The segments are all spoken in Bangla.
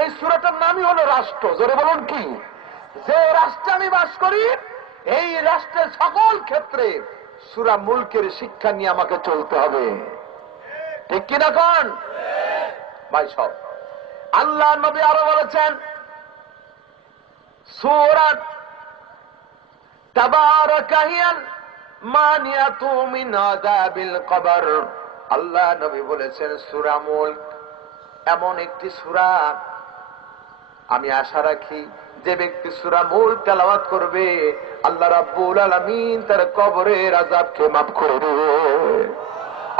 এই সূরাটার নামই হলো রাষ্ট্র। জোরে বলুন কি? যে রাষ্ট্রে আমি বাস করি, এই রাষ্ট্রের সকল ক্ষেত্রে সূরা মুলকের শিক্ষা নিয়ে আমাকে চলতে হবে। ঠিক কিনা কোন ভাই? সব আল্লাহ নবী আরো বলেছেন সূরা তাবারাকাহিয়ান মানিয়াতু মিন আযাবিল কবর। আল্লাহ নবী বলেছেন সূরা মুলক এমন একটি সূরা, আমি আশা রাখি যে ব্যক্তি সূরা মুলক তেলাওয়াত করবে আল্লাহ রাব্বুল আলামিন তার কবরের আযাবকে মাফ করে দেবে।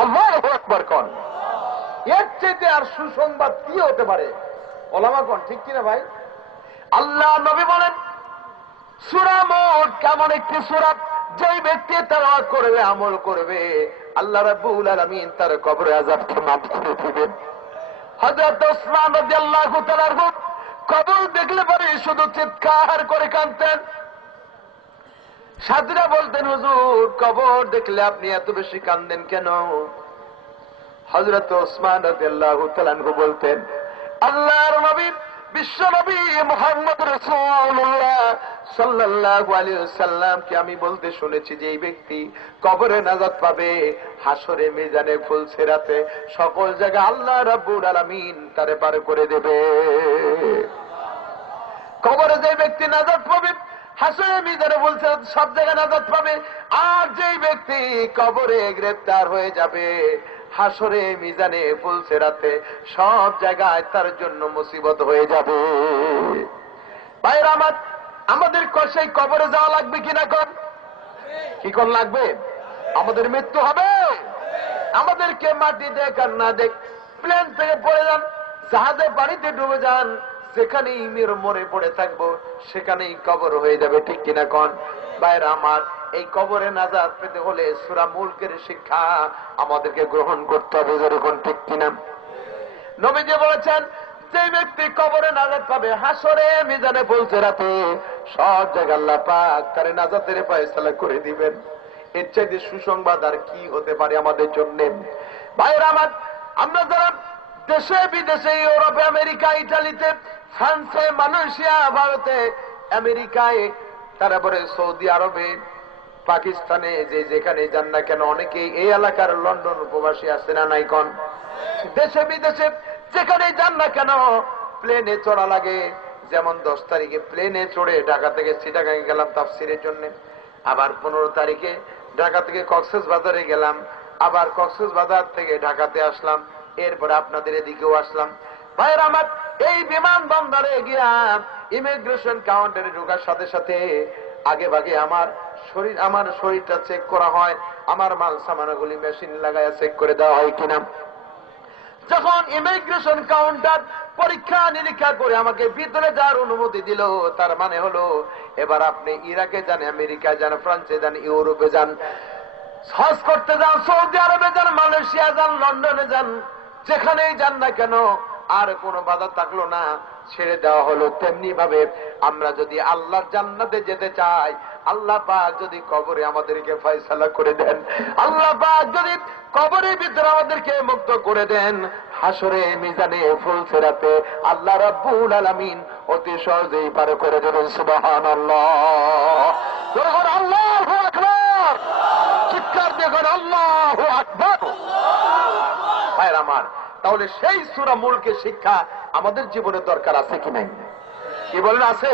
আল্লাহু আকবার কোন? এর চেয়ে আর সুসংবাদ কি হতে পারে? ওলামা কোন, ঠিক কিনা ভাই? আল্লাহ নবী বলেন সূরা মুলক কেমন একটি সূরা, যেই ব্যক্তি তেলাওয়াত করবে, আমল করবে, আল্লাহ রাব্বুল আলামিন তার কবরের আযাবকে মাফ করে দিবেন। হযরত ওসমান রাদিয়াল্লাহু তাআলা কবর দেখলে পরে শুধু চিৎকার করে কাঁদতেন। সাথীরা বলতেন হুজুর কবর দেখলে আপনি এত বেশি কাঁদেন কেন? হযরত ওসমান রাদিয়াল্লাহু তাআলা বলতেন আল্লাহর নবী বিশ্ব নবী মুহাম্মদ রাসূলুল্লাহ সাল্লাল্লাহু আলাইহি ওয়াসাল্লামকে আমি বলতে শুনেছি যে এই ব্যক্তি কবরে নাজাত পাবে, হাসরে মিজানে ফুলসিরাতে সকল জায়গায় আল্লাহ রাব্বুল আলামিন তারে পার করে দেবে। কবরে যে ব্যক্তি নাজাত পাবে, হাসরে মিজানে ফুলসিরাতে সব জায়গায় নাজাত পাবে। আর যেই ব্যক্তি কবরে গ্রেফতার হয়ে যাবে, হাসরে মিজানে ফুলসিরাতে সব জায়গায় তার জন্য মুসিবত হয়ে যাবে। ভাইরা আমার, আমাদের সেই কবরে যাওয়া লাগবে কিনা? কোন কি কোন লাগবে? আমাদের মৃত্যু হবে, আমাদেরকে মাটি দেখ আর না দেখ, প্লেন থেকে পড়ে যান, জাহাজে পানিতে ডুবে যান, যেখানেই মরে পড়ে থাকবো সেখানেই কবর হয়ে যাবে। ঠিক কিনা কোন? ভাইরা আমার, এই কবরে নাজাত পেতে হলে সূরা মুলকের শিক্ষা আমাদেরকে গ্রহণ করতে হবে। যেরকম ঠিক কিনা? নবীজি বলেছেন যে ব্যক্তি কবরে নাজাত পাবে, হাসরে মিজানে ফুলসিরাতে সব জায়গায় আল্লাহ পাক তার নাজাতের ফয়সালা করে দিবেন। এর চাইতে সুসংবাদ আর কি হতে পারে আমাদের জন্য? ভাইরা আমার, আমরা যারা দেশে বিদেশে, ইউরোপে, আমেরিকা, ইটালিতে, ফ্রান্সে, মালয়েশিয়া, ভারতে, আমেরিকায়, তারপরে সৌদি আরবে, পাকিস্তানে, যে যেখানে যান না কেন, অনেকেই এই এলাকার লন্ডন উপবাসী আছে না নাই কোন? দেশে বিদেশে যেখানে যান না কেন প্লেনে চড়া লাগে। যেমন 10 তারিখে প্লেনে চড়ে ঢাকা থেকে চিটাগাং গেলাম তাফসিরের জন্য, আবার 15 তারিখে ঢাকা থেকে কক্সবাজারে গেলাম, আবার কক্সবাজার থেকে ঢাকাতে আসলাম, এরপরে আপনাদের এদিকেও আসলাম। ভাইয়ের আমার, এই বিমানবন্দরে গিয়া ইমিগ্রেশন কাউন্টারে ঢোকার সাথে সাথে আগে ভাগে আমার শরীরটা চেক করা হয়, আমার মাল সামানাগুলি মেশিন লাগায় চেক করে দেওয়া হয় কিনা। যখন ইমিগ্রেশন কাউন্টার পরীক্ষা নিরীক্ষা করে আমাকে ভিতরে যাওয়ার অনুমতি দিল, তার মানে হলো এবার আপনি ইরাকে যান, আমেরিকা যান, ফ্রান্সে যান, ইউরোপে যান, হজ করতে যান, সৌদি আরবে যান, মালয়েশিয়া যান, লন্ডনে যান, যেখানেই যান না কেন আর কোনো বাধা থাকলো না, ছেড়ে দেওয়া হলো। তেমনি ভাবে আমরা যদি আল্লাহর জান্নাতে যেতে চাই, আল্লাহ পাক যদি কবরে আমাদেরকে ফয়সালা করে দেন, আল্লাহ পাক যদি কবরের ভিতরে আমাদেরকে মুক্ত করে দেন, হাসরে মিজানে ফুলসিরাতে আল্লাহ রাব্বুল আলামিন অতি সহজেই পার করে দেবেন। সুবহানাল্লাহ, যখন আল্লাহু আকবার চিৎকার দেখুন, আল্লাহু আকবার। ভাইরা আমার, তাহলে সেই সূরা মুলকের শিক্ষা আমাদের জীবনে দরকার আছে কি নাই? কি বলেন? আছে।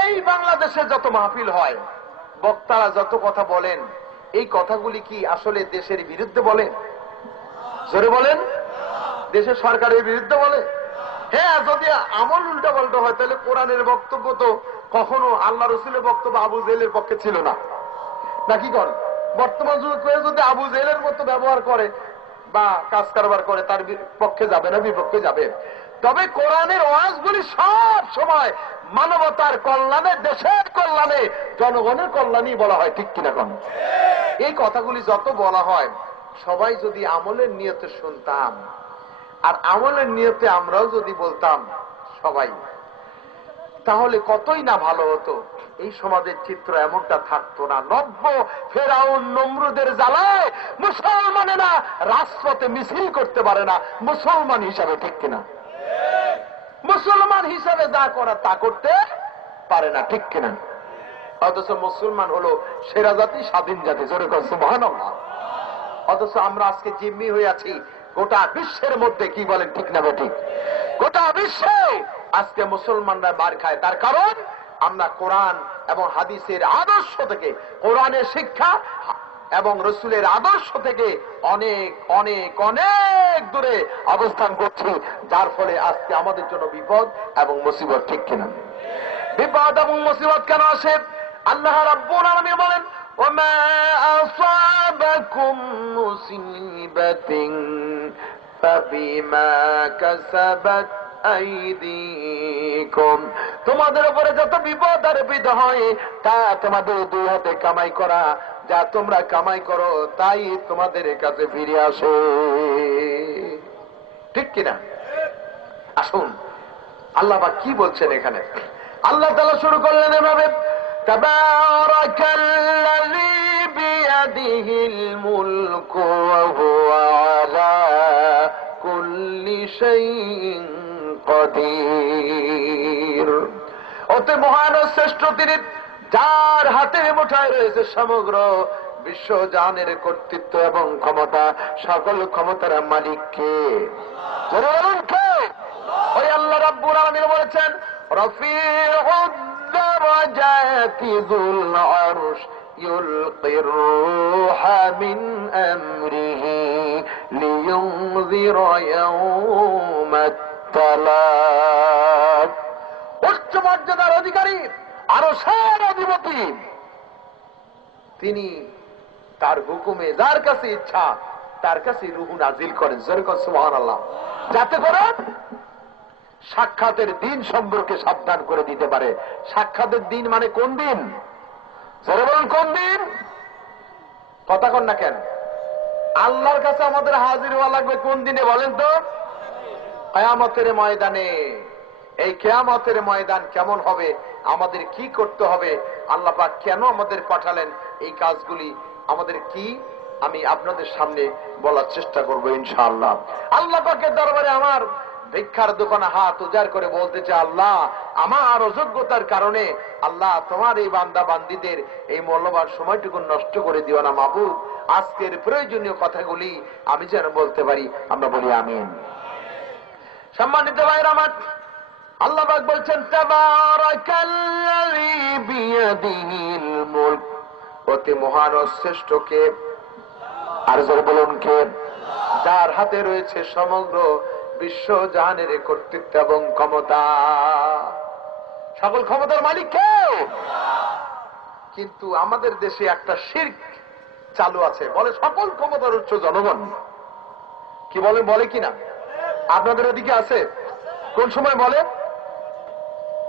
এই বাংলাদেশে যত মাহফিল হয়, বক্তারা যত কথা বলেন, এই কথাগুলি কি আসলে দেশের বিরুদ্ধে বলে? জোরে বলেন। দেশের সরকারের বিরুদ্ধে বলে? হ্যাঁ, যদি আমল উল্টা পাল্টা হয় তাহলে কোরআনের বক্তব্য তো কখনো আল্লাহ রসুলের বক্তব্য আবু জেহেলের পক্ষে ছিল না, নাকি কর? বর্তমান যুগে যদি আবু জেহেলের মতো ব্যবহার করে বা কাজ কারবার করে, তার পক্ষে যাবে না, বিপক্ষে যাবে। তবে কোরআনের ওয়াজগুলি সব সময় মানবতার কল্যাণে, দেশের কল্যাণে, জনগণের কল্যাণই বলা হয়। ঠিক কিনা কোন? এই কথাগুলি যত বলা হয়, সবাই যদি আমলের নিয়তে শুনতাম আর আমলের নিয়তে আমরাও যদি বলতাম সবাই, তাহলে কতই না ভালো হতো। এই সমাজের চিত্র এমনটা থাকতো না। নব্য ফেরাউন নমরুদের জ্বালায় মুসলমানেরা রাজপথে মিছিল করতে পারে না মুসলমান হিসাবে। ঠিক কিনা? মুসলমান হিসাবে যা করা তা করতে পারে না, ঠিক কিনা? অথচ মুসলমান হলো সেরা জাতি, স্বাধীন জাতি, জোরে করছে সুবহানাল্লাহ। অথচ আমরা আজকে জিম্মি হয়ে আছি গোটা বিশ্বের মধ্যে, কি বলেন ঠিক না ঠিক? গোটা বিশ্বে আজকে মুসলমানরা মার খায়, তার কারণ আমরা কোরআন এবং হাদিসের আদর্শ থেকে, কোরআনের শিক্ষা এবং রসুলের আদর্শ থেকে অনেক অনেক অনেক দূরে অবস্থান করছি, যার ফলে আজকে আমাদের জন্য বিপদ এবং মুসিবত, ঠিক কিনা? বিপদ এবং মুসিবত কেন আসে? আল্লাহ রাব্বুল আলামিন বলেন, ওমা আসাবাকুম মুসিবাতিন ফাবিমা কাসাবাত আইদিকুম, তোমাদের উপরে যত বিপদ আর বিপদ হয় তা তোমাদের দুই হাতে কামাই করা, যা তোমরা কামাই করো তাই তোমাদের কাছে ফিরে আসে, ঠিক কিনা? আসুন আল্লাহ পাক কি বলছেন এখানে। আল্লাহ তাআলা শুরু করলেন এভাবে, তাবারাকাল্লাযী বিয়াদিহিল মুলকু ওয়া হুয়া আলা কুল্লি শাইইন কাদির। অতি মহান ও শ্রেষ্ঠ তিনি, যার হাতের মুঠায় রয়েছে সমগ্র বিশ্ব জাহানের কর্তৃত্ব এবং ক্ষমতা। সকল ক্ষমতার মালিক কে? কে? ওই আল্লাহ রাব্বুল আলামিন বলেছেন, রফিউদ দারাজাতি যুল আরশ ইউলকির রূহা মিন আমরিহি লিয়ুনযিরা ইয়াওমাত তালাক। উচ্চ মর্যাদার অধিকারী, আরশের অধিপতি তিনি, তার হুকুমে যার কাছে ইচ্ছা তার কাছে রূহ নাজিল করেন, যেরকম সুবহানাল্লাহ, যাতে করে সাক্ষাতের দিন সম্পর্কে সাবধান করে দিতে পারে। সাক্ষাতের দিন মানে কোন দিন? যেমন কোন দিন? কথা কন না কেন? আল্লাহর কাছে আমাদের হাজির হওয়া লাগবে কোন দিনে বলেন তো? কিয়ামতের ময়দানে। এই কিয়ামতের ময়দান কেমন হবে, আমাদের কি করতে হবে, আল্লাহ পাক কেন আমাদের পাঠালেন, এই কাজগুলি আমাদের কি, আমি আপনাদের সামনে বলার চেষ্টা করব ইনশাআল্লাহ। আল্লাহ পাকের দরবারে আমার ভিক্ষার দোকানে হাত উজাড় করে বলতে চাই, আল্লাহ আমার অযোগ্যতার কারণে আল্লাহ তোমার এই বান্দা বান্দীদের এই মূল্যবান সময়টুকু নষ্ট করে দিও না মাবুদ। আজকের প্রয়োজনীয় কথাগুলি আমি যেন বলতে পারি, আমরা বলি আমিন। সম্মানিত ভাইরা আমার, আল্লাহ পাক বলছেন, তাবারাকাল্লাযী বিয়াদিহিল মুলক, অতি মহান ও শ্রেষ্ঠ কে? আর জোরে বলুন কে? যার হাতে রয়েছে সমগ্র বিশ্ব জাহানের কর্তৃত্ব এবং ক্ষমতা। সকল ক্ষমতার মালিক কে? কিন্তু আমাদের দেশে একটা শিরক চালু আছে, বলে সকল ক্ষমতার উৎস জনগণ। কি বলেন, বলে কিনা? আপনাদের ওদিকে আছে? কোন সময় বলে?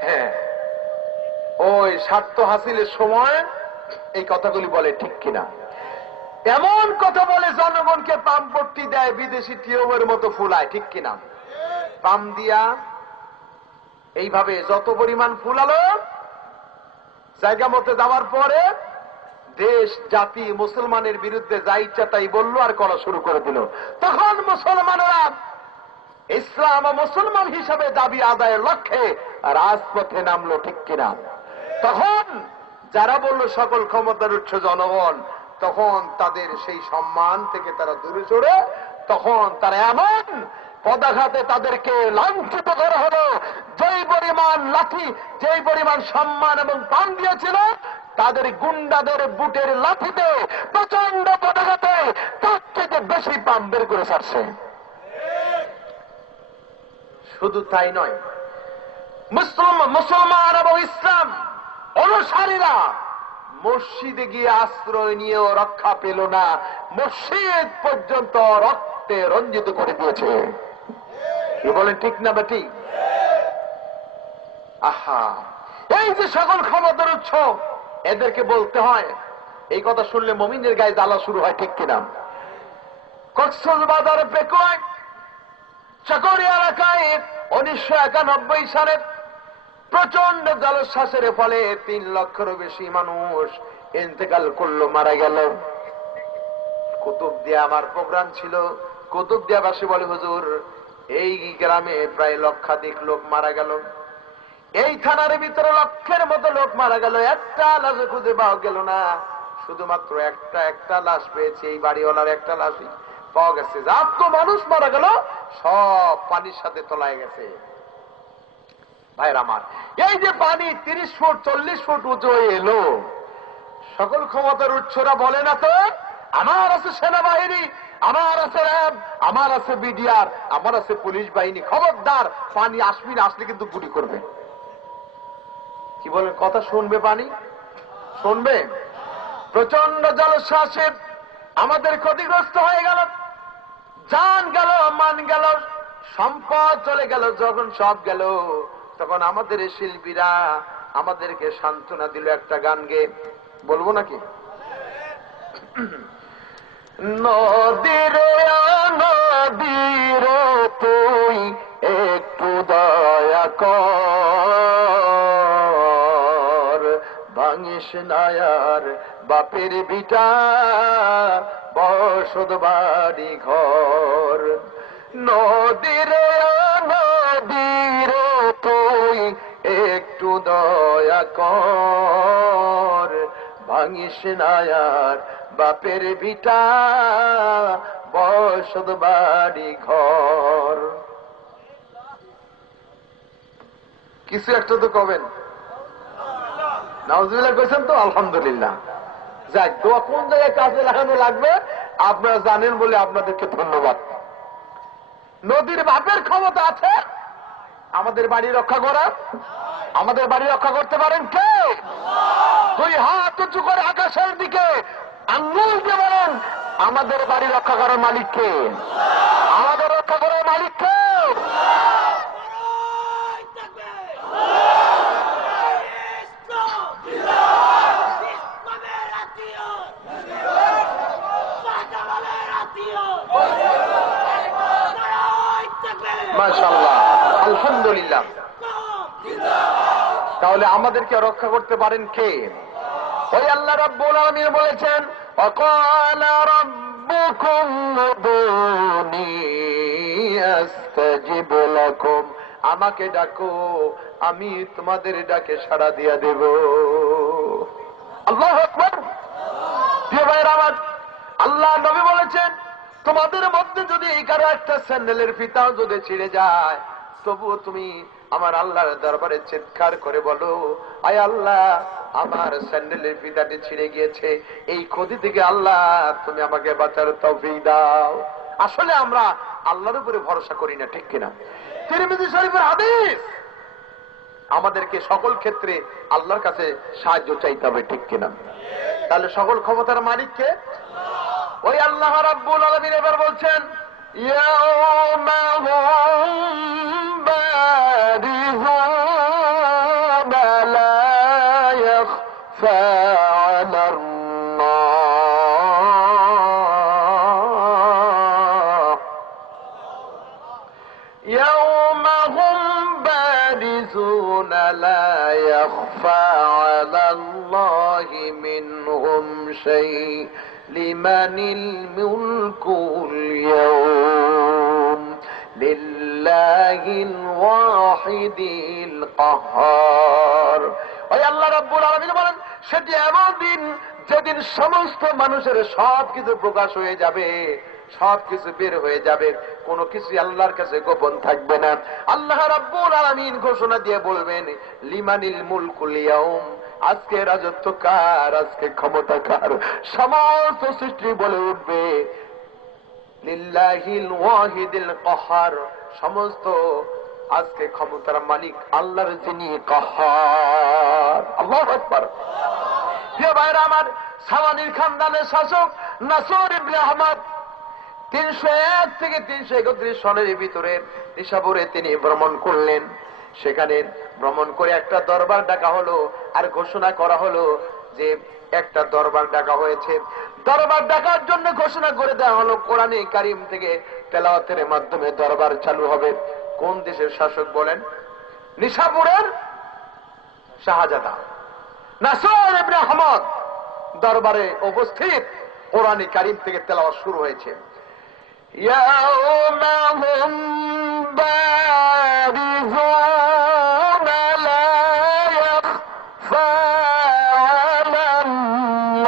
হ্যাঁ, ওই স্বার্থ হাসিলের সময় এই কথাগুলি বলে, ঠিক কিনা? এমন কথা বলে জনগণকে পাম্পট্টি দেয়, বিদেশি টিউবের মতো ফুলায়, ঠিক কিনা? পাম দিয়া এইভাবে যত পরিমাণ ফুলালো, জায়গা মতো যাওয়ার পরে দেশ জাতি মুসলমানের বিরুদ্ধে যা ইচ্ছা তাই বললো আর করা শুরু করে দিল। তখন মুসলমানেরা ইসলাম ও মুসলমান হিসাবে দাবি আদায়ের লক্ষ্যে রাজপথে নামলো, ঠিক কিনা? তখন যারা বলল সকল ক্ষমতার উৎস জনগণ, তখন তাদের সেই সম্মান থেকে তারা দূরে সরে, তখন তারা এমন পদাঘাতে তাদেরকে লাঞ্ছিত করা হলো, যেই পরিমাণ লাঠি, যেই পরিমাণ সম্মান এবং পান দিয়েছিল, তাদের গুন্ডাদের বুটের লাঠিতে প্রচন্ড পদাঘাতে তার থেকে বেশি পান বের করে ছাড়ছে। শুধু তাই নয়, মুসলমান এবং ইসলাম অনুসারীরা মসজিদে গিয়ে আশ্রয় নিয়েও রক্ষা পেল না, মসজিদ পর্যন্ত রক্তে রঞ্জিত করে দিয়েছে। কি বলেন, ঠিক না বেটি? আহা, এই যে সকল ক্ষমতার উৎস, এদেরকে বলতে হয়, এই কথা শুনলে মুমিনের গায়ে জ্বালা শুরু হয়, ঠিক কিনা? কক্সবাজার পেকুয়ায় চাকরিয়া এলাকায় 1991 সালে প্রচন্ড জলোচ্ছ্বাসের ফলে 3 লক্ষেরও বেশি মানুষ ইন্তেকাল করলো, মারা গেল। কুতুবদিয়া আমার প্রোগ্রাম ছিল, কুতুবদিয়াবাসী বলে, হুজুর এই গ্রামে প্রায় লক্ষাধিক লোক মারা গেল, এই থানার ভিতরে লক্ষের মতো লোক মারা গেল, একটা লাশ খুঁজে পাওয়া গেল না। শুধুমাত্র একটা লাশ পেয়েছে, এই বাড়িওয়ালার একটা লাশই পাওয়া গেছে। যত মানুষ মারা গেল সব পানির সাথে তলায় গেছে। ভাইরা আমার, এই যে পানি 30 ফুট 40 ফুট উঁচু হয়ে এলো, সকল ক্ষমতার উৎসরা বলে না তো আমার আছে সেনাবাহিনী, আমার আছে র্যাব, আমার আছে বিডিআর, আমার আছে পুলিশ বাহিনী, খবরদার পানি আসবি না, আসলে কিন্তু গুলি করবে। কি বলেন, কথা শুনবে? পানি শুনবে? প্রচন্ড জলোচ্ছ্বাসে আমাদের ক্ষতিগ্রস্ত হয়ে গেল, জান গেল, মান গেল, সম্পদ চলে গেল। যখন সব গেল তখন আমাদের শিল্পীরা আমাদেরকে সান্ত্বনা দিল একটা গান গেয়ে, বলবো নাকি? নদীর নদীর তুই একটু দয়া কর, ভাঙিস নায়ার বাপের বিটা বসত বাড়ি ঘর। নদীর নদীর তুই একটু দয়া কর, ভাঙিস নায়ার বাপের ভিটা বসত বাড়ি ঘর। কিছু একটা তো কবেন, নাউজুবিল্লাহ কইছেন তো? আলহামদুলিল্লাহ। যাক, দোয়া কোন জায়গায় কাজে লাগানো লাগবে আপনারা জানেন বলে আপনাদেরকে ধন্যবাদ। নদীর বাপের ক্ষমতা আছে আমাদের বাড়ি রক্ষা করার? আমাদের বাড়ি রক্ষা করতে পারেন কে? দুই হাত উঁচু করে আকাশের দিকে আঙ্গুল দিয়ে বলেন, আমাদের বাড়ি রক্ষা করার মালিক কে? আমাদের রক্ষা করার মালিক কে? মাশাআল্লাহ, আলহামদুলিল্লাহ। তাহলে আমাদেরকে রক্ষা করতে পারেন কে? ওই আল্লাহ রাব্বুল আলামিন বলেছেন, ওয়াকালা রাব্বুকুম উদুনি আস্তাজিব লাকুম, আমাকে ডাকো আমি তোমাদের ডাকে সাড়া দিয়া দেব। আল্লাহু আকবার। প্রিয় ভাইরা আমার, আল্লাহ নবী বলেছেন, তোমাদের মধ্যে যদি কারো একটা স্যান্ডেলের ফিতাও যদি ছিঁড়ে যায়, তবুও তুমি আমার আল্লাহর দরবারে চিৎকার করে বলো, আয় আল্লাহ আমার স্যান্ডেলের ফিতাটি ছিঁড়ে গিয়েছে, এই ক্ষতি থেকে আল্লাহ তুমি আমাকে বাঁচার তৌফিক দাও। আসলে আমরা আল্লাহর উপরে ভরসা করি না, ঠিক কিনা? তিরমিজি শরীফের হাদিস, আমাদেরকে সকল ক্ষেত্রে আল্লাহর কাছে সাহায্য চাইতে হবে, ঠিক কিনা? তাহলে সকল ক্ষমতার মালিককে ওই আল্লাহ রাব্বুল আলামিন এবার বলছেন, ইয়াউমা হুম বারিজুনা লা ইয়াখফা আলাল্লাহ, ইয়াউমা হুম বারিজুনা লা ইয়াখফা আলাল্লাহি মিনহুম শাই লিমানিল মুলকুল ইয়াউম লিল্লাহিল ওয়াহিদিল কাহ্হার। ওই আল্লাহ রাব্বুল আলামিন বলেন, সেটি এমন দিন যেদিন সমস্ত মানুষের সবকিছু প্রকাশ হয়ে যাবে, সবকিছু বের হয়ে যাবে, কোনো কিছু আল্লাহর কাছে গোপন থাকবে না। আল্লাহ রাব্বুল আলামিন ঘোষণা দিয়ে বলবেন, লিমানিল মুলকুল ইয়াউম, আজকে রাজত্ব কার, আজকে ক্ষমতা কার? সমস্ত সৃষ্টি বলে উঠবে লিল্লাহিল ওয়াহিদিল কাহ্হার, সমস্ত আজকে ক্ষমতার মালিক আল্লাহর যিনি কাহ্হার। আল্লাহু আকবার। প্রিয় ভাইরা আমার, সাওয়ানির খানদানের শাসক নাসর ইবনে আহমদ 301 থেকে 331 সনের ভিতরে নিশাপুরে তিনি ভ্রমণ করলেন। সেখানে ভ্রমণ করে একটা দরবার ডাকা হলো, আর ঘোষণা করা হলো যে একটা দরবার ডাকা হয়েছে। দরবার ডাকার জন্য ঘোষণা করে দেওয়া হলো, কোরআনে কারিম থেকে তেলাওয়াতের মাধ্যমে দরবার চালু হবে। কোন দেশের শাসক বলেন? নিশাপুরের শাহজাদা নাসর ইবনে আহমদ দরবারে উপস্থিত, কোরআনে কারিম থেকে তেলাওয়াত শুরু হয়েছে। ইয়াউমা হুম البارزون لا يخفى على الله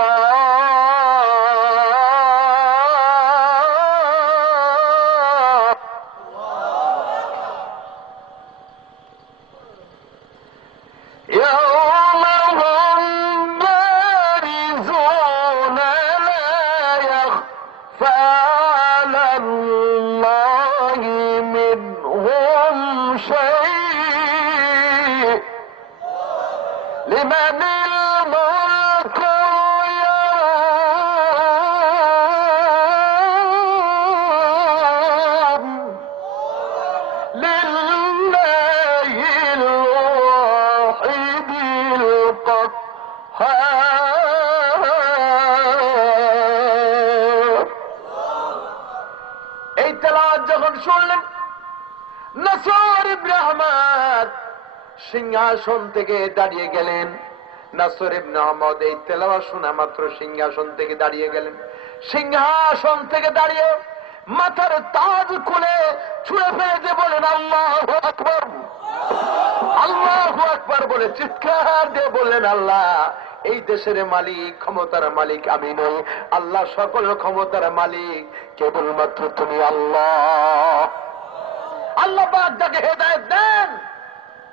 يوم هم بارزون لا يخفى على الله منهم شيء لمن الملك اليوم لله الواحد القهار এই তেলাওয়াত যখন শুনলেন নাসর ইবনে আহমদ সিংহাসন থেকে দাঁড়িয়ে গেলেন। নাসর ইবনে আহমদ এই তেলাওয়াত শোনা মাত্র সিংহাসন থেকে দাঁড়িয়ে গেলেন। সিংহাসন থেকে দাঁড়িয়ে মাথার তাজ খুলে ছুঁড়ে ফেলে দিয়ে বলেন আল্লাহু আকবার, আল্লাহু আকবার বলে চিৎকার দিয়ে বললেন, আল্লাহ এই দেশের মালিক, ক্ষমতার মালিক আমি নই, আল্লাহ সকল ক্ষমতার মালিক কেবলমাত্র তুমি আল্লাহ। আল্লাহ পাক যাকে হেদায়েত দেন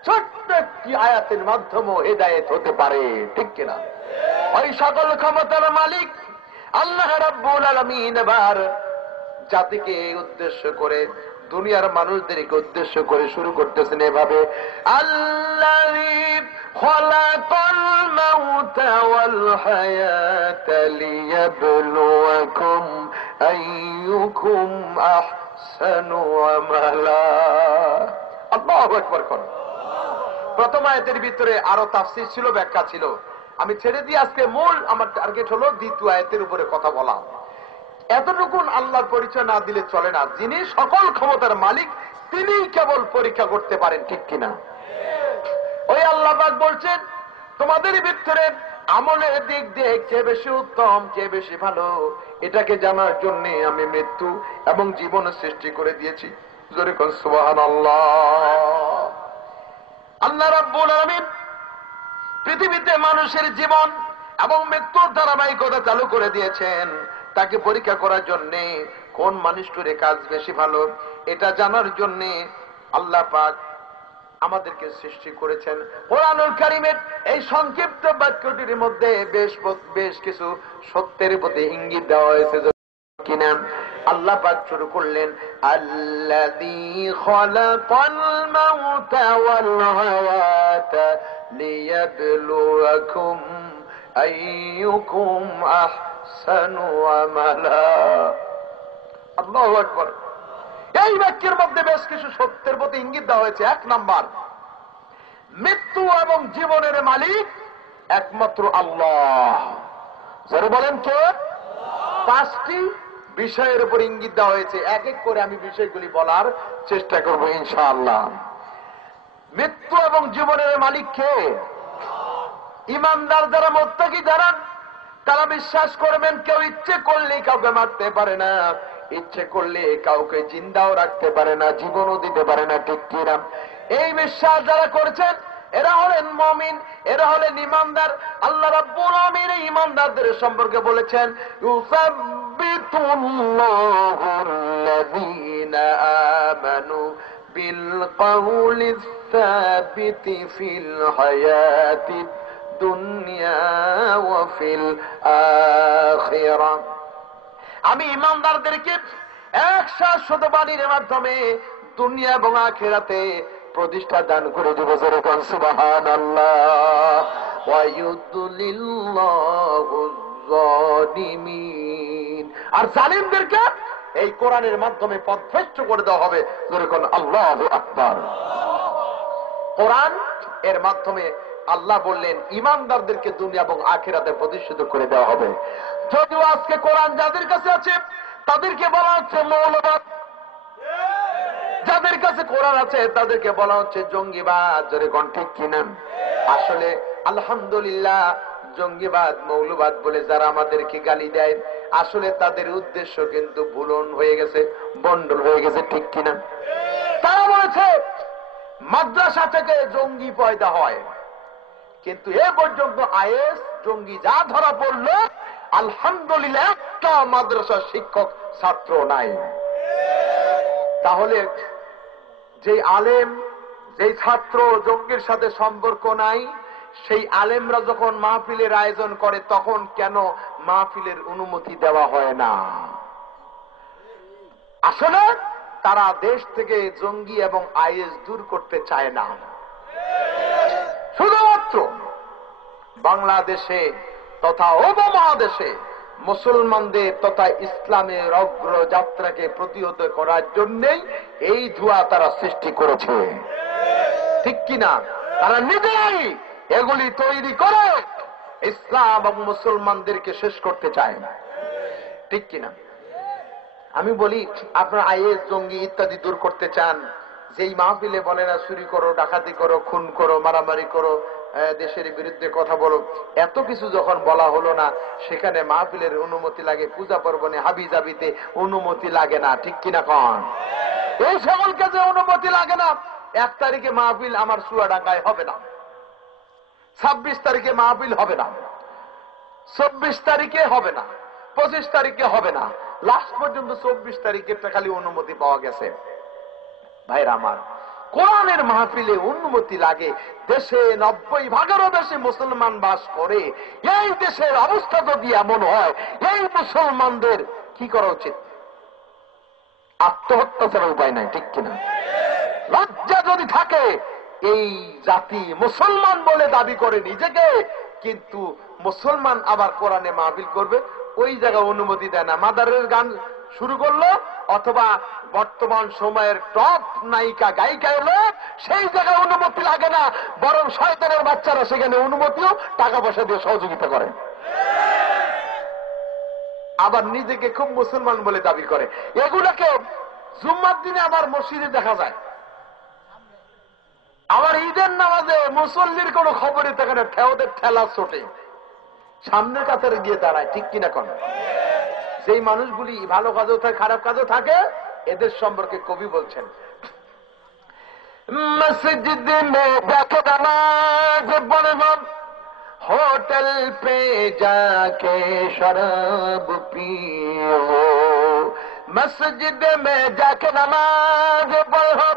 ছোট্ট একটি আয়াতের মাধ্যমে হেদায়েত হতে পারে, ঠিক কিনা? ওই সকল ক্ষমতার মালিক আল্লাহ রাব্বুল আলামিন এবার জাতিকে উদ্দেশ্য করে, দুনিয়ার মানুষদেরকে উদ্দেশ্য করে শুরু করতেছেন এভাবে, আল্লাযী খালাকাল মাউতা ওয়াল হায়াতা লিয়াবলুয়াকুম আইয়ুকুম আহসানু আমালা। আল্লাহু আকবার করুন। প্রথম আয়াতের ভিতরে আরো তাফসীর ছিল, ব্যাখ্যা ছিল, আমি ছেড়ে দিয়ে আজকে মূল আমার টার্গেট হলো দ্বিতীয় আয়াতের উপরে কথা বলা। এতটুকুন আল্লাহর পরিচয় না দিলে চলে না, যিনি সকল ক্ষমতার মালিক তিনি কেবল পরীক্ষা করতে পারেন, ঠিক কিনা? ওই আল্লাহ পাক বলছেন তোমাদের ভিতরে আমলের দিক দিয়ে কে বেশি উত্তম, কে বেশি ভালো, এটাকে জানার জন্য আমি মৃত্যু এবং জীবন সৃষ্টি করে দিয়েছি। জোরে কোন সুবহানাল্লাহ। আল্লাহ রাব্বুল আলামিন পৃথিবীতে মানুষের জীবন এবং মৃত্যুর ধারাবাহিকতা চালু করে দিয়েছেন তাকে পরীক্ষা করার জন্য, কোন মানুষটির কাজ বেশি ভালো এটা জানার জন্য আল্লাহ পাক আমাদেরকে সৃষ্টি করেছেন। কোরআনুল কারীমের এই সংক্ষিপ্ত বাক্যটির মধ্যে বেশ কিছু সত্যের প্রতি ইঙ্গিত দেওয়া হয়েছে, কিনা? আল্লাহ পাক শুরু করলেন, আল্লাযী খালাকাল মাউতা ওয়াল হায়াতা লিয়াবলুয়াকুম আইয়ুকুম আহসানু আমালা। আল্লাহু আকবার। এই বাক্যের মধ্যে বেশ কিছু সত্যের প্রতি ইঙ্গিত দেওয়া হয়েছে। এক নাম্বার, মৃত্যু এবং জীবনের মালিক একমাত্র আল্লাহ। যারা বলেন কে? পাঁচটি বিষয়ের উপর ইঙ্গিত দেওয়া হয়েছে, এক এক করে আমি বিষয়গুলি বলার চেষ্টা করব ইনশাআল্লাহ। মৃত্যু এবং জীবনের মালিক কে? ইমানদার যারা, মুত্তাকি যারা, তারা বিশ্বাস করবেন কেউ ইচ্ছে করলে কাউকে মারতে পারে না, ইচ্ছে করলে কাউকে জিন্দাও রাখতে পারে না, জীবনও দিতে পারে না, ঠিক কিনা? এই বিশ্বাস যারা করেছেন এরা হলেন মুমিন, এরা হলেন ইমানদার। আল্লাহ রাব্বুল আলামিন এই ইমানদারদের সম্পর্কে বলেছেন, ইউসাব্বিতুল্লাহুল্লাযীনা আমানু বিল কওলিস সাবিতি ফিল হায়াতিদ দুনিয়া ওয়া ফিল আখিরাহ। আমি ইমানদারদেরকে এক শাশ্বত বাণীর মাধ্যমে দুনিয়া এবং আখিরাতে প্রতিষ্ঠা দান করে দেব। যেরকম সুবহানাল্লাহ। ওয়া ইউদলিল্লাহু যালিমিন। আর জালিমদেরকে এই কোরআনের মাধ্যমে পথভ্রষ্ট করে দেওয়া হবে। যেরকম আল্লাহু আকবার। কোরআন এর মাধ্যমে আল্লাহ বললেন ইমানদারদেরকে দুনিয়া এবং আখিরাতে প্রতিষ্ঠিত করে দেওয়া হবে। যদিও আজকে কোরআন যাদের কাছে আছে তাদেরকে বলা হচ্ছে মৌলবাদ, যাদের কাছে কোরআন আছে তাদেরকে বলা হচ্ছে জঙ্গিবাদ। জোরে কোন ঠিক কিনা? আসলে আলহামদুলিল্লাহ জঙ্গিবাদ, মৌলবাদ বলে যারা আমাদেরকে গালি দেয়, আসলে তাদের উদ্দেশ্য কিন্তু ভুলন হয়ে গেছে, বন্ডল হয়ে গেছে, ঠিক কিনা? তারা বলেছে মাদ্রাসা থেকে জঙ্গি পয়দা হয়, কিন্তু এ পর্যন্ত আইএস জঙ্গি যা ধরা পড়ল আলহামদুলিল্লাহ একটা মাদ্রাসার শিক্ষক ছাত্র নাই। তাহলে যে আলেম যে ছাত্র জঙ্গির সাথে সম্পর্ক নাই, সেই আলেমরা যখন মাহফিলের আয়োজন করে তখন কেন মাহফিলের অনুমতি দেওয়া হয় না? আসলে তারা দেশ থেকে জঙ্গি এবং আইএস দূর করতে চায় না। শুধুমাত্র বাংলাদেশে তথা উপমহাদেশে মুসলমানদের তথা ইসলামের অগ্রযাত্রাকে প্রতিহত করার জন্যই এই ধোঁয়া তারা সৃষ্টি করেছে, ঠিক কিনা? তারা নিজেই এগুলি তৈরি করে ইসলাম এবং মুসলমানদেরকে শেষ করতে চায়, ঠিক কিনা? আমি বলি, আপনারা আইএস জঙ্গি ইত্যাদি দূর করতে চান, যেই মাহফিলে বলে না চুরি করো, ডাকাতি করো, খুন করো, মারামারি করো, দেশের বিরুদ্ধে কথা বলো, এত কিছু যখন বলা হলো না, সেখানে মাহফিলের অনুমতি লাগে, পূজা পার্বণে হাবি জাবিতে অনুমতি লাগে না, ঠিক কিনা কন? এই সকলকে যে অনুমতি লাগে না, 1 তারিখে মাহফিল আমার চুয়াডাঙ্গায় হবে না, 26 তারিখে মাহফিল হবে না, 24 তারিখে হবে না, 25 তারিখে হবে না, লাস্ট পর্যন্ত 24 তারিখেরটা খালি অনুমতি পাওয়া গেছে। ভাইরা আমার, কোরআনের মাহফিলে অনুমতি লাগে। দেশে 90% বেশি মুসলমান বাস করে, এই দেশের অবস্থা যদি এমন হয়, এই মুসলমানদের কি করা উচিত? আত্মহত্যা ছাড়া উপায় নাই, ঠিক কিনা? লজ্জা যদি থাকে, এই জাতি মুসলমান বলে দাবি করে নিজেকে, কিন্তু মুসলমান আবার কোরআনে মাহফিল করবে, ওই জায়গায় অনুমতি দেয় না। মাদারের গান শুরু করলো অথবা বর্তমান সময়ের টপ নায়িকা গায়িকা এলো, সেই জায়গায় অনুমতি লাগে না, বরং শয়তানের বাচ্চারা সেখানে অনুমতিও টাকা পয়সা দিয়ে সহযোগিতা করে, আবার নিজেকে খুব মুসলমান বলে দাবি করে। এগুলোকে জুম্মার দিনে আবার মসজিদে দেখা যায়, আবার ঈদের নামাজে মুসল্লির কোন খবরে সেখানে ওদের ঠেলা ছোটে, সামনের কাতারে গিয়ে দাঁড়ায়, ঠিক কিনা কোন? যেই মানুষগুলি ভালো কাজও থাকে খারাপ কাজও থাকে, এদের সম্পর্কে কবি বলছেন, মসজিদ মে দেখে নামাজ পড়ে, হোটেল পে যাকে শরাব পিও, মসজিদ মে যাকে নামাজ পড়ো,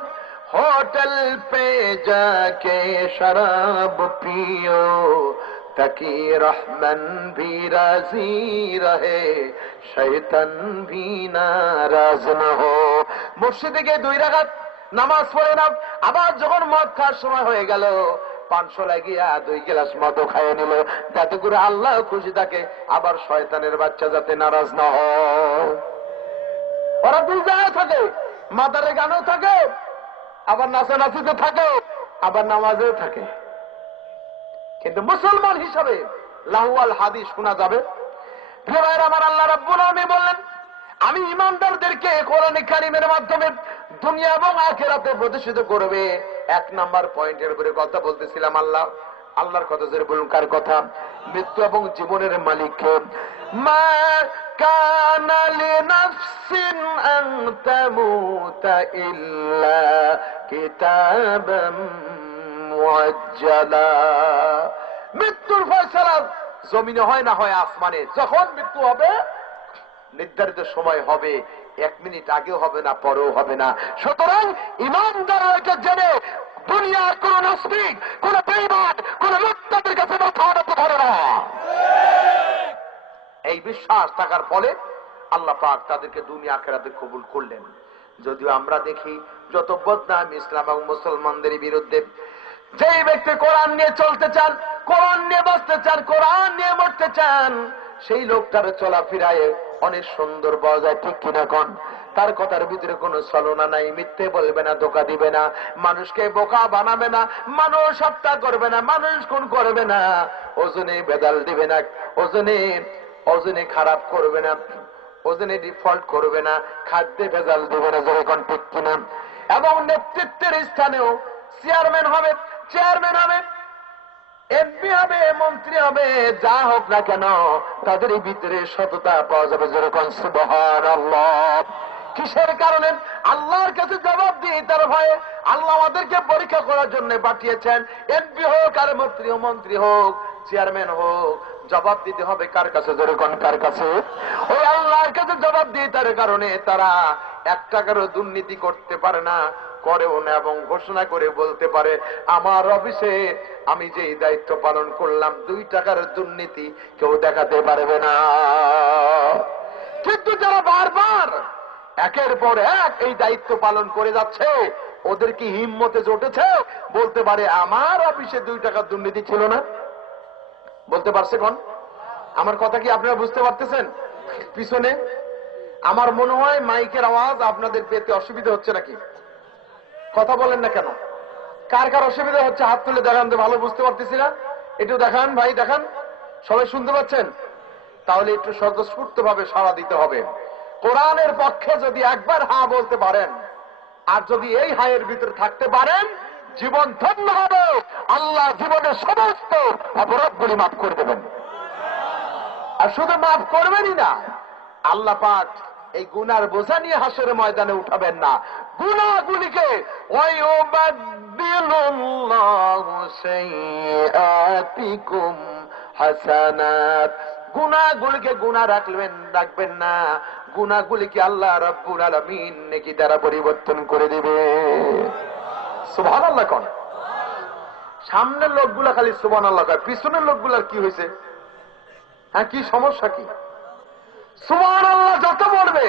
होटल पे जाके शराब पियो, ताकि रहमन भी राजी रहे, शैतान भी नाराज न हो। মসজিদে গিয়ে 2 রাকাত নামাজ পড়ে না, আবার যখন মদ খাওয়ার সময় হয়ে গেল, 500 লাগিয়া 2 গ্লাস মদও খাইয়ে নিল, যাতে করে আল্লাহ খুশি থাকে, আবার শয়তানের বাচ্চা যাতে নারাজ না হয়। ওরা 2 জায়গায় থাকে, মাদারে গানও থাকে, আবার নাচানাচিতে থাকে, আবার নামাজেও থাকে। কিন্তু মুসলমান হিসাবে লাহুয়াল হাদিস শোনা যাবে। প্রিয় ভাইরা আমার, আল্লাহ রাব্বুল আলামিন বললেন, আমি ঈমানদারদেরকে কোরআনে কারীমের মাধ্যমে দুনিয়া এবং আখিরাতে প্রতিষ্ঠিত করবে। 1 নাম্বার পয়েন্টের উপরে কথা বলতেছিলাম। আল্লাহর কথা জোরে বলুন, কার কথা? মৃত্যু এবং জীবনের মালিককে। মা কানা লিনাফসিন আন তামুতা ইল্লা কিতাবাম মুআজ্জালা। মৃত্যুর ফয়সালা জমিনে হয় না হয় আসমানে। যখন মৃত্যু হবে নির্ধারিত সময় হবে, 1 মিনিট আগেও হবে না, পরেও হবে না। সুতরাং ইমানদাররা এটা জেনে দুনিয়ার কোন নাস্তিক, কোন বেঈমান, কোন মুত্তাকির কাছে মাথা নত করে না। এই বিশ্বাস থাকার ফলে আল্লাহ পাক তাদেরকে দুনিয়া আখিরাতে কবুল করলেন। যদিও আমরা দেখি যত বদনাম ইসলাম এবং মুসলমানদের বিরুদ্ধে, যেই ব্যক্তি কোরআন নিয়ে চলতে চান, কোরআন নিয়ে বাঁচতে চান, কোরআন নিয়ে মরতে চান, সেই লোকটার চলাফেরায় অনেক সুন্দর পাওয়া যায়, ঠিক কিনা কোন? তার কথার ভিতরে কোনো ছলনা নাই, মিথ্যে বলবে না, ধোঁকা দিবে না, মানুষকে বোকা বানাবে না, মানুষ হত্যা করবে না, মানুষ খুন করবে না, ওজনে বেদাল দিবে না, ওজনে খারাপ করবে না, ওজনে ডিফল্ট করবে না, খাদ্যে ভেজাল দেবে না, যেরকম, ঠিক কিনা? এবং নেতৃত্বের স্থানেও চেয়ারম্যান হবে, এমপি হবে, মন্ত্রী হবে, যা হোক না কেন তাদের ভিতরে সততা পাওয়া যাবে, যেরকম সুবহানাল্লাহ। কিসের কারণে? আল্লাহর কাছে জবাব দিয়ে তার ভয়ে। আল্লাহ আমাদেরকে পরীক্ষা করার জন্য পাঠিয়েছেন। এমপি হোক আর মন্ত্রী হোক, চেয়ারম্যান হোক, জবাব দিতে হবে কার কাছে? জোরে কোন কার কাছে? ওই আল্লাহর কাছে জবাব দিয়ে তার কারণে তারা 1 টাকারও দুর্নীতি করতে পারে না, করেও না, এবং ঘোষণা করে বলতে পারে আমার অফিসে আমি যেই দায়িত্ব পালন করলাম 2 টাকার দুর্নীতি কেউ দেখাতে পারবে না। কিন্তু যারা বারবার একের পর এক এই দায়িত্ব পালন করে যাচ্ছে, ওদের কি হিম্মতে জোটেছে বলতে পারে আমার অফিসে 2 টাকার দুর্নীতি ছিল না? বলতে পারছে কোন? আমার কথা কি আপনারা বুঝতে পারতেছেন? পিছনে আমার মনে হয় মাইকের আওয়াজ আপনাদের পেতে অসুবিধা হচ্ছে নাকি? কথা বলেন না কেন? কার কার অসুবিধা হচ্ছে হাত তুলে দেখান তো, ভালো বুঝতে পারতেছি না। একটু দেখান ভাই, দেখান। সবাই শুনতে পাচ্ছেন? তাহলে একটু স্বতঃস্ফূর্ত ভাবে সাড়া দিতে হবে। কোরআনের পক্ষে যদি একবার হা বলতে পারেন, আর যদি এই হায়ের ভিতরে থাকতে পারেন, জীবন ধন্য হবে। আল্লাহ জীবনের সমস্ত অপরাধগুলি মাফ করে দেবেন। আর শুধু মাফ করবেনই না, আল্লাহ পাক এই গুনার বোঝা নিয়ে হাসরের ময়দানে উঠাবেন না। গুনাহগুলিকে ওয়ায়ুবাদদিলুল্লাহু সাইয়্যাতিকুম হাসানাত, গুনাহগুলিকে গুনাহ রাখবেন না, গুনাহগুলিকে আল্লাহ রাব্বুল আলামিন নেকি দ্বারা পরিবর্তন করে দেবে। সুবহানাল্লাহ কোন? সামনের লোকগুলা খালি সুবহানাল্লাহ কয়, পিছনের লোকগুলার কি হয়েছে? হ্যাঁ, কি সমস্যা কি? সুবহানাল্লাহ যত বলবে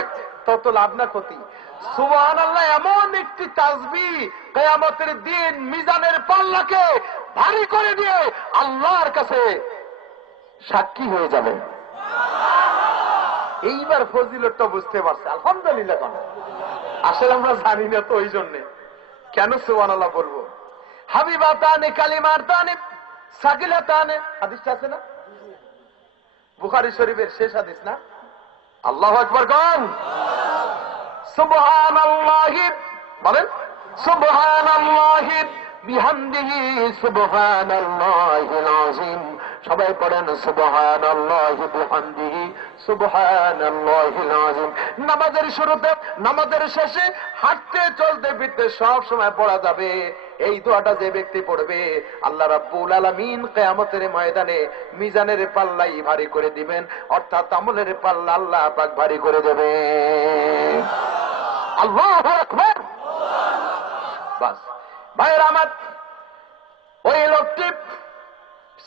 তত লাভ না ক্ষতি। সুবহানাল্লাহ এমন একটি তাসবিহ, কিয়ামতের দিন মিজানের পাল্লাকে ভারী করে দিয়ে আল্লাহর কাছে সাক্ষী হয়ে যাবে। এইবার ফজিলতটা বুঝতে পারছে, আলহামদুলিল্লাহ। কেন? আসলে আমরা জানি না তো, ওই জন্য কেন সুবহানাল্লাহ বলবো। হাবিবাতানে কালিমাতানে সাকিলাতানে, হাদিসটা আছে না বুখারী শরীফের শেষ হাদিস না? আল্লাহু আকবার কোন? সুবহানাল্লাহি বলেন, সুবহানাল্লাহি বিহামদিহি সুবহানাল্লাহিল আযীম। সবাই পড়েন সুবহানাল্লাহি বিহামদিহি সুবহানাল্লাহিল আযীম। নামাজের শুরুতে, নামাজের শেষে, হাঁটতে চলতে ফিরতে সব সময় পড়া যাবে। এই দোয়াটা যে ব্যক্তি পড়বে, আল্লাহ রাব্বুল আলামিন কিয়ামতের ময়দানে মিজানের পাল্লাই ভারী করে দিবেন, অর্থাৎ আমলের পাল্লা আল্লাহ পাক ভারী করে দেবে। আল্লাহু আকবার। বাস ভাইয়ের আমার, ওই লোকটি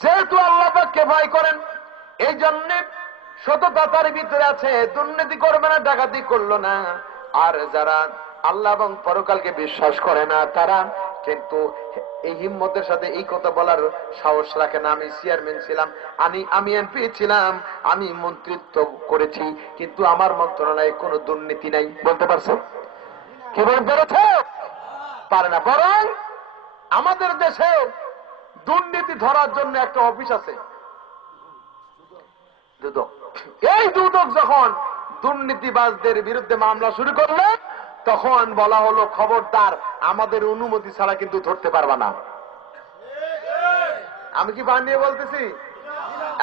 যেহেতু আল্লাহ পাককে ভয় করেন, এই জন্য সততা তার ভিতরে আছে, দুর্নীতি করবে না, ডাকাতি করলো না। আর যারা আল্লাহ এবং পরকালকে বিশ্বাস করে না, তারা কিন্তু এই হিম্মতের সাথে এই কথা বলার সাহস রাখে না। আমি চেয়ারম্যান ছিলাম, আমি এমপি ছিলাম, আমি মন্ত্রিত্ব করেছি, কিন্তু আমার মন্ত্রণালয়ে কোনো দুর্নীতি নাই, বলতে পারছো? কি বলতে পেরেছে? পারে না। বরং আমাদের দেশে দুর্নীতি ধরার জন্য একটা অফিস আছে, দুদক। এই দুদক যখন দুর্নীতিবাজদের বিরুদ্ধে মামলা শুরু করলো, তখন বলা হলো খবরদার, আমাদের অনুমতি ছাড়া কিন্তু ধরতে পারবা না। আমি কি বানিয়ে বলতেছি?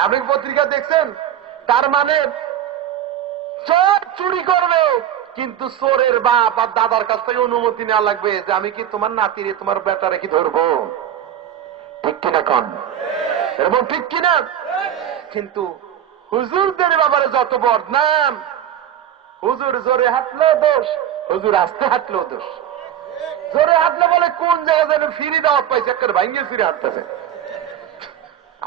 আপনি পত্রিকা দেখছেন? তার মানে চোর চুরি করবে, কিন্তু চোরের বাপ আর দাদার কাছ থেকে অনুমতি নেওয়া লাগবে যে আমি কি তোমার নাতিরে, তোমার বেটারে কি ধরবো? ঠিক কিনা কন? এরকম ঠিক কিনা? কিন্তু হুজুরদের ব্যাপারে যত বদনাম, হুজুর জোরে হাঁটলেও দোষ, হুজুর আস্তে হাঁটলেও দোষ। জোরে হাঁটলে বলে কোন জায়গায় যেন ফিরি দাওয়াত পাইছে, একটা ভাঙ্গে ফিরে হাঁটতেছে।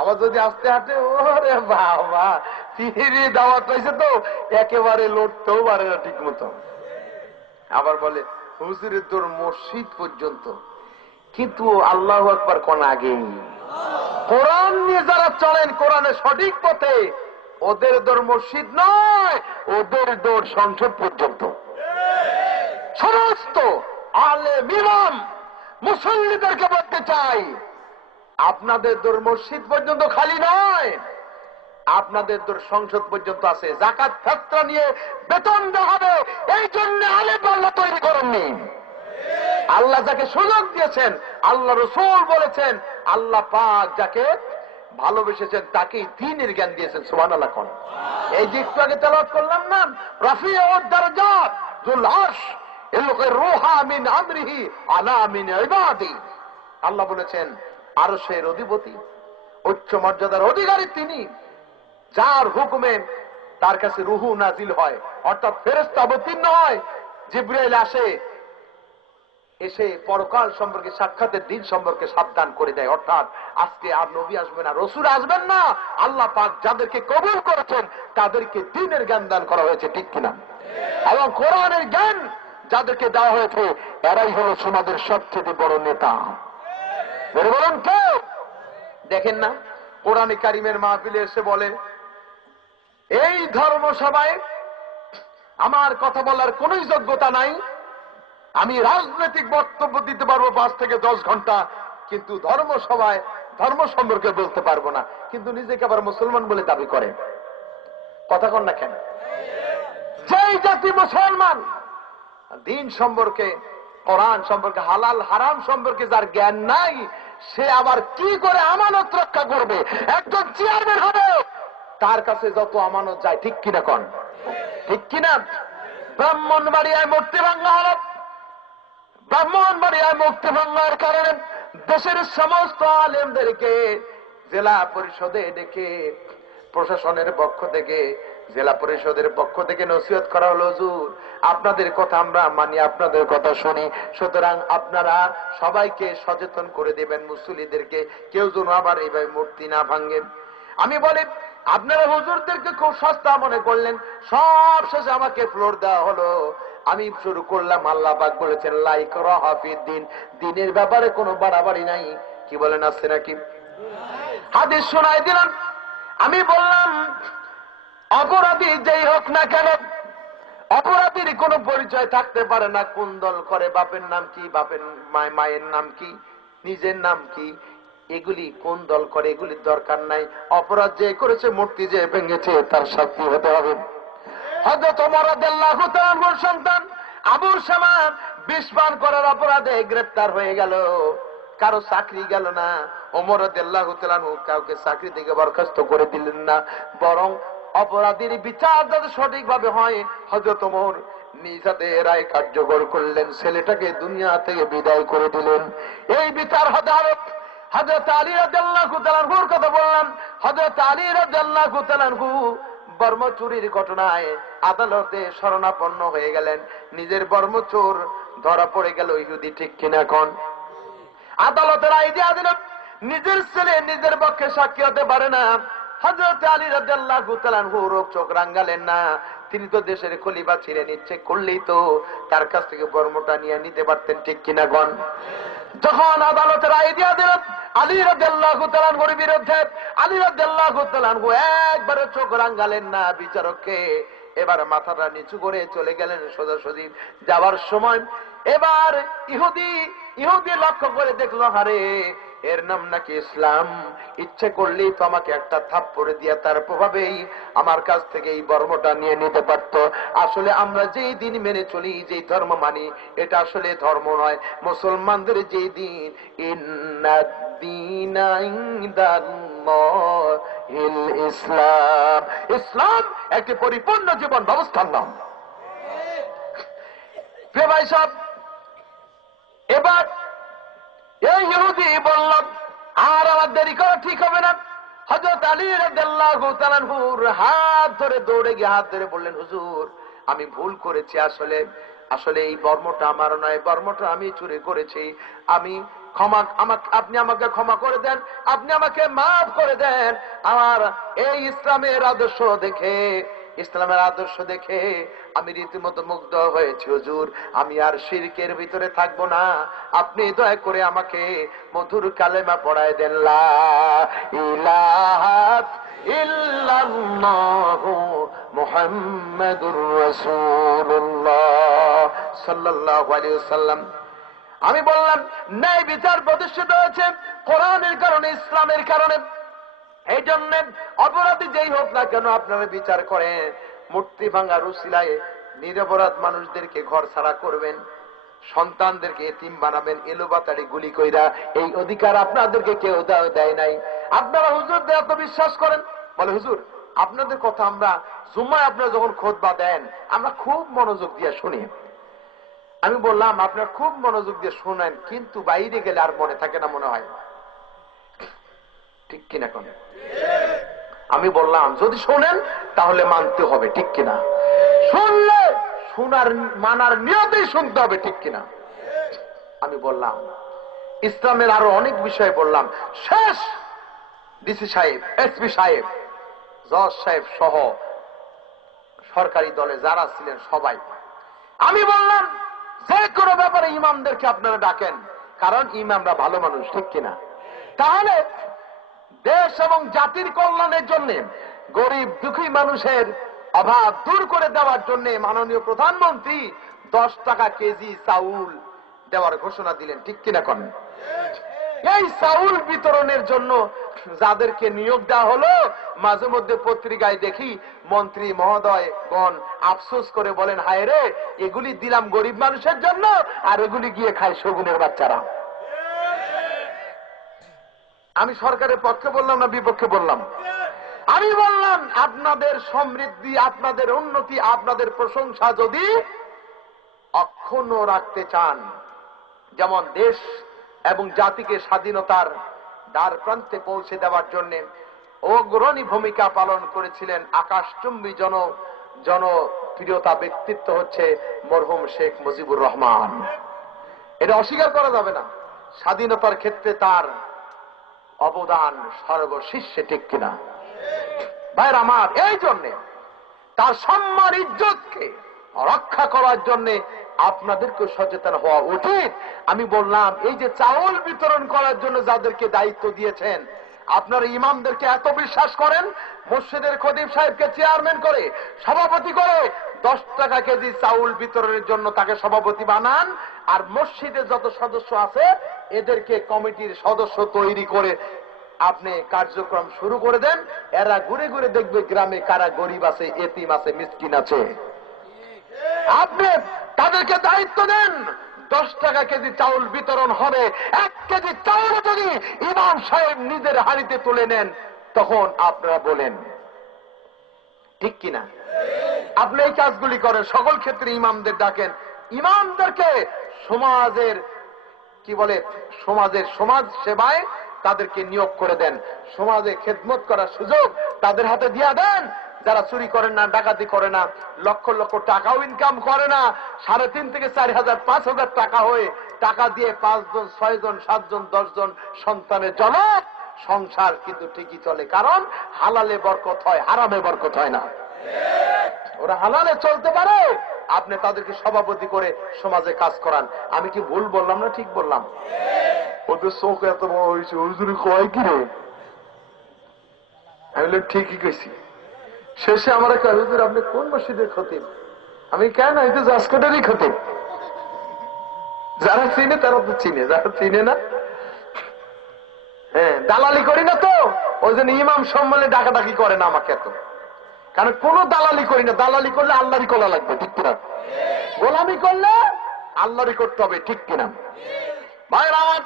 আবার যদি আস্তে হাঁটে, ওরে বাবা, ফিরি দাওয়াত পাইছে তো একেবারে লড়তেও পারে না ঠিক মতো। আবার বলে হুজুরের তোর মসজিদ পর্যন্ত, কিন্তু আল্লাহু আকবার কোন আগেই। কোরআন নিয়ে যারা চলেন, কোরআনের সঠিক পথে, ওদের দৌড় মসজিদ নয়, ওদের দৌড় সংসদ পর্যন্ত। সমস্ত আলেম ইমাম মুসল্লিদেরকে বলতে চাই, আপনাদের দৌড় মসজিদ পর্যন্ত খালি নয়, আপনাদের দৌড় সংসদ পর্যন্ত আছে। যাকাত ফিতরা নিয়ে বেতন দেওয়া হবে, এই জন্য আলেম আল্লাহ তৈরি করেননি। আল্লাহ যাকে সুযোগ দিয়েছেন, আল্লাহ রাসূল বলেছেন, আল্লাহ পাক যাকে ভালোবেসেছেন তাকেই দ্বীনের জ্ঞান দিয়েছেন। সুবহানাল্লাহ। কোন এই যে একটু আগে তেলাওয়াত করলাম না, রাফিউদ দারাজাত, যুল আরশ ইলকি রূহা মিন আমরিহি আলা মিন ইবাদি। আল্লাহ বলেছেন আরশের অধিপতি, উচ্চ মর্যাদার অধিকারী তিনি, যার হুকুমে তার কাছে রুহু নাজিল হয়, অর্থাৎ ফেরেশতা অবতীর্ণ হয়। জিবরাইল আসে, এসে পরকাল সম্পর্কে, সাক্ষাতের দিন সম্পর্কে সাবধান করে দেয়। অর্থাৎ আজকে আর নবী আসবে না, রসুল আসবেন না। আল্লাহ পাক যাদেরকে কবুল করেছেন তাদেরকে দ্বীনের জ্ঞান দান করা হয়েছে, ঠিক কিনা? এবং কোরআনের জ্ঞান যাদেরকে দেওয়া হয়েছে এরাই হলো সমাজের সবচেয়ে বড় নেতা। বলুন কে? দেখেন না, কোরআনে কারিমের মাহফিলে এসে বলে, এই ধর্মসভায় আমার কথা বলার কোন যোগ্যতা নাই, আমি রাজনৈতিক বক্তব্য দিতে পারবো 5 থেকে 10 ঘন্টা, কিন্তু ধর্মসভায় ধর্ম সম্পর্কে বলতে পারবো না। কিন্তু নিজেকে আবার মুসলমান বলে দাবি করে। কথা কন না কেন? যেই জাতি মুসলমান, দিন সম্পর্কে, কোরআন সম্পর্কে, হালাল হারাম সম্পর্কে যার জ্ঞান নাই, সে আবার কি করে আমানত রক্ষা করবে? একজন চেয়ারম্যান হবে, তার কাছে যত আমানত যায়, ঠিক কিনা কন? ঠিক কিনা? ব্রাহ্মণবাড়িয়ায় মূর্তি ভাঙ্গা হল, ব্রাহ্মণবাড়িয়ায় মূর্তি ভাঙ্গার কারণে দেশের সমস্ত আলেমদেরকে জেলা পরিষদে ডেকে প্রশাসনের পক্ষ থেকে, জেলা পরিষদের পক্ষ থেকে নসিহত করা হলো, হুজুর আপনাদের কথা আমরা মানি, আপনাদের কথা শুনি, সুতরাং আপনারা সবাইকে সচেতন করে দেবেন, মুসল্লিদেরকে, কেউ যেন আবার এইভাবে মূর্তি না ভাঙ্গে। আমি বলি, আপনারা হুজুরদেরকে খুব সস্তা মনে করলেন, সব শেষে আমাকে ফ্লোর দেওয়া হলো। আমি শুরু করলাম, আল্লাহ পাক বলেছেন লা ইকরাহা ফিদ্দিন, দ্বীনের ব্যাপারে কোনো বাড়াবাড়ি নাই। কি বলেন, আছে নাকি? হাদিস শোনাই দিলাম। আমি বললাম, অপরাধী যেই হোক না কেন, অপরাধীর কোনো পরিচয় থাকতে পারে না, কোন দল করে, বাপের নাম কি, বাপের মায়ের নাম কি, নিজের নাম কি, এগুলি কোন দল করে, এগুলির দরকার নাই। অপরাধ যে করেছে, মূর্তি যে ভেঙেছে, তার শাস্তি হতে হবে। হযরত ওমর রাদিয়াল্লাহু তাআলার সন্তান আবু শামা বিষ পান করার অপরাধে গ্রেফতার হয়ে গেল, কারো চাকরি গেল না। ওমর রাদিয়াল্লাহু তাআলা কাউকে চাকরি থেকে বরখাস্ত করে দিলেন না, বরং অপরাধীর বিচার যাতে সঠিকভাবে হয়, হযরত ওমর নিজ হাতে রায় কার্যকর করলেন, ছেলেটাকে দুনিয়া থেকে বিদায় করে দিলেন। এই বিচার হতে হবে। হযরত আলী রাদিয়াল্লাহু তাআলার কথা বললাম। হযরত আলী রাদিয়াল্লাহু তাআলা বর্ম চুরির ঘটনায় আদালতে শরণাপন্ন হয়ে গেলেন, নিজের বর্ম চোর ধরা পড়ে গেল ইহুদি, ঠিক কিনা কোন? আদালতের রায় দিয়ে দিলেন, নিজের ছেলে নিজের পক্ষে সাক্ষী হতে পারে না। হযরত আলী রাদিয়াল্লাহু তাআলা রোগ চোখ রাঙ্গালেন না, তিনি তো দেশের খলিফা ছিলেন, ইচ্ছে করলেই তো তার কাছ থেকে বর্মটা নিয়ে নিতে পারতেন, ঠিক কিনা গণ? যখন আদালতের রায় দিয়ে দিলেন আলী রাদিয়াল্লাহু তাআলার বিরুদ্ধে, আলী রাদিয়াল্লাহু তাআলা একবারে চোখ রাঙ্গালেন না বিচারককে, এবার মাথাটা নিচু করে চলে গেলেন সোজাসুজি। যাওয়ার সময় এবার ইহুদি লক্ষ্য করে দেখলো, হারে এর নাম নাকি ইসলাম, ইচ্ছে করলেই তো আমাকে একটা থাপ্পড় দিয়ে তার প্রভাবেই আমার কাছ থেকে এই বর্মটা নিয়ে নিতে পারতো। আসলে আমরা যেই দিন মেনে চলি, যেই ধর্ম মানি, এটা আসলে ধর্ম নয়। মুসলমানদের যেই দিন, ইন্নাদ-দীনা ইনদাল্লাহিল ইসলাম, ইসলাম একটি পরিপূর্ণ জীবন ব্যবস্থার নাম। প্রিয় ভাই সাহেব, এবার এই ইহুদি বলল, আর আমার দেরি করা ঠিক হবে না। হযরত আলী রাদিয়াল্লাহু তাআলা হাত ধরে দৌড়ে গিয়ে হাত ধরে বললেন, হুজুর আমি ভুল করেছি, আসলে এই বর্মটা আমার নয়, বর্মটা আমি চুরি করেছি, আপনি আমাকে ক্ষমা করে দেন, আপনি আমাকে মাফ করে দেন। আমার এই ইসলামের আদর্শ দেখে আমি রীতিমতো মুগ্ধ হয়েছি, হুজুর আমি আর শিরকের ভিতরে থাকবো না, আপনি দয়া করে আমাকে মধুর কালেমা পড়ায় দেন, লা ইলাহা ইল্লাল্লাহু মুহাম্মাদুর রাসূলুল্লাহ সাল্লাল্লাহু আলাইহি ওয়াসাল্লাম। আমি বললাম, ন্যায় বিচার প্রতিষ্ঠিত হয়েছে কোরআনের কারণে, ইসলামের কারণে। এই জন্য অপরাধী যেই হোক না কেন আপনারা বিচার করেন, মূর্তি ভাঙার উসিলায় নিরপরাধ মানুষদেরকে ঘর ছাড়া করবেন, সন্তানদেরকে এতিম বানাবেন, এলোপাতাড়ি গুলি কইরা, এই অধিকার আপনাদেরকে কেউ দেয় নাই। আপনারা হুজুরদের এত বিশ্বাস করেন, বলে হুজুর আপনাদের কথা আমরা জুম্মায় আপনারা যখন খুতবা দেন আমরা খুব মনোযোগ দিয়ে শুনি। আমি বললাম আপনারা খুব মনোযোগ দিয়ে শুনেন, কিন্তু বাইরে গেলে আর মনে থাকে না মনে হয়, ঠিক কিনা কোন? আমি বললাম যদি শোনেন তাহলে মানতে হবে, ঠিক কিনা? শুনলে শোনার মানার নিয়তেই শুনতে হবে, ঠিক কিনা? আমি বললাম ইসলামের আরো অনেক বিষয় বললাম। শেষ ডিসি সাহেব, এসপি সাহেব, জজ সাহেব সহ সরকারি দলে যারা ছিলেন সবাই, আমি বললাম যে কোনো ব্যাপারে ইমামদেরকে আপনারা ডাকেন, কারণ ইমামরা ভালো মানুষ, ঠিক কিনা? তাহলে দেশ এবং জাতির কল্যাণের জন্য, গরিব দুঃখী মানুষের অভাব দূর করে দেওয়ার জন্য মাননীয় প্রধানমন্ত্রী 10 টাকা কেজি চাউল দেওয়ার ঘোষণা দিলেন, ঠিক কিনা করেন? এই চাউল বিতরণের জন্য যাদেরকে নিয়োগ দেওয়া হলো, মাঝে মধ্যে পত্রিকায় দেখি মন্ত্রী মহোদয়গণ আফসোস করে বলেন, হায় রে, এগুলি দিলাম গরিব মানুষের জন্য আর এগুলি গিয়ে খায় শগুনের বাচ্চারা। আমি সরকারের পক্ষে বললাম না বিপক্ষে বললাম? আমি বললাম আপনাদের সমৃদ্ধি, আপনাদের উন্নতি, আপনাদের প্রশংসা যদি অক্ষুণ্ণ রাখতে চান, যেমন দেশ এবং জাতিকে স্বাধীনতার দ্বার প্রান্তে পৌঁছে দেওয়ার জন্য অগ্রণী ভূমিকা পালন করেছিলেন আকাশচুম্বী জনপ্রিয়তা ব্যক্তিত্ব হচ্ছে মরহুম শেখ মুজিবুর রহমান। এটা অস্বীকার করা যাবে না। স্বাধীনতার ক্ষেত্রে তার অবদান সর্বশীর্ষে, ঠিক কিনা ভাইরা আমার? এই জন্যে তার সম্মান ইজ্জতকে রক্ষা করার জন্য আপনাদেরকে সচেতন হওয়া উচিত। আমি বললাম এই যে চাউল বিতরণ করার জন্য যাদেরকে দায়িত্ব দিয়েছেন, আপনারা ইমামদেরকে এত বিশ্বাস করেন, মসজিদের খতিব সাহেবকে চেয়ারম্যান করে সভাপতি করে 10 টাকা কেজি চাউল বিতরণের জন্য তাকে সভাপতি বানান, আর মসজিদে যত সদস্য আছে এদেরকে কমিটির সদস্য তৈরি করে আপনি কার্যক্রম শুরু করে দেন। এরা ঘুরে ঘুরে দেখবে গ্রামে কারা গরিব আছে, এতিম আছে, মিসকিন আছে। আপনি তাদেরকে দায়িত্ব দেন, 10 টাকা কেজি চাউল বিতরণ হবে। 1 কেজি চাউল যদি ইমাম সাহেব নিজের হাড়িতে তুলে নেন, তখন আপনারা বলেন, ঠিক কিনা? আপনি এই কাজগুলি করেন, সকল ক্ষেত্রে ইমামদের ডাকেন, ইমামদেরকে সমাজের কি বলে সমাজ সেবায় তাদেরকে নিয়োগ করে দেন, সমাজে খেদমত করার সুযোগ তাদের হাতে দিয়া দেন। যারা চুরি করেন না, ডাকাতি করে না, লক্ষ লক্ষ টাকাও ইনকাম করে না, 3,500 থেকে 4,000 5,000 টাকা হয়ে টাকা দিয়ে 5 জন 6 জন 7 জন 10 জন সন্তানের জনক সংসার কিন্তু ঠিকই চলে, কারণ হালালে বরকত হয়, হারামে বরকত হয় না। ওরা হালালে চলতে পারে, আপনি তাদেরকে সভাপতি করে সমাজে কাজ করান। আমি কি ভুল বললাম না ঠিক বললাম? ওদের চোখ এত বড় হয়েছে, হুজুরি কয় কি রে? আমি বললাম ঠিকই কইছি। শেষে আমার একটা হুজুর, আপনি কোন মসজিদের খতিব? আমি কেন, এই তো জাসকোটেরই খতিব। যারা চিনে তারা তো চিনে, যারা চিনে না, হ্যাঁ, দালালি করি না তো, ওই জন্য ইমাম সম্মানে ডাকাডাকি করে না আমাকে এত, কারণ কোন দালালি করি না। দালালি করলে আল্লাহরই করা লাগবে, ঠিক কিনা? গোলামি করলে আল্লাহরই করতে হবে, ঠিক কিনা? ভাইরা আমার,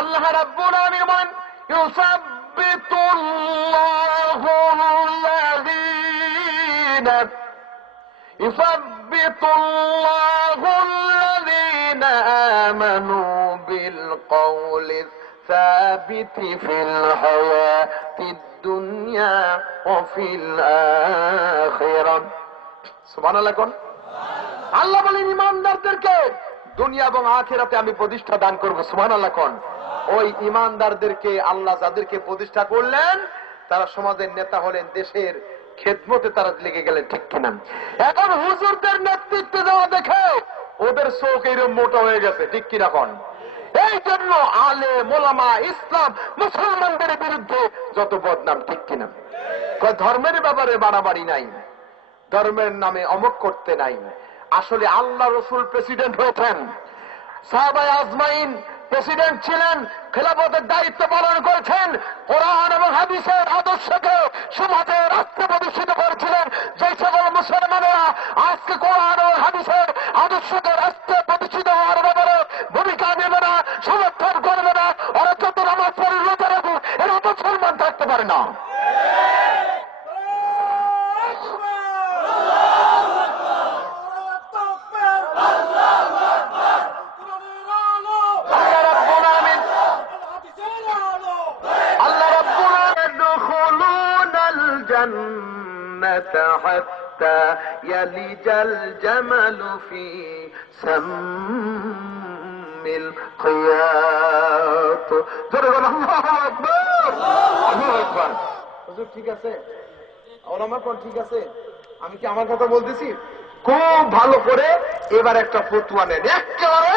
আল্লাহ রাব্বুল আলামিন বলেন, ইউসাব্বিতুল্লাহুল্লাযীনা আমানু বিল কওলিস সাবিতি ফিল হায়াতিদ দুনিয়া ওয়া ফিল আখিরাহ। সুবহানাল্লাহ কোন? আল্লাহ বলেন ইমানদারদেরকে দুনিয়া এবং আখিরাতে আমি প্রতিষ্ঠা দান করব। সুবহানাল্লাহ কোন? ওই ইমানদারদেরকে আল্লাহ যাদেরকে প্রতিষ্ঠা করলেন, তারা সমাজের নেতা হলেন, দেশের খেদমতে তারা লেগে গেলেন, ঠিক কিনা? এখন হুজুরদের নেতৃত্বে দেওয়া দেখে ওদের চোখ এরকম মোটা হয়ে গেছে, ঠিক কিনা কোন? এই জন্য আলেম ওলামা ইসলাম মুসলমানদের বিরুদ্ধে যত বদনাম, ঠিক কিনা? ধর্মের ব্যাপারে বাড়াবাড়ি নাই, ধর্মের নামে অমক করতে নাই। আসলে আল্লাহ রসুল প্রেসিডেন্ট হয়েছেন, সাহাবায়ে আজমাইন প্রেসিডেন্ট ছিলেন, খেলাফতের দায়িত্ব পালন করেছেন, কোরআন এবং হাদিসের আদর্শকে সমাজে রাষ্ট্রে প্রতিষ্ঠিত করেছিলেন। যে সকল মুসলমানেরা আজকে কোরআন ও হাদিসের আদর্শকে রাষ্ট্রে প্রতিষ্ঠিত হওয়ার ব্যাপারে ভূমিকা নেবে না, সমর্থন করবে না, ওরা যত নামাজ পড়ে রোজা রাখুক, এরা মুসলমান থাকতে পারে না। الجنة حتى يلج الجمل في سم الخياط ঠিক আছে ওলামা কোন ঠিক আছে আমি কি আমার কথা বলতেছি খুব ভালো করে এবার একটা ফতোয়া নেন একেবারে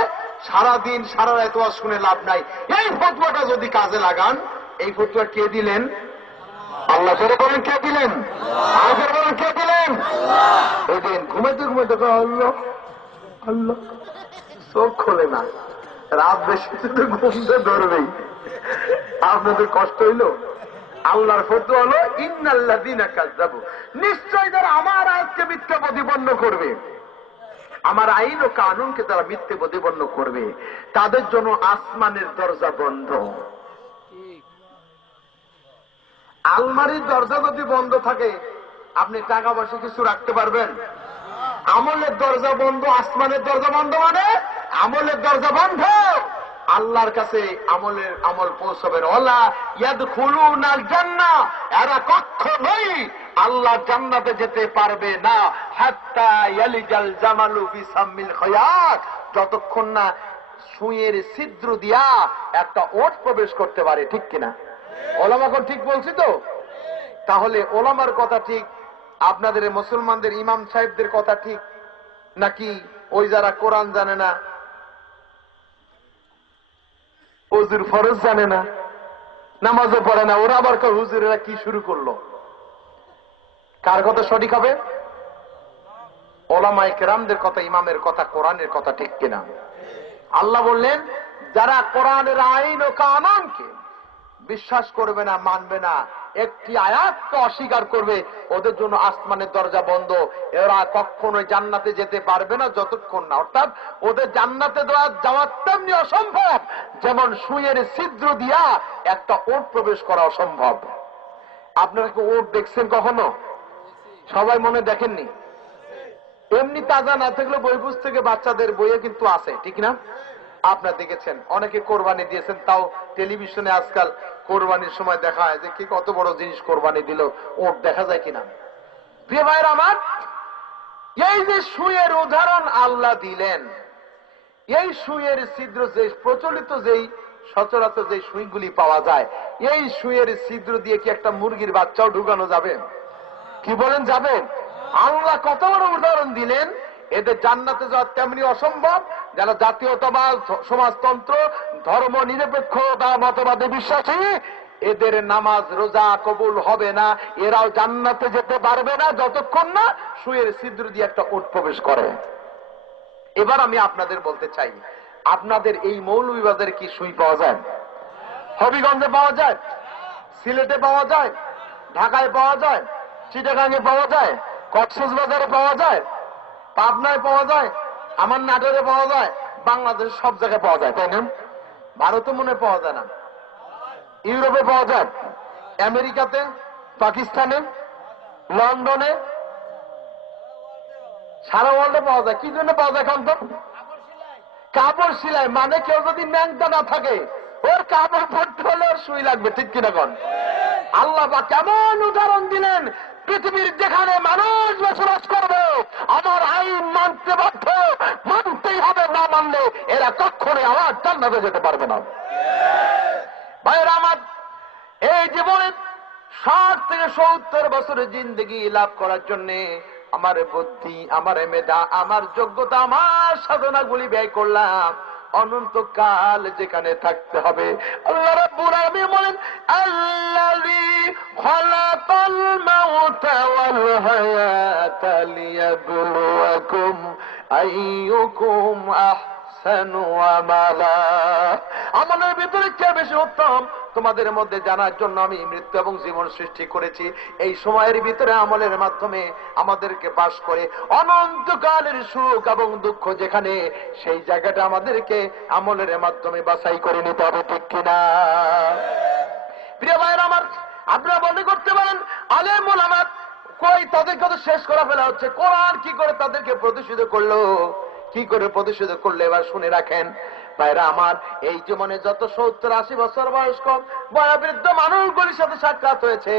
সারাদিন সারা রাত ওয়াজ শুনে লাভ নাই এই ফতোয়াটা যদি কাজে লাগান এই ফতোয়া কে দিলেন আল্লাহ করে বলেন কে দিলেন আল্লাহ বলেন কে দিলেন ওই দিন ঘুমাইতে ঘুমাইতে আল্লাহ আল্লাহ চোখ খোলে না রাত বেশি শুধু ঘুমতে ধরবেই আপনাদের কষ্ট হইল আল্লাহর ফতোয়া হলো ইন্নাল্লাযীনা কাযযাবু নিশ্চয় তারা আমার আয়াতকে মিথ্যা প্রতিপন্ন করবে আমার আইন ও কানুনকে তারা মিথ্যে প্রতিপন্ন করবে তাদের জন্য আসমানের দরজা বন্ধ আলমারির দরজা যদি বন্ধ থাকে আপনি টাকা পয়সা কিছু রাখতে পারবেন আমলের দরজা বন্ধ আসমানের দরজা বন্ধ মানে আমলের দরজা বন্ধ আল্লাহর কাছে আমল পৌঁছাবে ওলা ইয়াদখুলুনাল জান্নাহ এরা কখনোই আল্লাহর জান্নাতে যেতে পারবে না হাত্তা ইয়ালিজাল জামালু ফি সামিল খায়াত যতক্ষণ না সুঁইয়ের ছিদ্র দিয়া একটা ওট প্রবেশ করতে পারে ঠিক কিনা ওলামা কোন ঠিক বলছি তো তাহলে ওলামার কথা ঠিক আপনাদের মুসলমানদের ইমাম সাহেবদের কথা ঠিক নাকি ওই যারা কোরআন জানে না হুজুর ফরজ জানে না নামাজও পড়ে না ওরা আবার হুজুরেরা কি শুরু করলো কার কথা সঠিক হবে ওলামায়ে কেরামদের কথা ইমামের কথা কোরআনের কথা ঠিক কিনা আল্লাহ বললেন যারা কোরআনের আইন ও কানুনকে বিশ্বাস করবে না মানবে না একটি আয়াতকে অস্বীকার করবে ওদের জন্য আসমানের দরজা বন্ধ এরা কখনোই জান্নাতে যেতে পারবে না যতক্ষণ না অর্থাৎ ওদের জান্নাতে যাওয়া তেমনি অসম্ভব যেমন সুঁইয়ের ছিদ্র দিয়া একটা ওট প্রবেশ করা অসম্ভব আপনারা কি ওট দেখছেন কখনো সবাই মনে দেখেননি এমনি তাজা না থাকলে বই পুস্তকে বাচ্চাদের বইয়ে কিন্তু আছে ঠিক না আপনারা দেখেছেন অনেকে কোরবানি দিয়েছেন তাও টেলিভিশনে আজকাল কোরবানির সময় দেখা হয় যে কি কত বড় জিনিস কোরবানি দিল ওট দেখা যায় কিনা প্রিয় ভাইরা আমার এই যে সুঁইয়ের উদাহরণ আল্লাহ দিলেন এই সুঁইয়ের ছিদ্র যে প্রচলিত যেই সচরাচর যে সুঁইগুলি পাওয়া যায় এই সুঁইয়ের ছিদ্র দিয়ে কি একটা মুরগির বাচ্চাও ঢুকানো যাবে কি বলেন যাবে আল্লাহ কত বড় উদাহরণ দিলেন এদের জান্নাতে যাওয়া তেমনি অসম্ভব যারা জাতীয়তাবাদ সমাজতন্ত্র ধর্ম নিরপেক্ষতা মতবাদে বিশ্বাসী এদের নামাজ রোজা কবুল হবে না এরাও জান্নাতে যেতে পারবে না যতক্ষণ না সুঁইয়ের ছিদ্র দিয়ে একটা ওট প্রবেশ করে এবার আমি আপনাদের বলতে চাই আপনাদের এই মৌলভীবাজারে কি সুঁই পাওয়া যায় হবিগঞ্জে পাওয়া যায় সিলেটে পাওয়া যায় ঢাকায় পাওয়া যায় চিটাগাঙে পাওয়া যায় কক্সবাজারে পাওয়া যায় পাবনায় পাওয়া যায় আমার নাটোরে পাওয়া যায় বাংলাদেশের সব জায়গায় পাওয়া যায় তাই না ভারতে মনে পাওয়া যায় না ইউরোপে পাওয়া যায় আমেরিকাতে পাকিস্তানে লন্ডনে সারা ওয়ার্ল্ডে পাওয়া যায় কি জন্য পাওয়া যায় এখন তো কাপড় সেলাই মানে কেউ যদি ন্যাংটা না থাকে ওর কাপড় পরতে হলে ওর সুই লাগবে ঠিক কিনা কোন আল্লাহ বা কেমন উদাহরণ দিলেন পৃথিবীর যেখানে মানুষ বসবাস করবে আমার আইন মানতে বাধ্য মানতেই হবে না মানলে এরা কখনোই আমার জান্নাতে যেতে পারবে না ভাইয়েরা আমার এই জীবনে 60 থেকে 70 বছরের জিন্দেগি লাভ করার জন্য আমার বুদ্ধি আমার মেধা আমার যোগ্যতা আমার সাধনাগুলি ব্যয় করলাম অনন্তকাল যেখানে থাকতে হবে আল্লাহ রাব্বুল আলামিন বলেন আল্লাযী খালাকাল মাউতা ওয়াল হায়াতা লিয়াবলুয়াকুম আইয়ুকুম আহসানু আমালা আমাদের ভিতরে কে বেশি উত্তম তোমাদের মধ্যে জানার জন্য আমি মৃত্যু এবং জীবন সৃষ্টি করেছি এই সময়ের ভিতরে আমলের মাধ্যমে আমাদেরকে পাস করে অনন্তকালের সুখ এবং দুঃখ যেখানে সেই জায়গাটা আমাদেরকে আমলের মাধ্যমে বাছাই করে নিতে হবে ঠিক কিনা প্রিয় ভাইয়েরা আমার আপনারা মনে করতে পারেন আলেম ওলামা কই তাদেরকে তো শেষ করা ফেলা হচ্ছে কোরআন কি করে তাদেরকে প্রতিষ্ঠিত করলো কি করে প্রতিষ্ঠিত করলে এবার শুনে রাখেন ভাইরা আমার, এই জীবনে যত 70-80 বছর বয়স্ক বয়োবৃদ্ধ মানুষগুলির সাথে সাক্ষাৎ হয়েছে,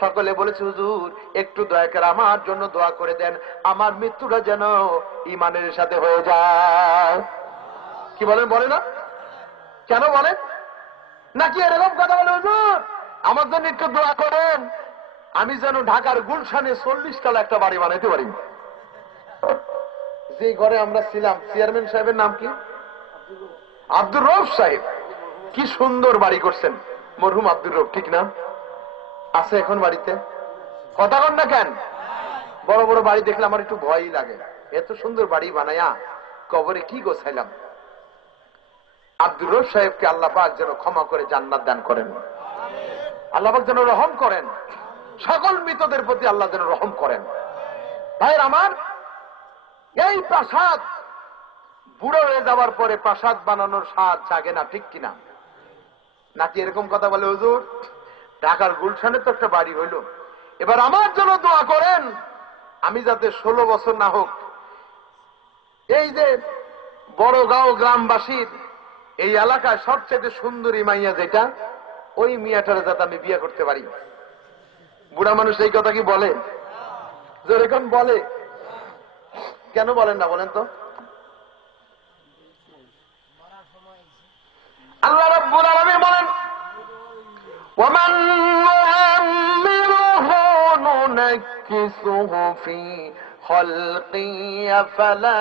সকলে বলেছে হুজুর একটু দয়া করে আমার জন্য দোয়া করে দেন, আমার মৃত্যুটা যেন ঈমানের সাথে হয়ে যায়। কি বলেন? বলে না কেন? বলেন নাকি এরকম কথা বলে হুজুর আমার জন্য একটু দোয়া করেন, আমি যেন ঢাকার গুলশানে 40 তলা একটা বাড়ি বানাইতে পারি। যে ঘরে আমরা ছিলাম, চেয়ারম্যান সাহেবের নাম কি? আব্দুর রউফ সাহেব। কি সুন্দর বাড়ি করছেন মরহুম আব্দুর রউফ, ঠিক না? আছে এখন বাড়িতে? কথা কন না কেন? বড় বড় বাড়ি দেখলে আমার একটু ভয়ই লাগে। এত সুন্দর বাড়ি বানায়া কবরে কি গোছাইলাম। আব্দুর রউফ সাহেবকে আল্লাহ পাক যেন ক্ষমা করে জান্নাত দান করেন, আল্লাহ পাক যেন রহম করেন, সকল মৃতদের প্রতি আল্লাহ যেন রহম করেন। ভাইয়ের আমার, এই প্রাসাদ বুড়ো হয়ে যাওয়ার পরে প্রাসাদ বানানোর স্বাদ জাগে না, ঠিক কিনা? নাকি এরকম কথা বলে হুজুর ঢাকার গুলশানে তো একটা বাড়ি হইল, এবার আমার জন্য দোয়া করেন আমি যাতে 16 বছর না হোক এই যে বড়গাঁও গ্রামবাসীর এই এলাকায় সবচেয়ে সুন্দরী মাইয়া যেটা, ওই মিয়াটারে যাতে আমি বিয়ে করতে পারি। বুড়া মানুষ এই কথা কি বলে? যেরকম বলে কেন বলেন না বলেন তো? আল্লাহ রাব্বুল আলামিন বলেন ওয়ামান নুআম্মিরুহু নুনাক্কিসুহু ফি খালকি আফালা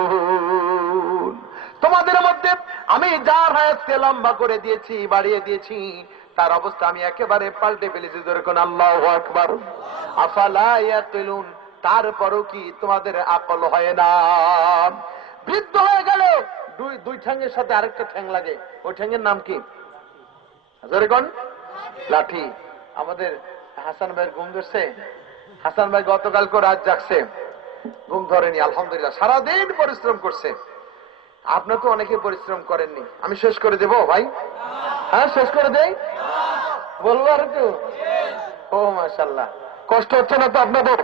ইয়াকিলুন। তোমাদের মধ্যে আমি যার হায়াতকে লম্বা করে দিয়েছি, বাড়িয়ে দিয়েছি, তার অবস্থা আমি একেবারে পাল্টে ফেলেছি। যেরকম আল্লাহু আকবার। আফালা ইয়াকিলুন, তারপরও কি তোমাদের আকল হয় না? বৃদ্ধ হয়ে গেলে দুই ঠ্যাঙের সাথে আরেকটা ঠ্যাং লাগে, ওই ঠ্যাঙের নাম কি? যেরকম লাঠি। আমাদের হাসান ভাইয়ের ঘুম ধরছে। হাসান ভাই গতকালকে রাত জাগছে, ঘুম ধরেনি আলহামদুলিল্লাহ, সারাদিন পরিশ্রম করছে। আপনার তো অনেকে পরিশ্রম করেননি, আমি শেষ করে দেবো ভাই? হ্যাঁ শেষ করে দেই, বলবো আর একটু? ও মাশাআল্লাহ, কষ্ট হচ্ছে না তো আপনাদের?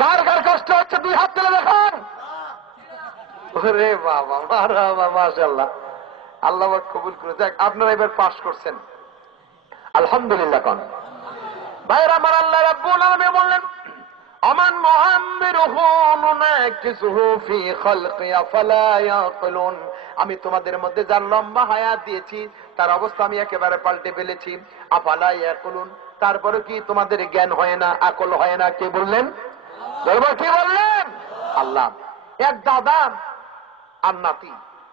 কার কার কষ্ট হচ্ছে দুই হাত তুলে দেখান। ওরে বাবা, মারহাবা, মাশাআল্লাহ, আল্লাহ পাক কবুল করে। যাক, আপনারা এবার পাস করছেন আলহামদুলিল্লাহ। কোন ভাইরা আমার, আল্লাহ রাব্বুল আলামিন বললেন আমান মুআম্মিরুহু নুনাক্কিসুহু ফি খালকি আফালা ইয়াকিলুন, আমি তোমাদের মধ্যে যার লম্বা হায়াত দিয়েছি তার অবস্থা আমি একেবারে পাল্টে ফেলেছি। আফালা ইয়াকিলুন, তারপরে কি তোমাদের জ্ঞান হয় না, আকল হয় না? কে বললেন? বলবো কি বললেন? আল্লাহ। এক দাদা আর নাতি,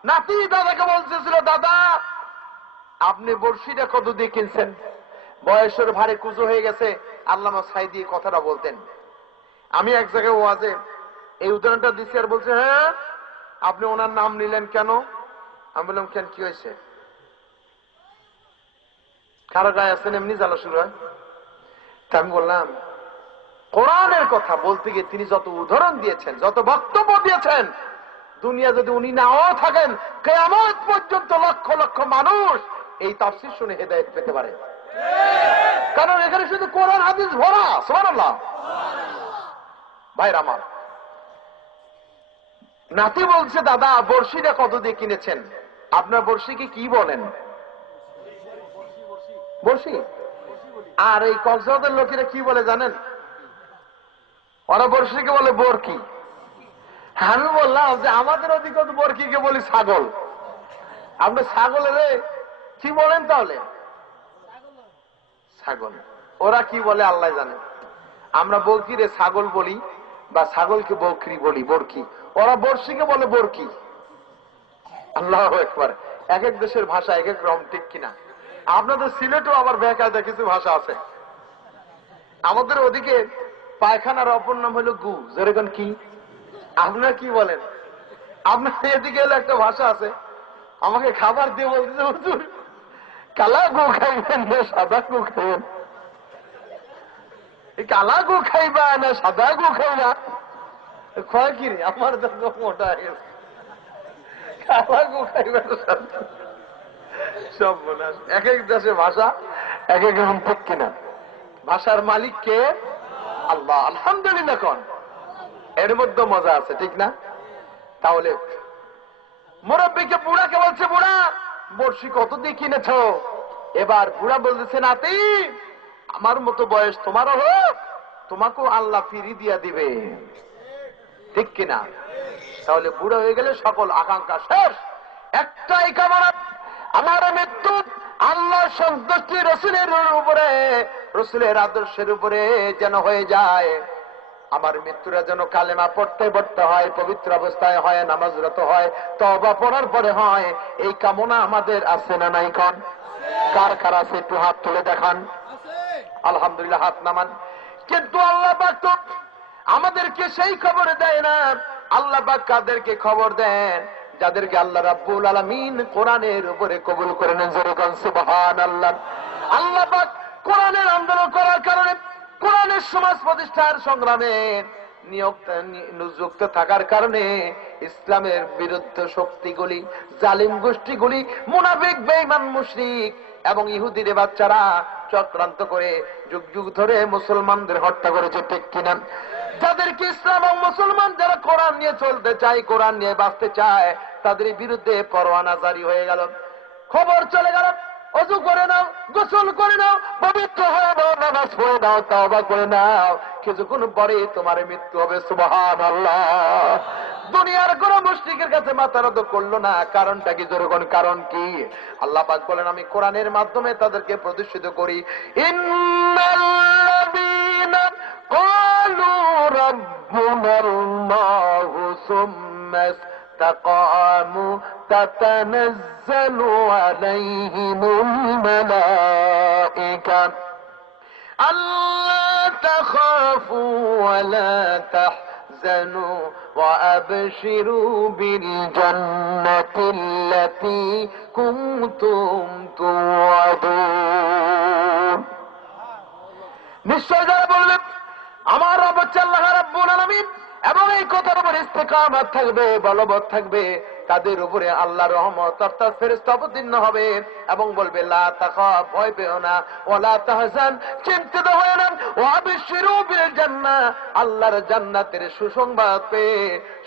নাতি দাদাকে বলতেছিল দাদা আপনি বড়শিটা কত দিয়ে কিনছেন? বয়সের ভারে কুজো হয়ে গেছে, আল্লামা সাইদি কথাটা বলতেন। আমি এক জায়গায় ওয়াজে এই উদাহরণটা দিচ্ছি, আর বলছে হ্যাঁ আপনি ওনার নাম নিলেন কেন? আমি বললাম কেন, কি হয়েছে? কারো গায়ে আছেন এমনি জ্বালা শুরু হয়। আমি বললাম কোরআনের কথা বলতে গিয়ে তিনি যত উদাহরণ দিয়েছেন, যত বক্তব্য দিয়েছেন, দুনিয়া যদি উনি নাও থাকেন কিয়ামত পর্যন্ত লক্ষ লক্ষ মানুষ এই তাফসীর শুনে হেদায়েত পেতে পারে। কারণ এখানে শুধু কোরআন হাদিস ভরা। সুবহানাল্লাহ। ভাইরা আমার, নাতি বলছে দাদা বড়শিটা কত দিয়ে কিনেছেন? আপনার বড়শিকে কি বলেন? বড়শি। আর এই কক্সবাজারের লোকেরা কি বলে জানেন? ওরা বড়শিকে বলে বরকি। আমি বললাম যে আমাদের ওদিকে বরকিকে বলি ছাগল। আপনি ছাগলের কি বলেন তাহলে? ছাগল। ওরা কি বলে আল্লাহ জানে। আমরা বরকিরে ছাগল বলি বা ছাগলকে বকরি বলি, বরকি। ওরা বর্ষিকে বলে বরকি। আল্লাহু আকবার। এক এক দেশের ভাষা এক এক রকম, ঠিক কিনা? আপনাদের সিলেটেও আবার বেকায়দা কিছু ভাষা আছে। আমাদের ওদিকে পায়খানার অপর নাম হলো গু। যেরকম কি আপনারা কি বলেন? আপনার এদিকে এলো একটা ভাষা আছে, আমাকে খাবার দিয়ে বলতেছে হুজুর কালা গু খাইবেন না সাদা গু খাইবেন? কালা গু খাইবা না সাদা গু খাইবা? খয় কি রে, আমার তো মোটা হয়ে গেছে। কালা গু খাইবা না সাদা? সব বলে এক এক দেশে ভাষা এক এক রকম, ঠিক কিনা? ভাষার মালিক কে? আল্লাহ। আলহামদুলিল্লাহ। কোন এর মধ্যে মজা আছে, ঠিক না? তাহলে মুরব্বীকে বুড়াকে বলছে, বুড়া বর্ষি কত দিয়ে কিনেছ? এবার বুড়া বলতেছে, নাতি আমার মতো বয়স তোমারও হোক, তোমাকেও আল্লাহ ফিরি দিয়া দিবে, ঠিক কিনা? তাহলে বুড়া হয়ে গেলে সকল আকাঙ্ক্ষা শেষ। একটাই কামনা, আমার মৃত্যু আল্লাহ সন্তুষ্টি রসুলের উপরে, রসুলের আদর্শের উপরে যেন হয়ে যায়। আমার মৃত্যুরা যেন কালেমা পড়তে পড়তে হয়, পবিত্র অবস্থায় হয়, নামাজরত হয়, তওবা পড়ার পরে হয়। এই কামনা আমাদের আছে না নাই? কোন কার কার আছে একটু হাত তুলে দেখান। আলহামদুলিল্লাহ, হাত নামান। কিন্তু আল্লাহ পাক তো আমাদেরকে সেই খবর দেয় না। আল্লাহ পাক কাদেরকে খবর দেন? যাদেরকে আল্লাহ রাব্বুল আলামিন কোরআনের উপরে কবুল করে নেন। যেরকম সুবহানাল্লাহ। আল্লাহ পাক কোরআনের আন্দোলন করার কারণে, কোরআনের সমাজ প্রতিষ্ঠার সংগ্রামে নিযুক্ত থাকার কারণে ইসলামের বিরুদ্ধে শক্তিগুলি, জালিম গোষ্ঠীগুলি, মুনাফিক, বেঈমান, মুশরিক এবং ইহুদির বাচ্চারা চক্রান্ত করে যুগ যুগ ধরে মুসলমানদের হত্যা করেছে, ঠিক কিনা? যাদেরকে ইসলাম এবং মুসলমান যারা কোরআন নিয়ে চলতে চায়, কোরআন নিয়ে বাঁচতে চায়, তাদের বিরুদ্ধে পরোয়ানা জারি হয়ে গেল, খবর চলে গেল। ওযু করে নাও, গোসল করে নাও, পবিত্র হয়ে নাও, নামাজ পড়ে নাও, তওবা করে নাও, কিছুক্ষণ পরে তোমার মৃত্যু হবে। সুবহানাল্লাহ। দুনিয়ার কোন মুশরিকের কাছে মাথা নত করলো না। কারণটা কি? জোরগণ কারণ কি? আল্লাহ পাক বলেন, আমি কোরআনের মাধ্যমে তাদেরকে প্রতিষ্ঠিত করি। ইন্নাল্লাযীনা ক্বালু রাব্বুনাল্লাহু সুম্মা ইসতাকামু তাতানাজ্জালু আলাইহিমুল মালায়েকা আল্লা তাখাফু ওয়া লা তাহজানু وأبشروا بالجنة التي كنتم توعدون। নিশ্চয় যারা বলবেন আমার রব হচ্ছে আল্লাহ রাব্বুল আলামিন এবং এই কথার উপর ইস্তেকামত থাকবে, বলবৎ থাকবে, তাদের উপরে আল্লাহর রহমত অর্থাৎ ফেরেশতা অবতীর্ণ হবে এবং বলবে, লা তাখাফ, ভয় পেও না, ওয়ালা তাহজান, চিন্তিত হয়ো না, ওয়াবশিরু বিল জান্নাহ, আল্লাহর জান্নাতের সুসংবাদ পেয়ে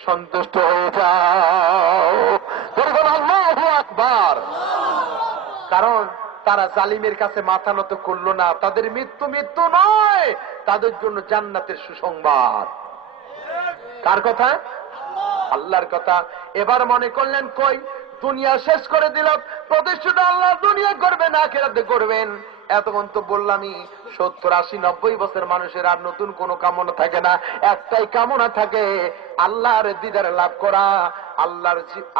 সন্তুষ্ট হয়ে যাও। বলুন আল্লাহু আকবার। কারণ তারা জালিমের কাছে মাথা নত করলো না। তাদের মৃত্যু মৃত্যু নয়, তাদের জন্য জান্নাতের সুসংবাদ। কার কথা? আল্লাহর কথা। এবার মনে করলেন কই দুনিয়া শেষ করে দিল, প্রতিষ্ঠিত আল্লাহ দুনিয়া করবেন, আখিরাতে করবেন। এতক্ষণ তো বললামই 70, 80, 90 বছর মানুষের আর নতুন কোনো কামনা থাকে না। একটাই কামনা থাকে, আল্লাহর দিদার লাভ করা,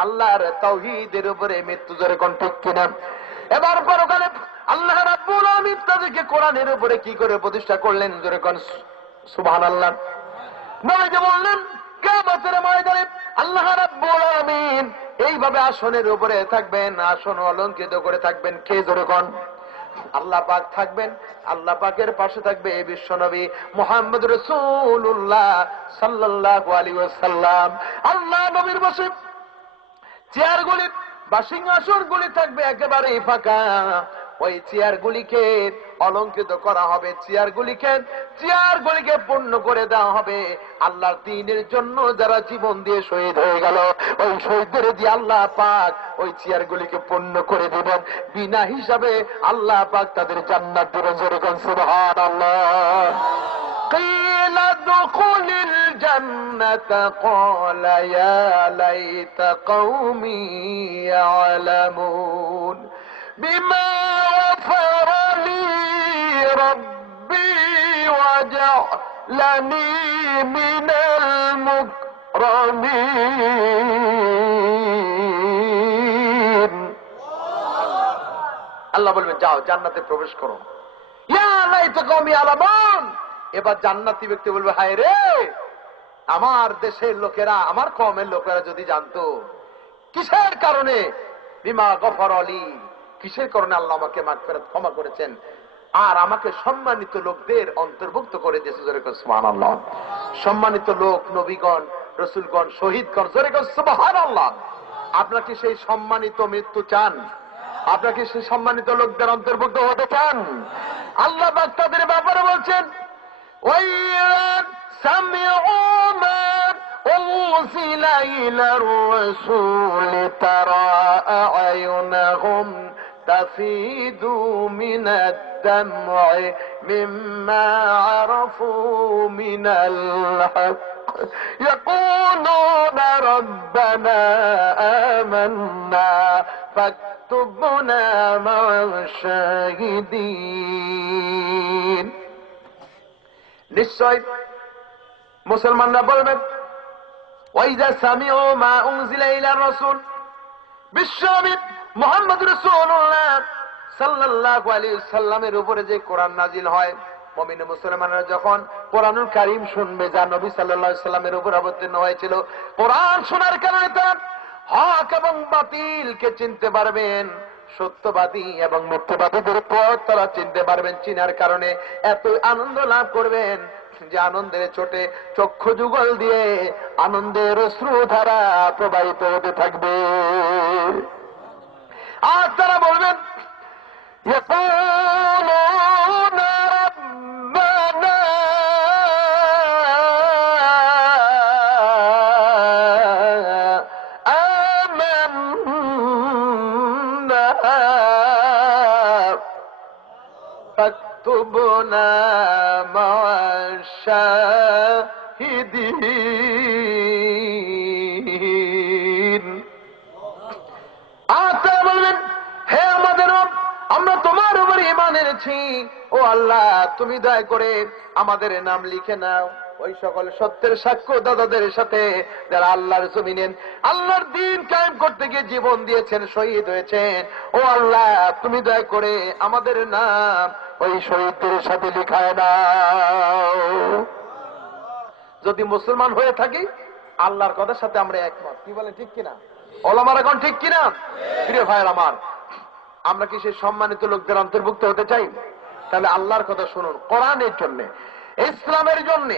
আল্লাহর তাওহীদের উপরে মৃত্যু। জোরে কোন ঠিক কিনা? এবার পরকালে আল্লাহ রাব্বুল আলামিন তাদেরকে কোরআনের উপরে কি করে প্রতিষ্ঠা করলেন? জোরে কোন সুবহানাল্লাহ। নবীজি বললেন, কিয়ামতের ময়দানে আল্লাহ রাব্বুল আলামিন এইভাবে আসনের উপরে থাকবেন, আসন অলংকৃত করে থাকবেন। কে? জোরে কোন? আল্লাহ পাক থাকবেন। আল্লাহ পাকের পাশে থাকবে বিশ্বনবী মুহাম্মদ রাসূলুল্লাহ সাল্লাল্লাহু আলাইহি ওয়াসাল্লাম। আল্লাহ নবীর বসে চেয়ারগুলি বা সিংহাসনগুলি থাকবে একেবারে ফাঁকা। ওই চেয়ারগুলিকে অলংকৃত করা হবে, চেয়ারগুলিকে পূর্ণ করে দেওয়া হবে। আল্লাহর দ্বীনের জন্য যারা জীবন দিয়ে শহীদ হয়ে গেল, ওই শহীদদের দিয়ে আল্লাহ পাক ওই চেয়ারগুলিকে পূর্ণ করে দেবেন। বিনা হিসাবে আল্লাহ পাক তাদের জান্নাত দিবেন। যেরকম সুবহানাল্লাহ। قيل ادخل الجنة قال يا ليت قومي يعلمون بما غفر لي ربي وجعلني من المكرمين। আল্লাহ বলবেন, যাও জান্নাতে প্রবেশ করো। ইয়া লাইতা কওমি ইয়ালামুন। এবার জান্নাতি ব্যক্তি বলবে, হায় রে, আমার দেশের লোকেরা, আমার কওমের লোকেরা যদি জানতো কিসের কারণে, বিমা গফর আলী, কিসের কারণে আল্লাহ আমাকে মাগফিরাত ক্ষমা করেছেন আর আমাকে সম্মানিত লোকদের অন্তর্ভুক্ত করে দিয়েছে। জোরে কর সুবহানাল্লাহ। সম্মানিত লোক, নবীগণ, রাসূলগণ, শহীদগণ। জোরে কর সুবহানাল্লাহ। আপনারা কি সেই সম্মানিত মৃত্যু চান? আপনারা কি সেই সম্মানিত লোকদের অন্তর্ভুক্ত হতে চান? আল্লাহ পাক তাদের ব্যাপারে বলছেন, وَإِذَا سَمِعُوا مَا أنزل إلى الرسول ترى أعينهم تفيض من الدمع مما عرفوا من الحق يقولون ربنا آمنا فاكتبنا مع الشاهدين। নিশ্চয় মুসলমানরা বলবেন ওয়াইদা সামিউ মা উনজিলা ইলা রাসূল, বিশ্বনবী মুহাম্মদ রাসূলুল্লাহ সাল্লাল্লাহু আলাইহি ওয়াসাল্লামের উপরে যে কোরআন নাজিল হয়, মুমিন মুসলমানরা যখন কোরআনুল কারীম শুনবে যা নবী সাল্লাল্লাহু আলাইহি ওয়াসাল্লামের উপর অবতীর্ণ হয়েছিল, কোরআন শোনার কারণে তারা হক এবং বাতিলকে চিনতে পারবেন, সত্যবাদী এবং মিথ্যাবাদীদের পথ তারা চিনতে পারবেন। চিনার কারণে এত আনন্দ লাভ করবেন যে আনন্দের চোটে চক্ষু যুগল দিয়ে আনন্দের অশ্রুধারা প্রবাহিত হতে থাকবে। আর তারা বলবেন فاكتبنا مع الشاهدين। আচ্ছা বলবেন, হে আমাদের রব, আমরা তোমার উপর ঈমান এনেছি, ও আল্লাহ তুমি দয়া করে আমাদের নাম লিখে নাও ওই সকল সত্যের সাক্ষ্য দাদাদের সাথে যারা আল্লাহর জমিনে আল্লাহর দ্বীন কায়েম করতে গিয়ে জীবন দিয়েছেন, শহীদ হয়েছেন। ও আল্লাহ তুমি দয়া করে আমাদের নাম ওই শহীদদের সাথে লিখায় নাও। যদি মুসলমান হয়ে থাকি আল্লাহর কথার সাথে আমরা একমত, কি বলেন ঠিক কিনা? ওলামারা কোন ঠিক কিনা? প্রিয় ভাইয়ের আমার, আমরা কি সেই সম্মানিত লোকদের অন্তর্ভুক্ত হতে চাই? তাহলে আল্লাহর কথা শুনুন। কোরআনের জন্য, ইসলামের জন্য,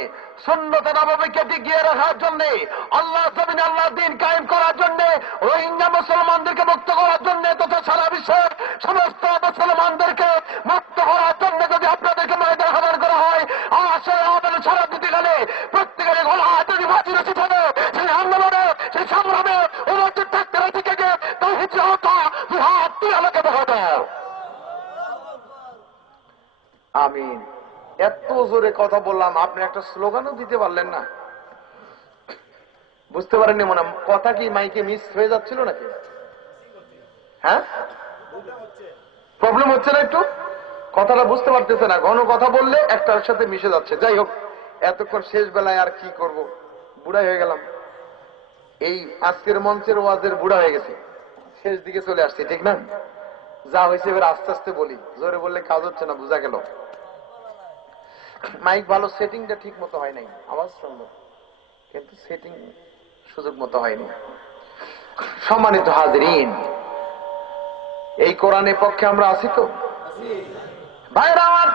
সুন্নতে নববীকে টিকিয়ে রাখার জন্য, আল্লাহ জমিনে আল্লাহর দ্বীন কায়েম করার জন্য, রোহিঙ্গা মুসলমানদেরকে মুক্ত করার জন্য তথা সারা বিশ্বের সমস্ত মুসলমানদেরকে মুক্ত করার জন্য যদি আপনাদেরকে ময়দান আহ্বান করা হয়, সেই আহ্বানে সারা দিতে গেলে প্রত্যেকের গলা যদি বাজি রচিত হবে, সেই আন্দোলনে সেই সংগ্রামে উপস্থিত থাকতে রাজি থেকে তৌহিদ হতা জিহাদ তুই আমাকে দেখা দাও। আমিন। এত জোরে কথা বললাম, আপনি একটা স্লোগানও দিতে পারলেন না। বুঝতে পারেননি মনে কথা কি মাইকে মিস হয়ে যাচ্ছিল নাকি? হ্যাঁ, প্রবলেম হচ্ছে না? একটু কথাটা বুঝতে পারতেছে না, ঘন কথা বললে একটার সাথে মিশে যাচ্ছে। যাই হোক, এতক্ষণ শেষ বেলায় আর কি করব, বুড়া হয়ে গেলাম। এই আজকের মঞ্চের ওয়াজের বুড়া হয়ে গেছে, শেষ দিকে চলে আসছি, ঠিক না? যা হয়েছে এবার আস্তে আস্তে বলি, জোরে বললে কাজ হচ্ছে না, বোঝা গেল। মাইক ভালো, সেটিংটা ঠিক মতো হয় নাই, আওয়াজ সুন্দর কিন্তু সেটিং সুযোগ মতো হয়নি। সম্মানিত হাজরিন, এই কোরআনের পক্ষে আমরা আছি তো ভাইরা আমার?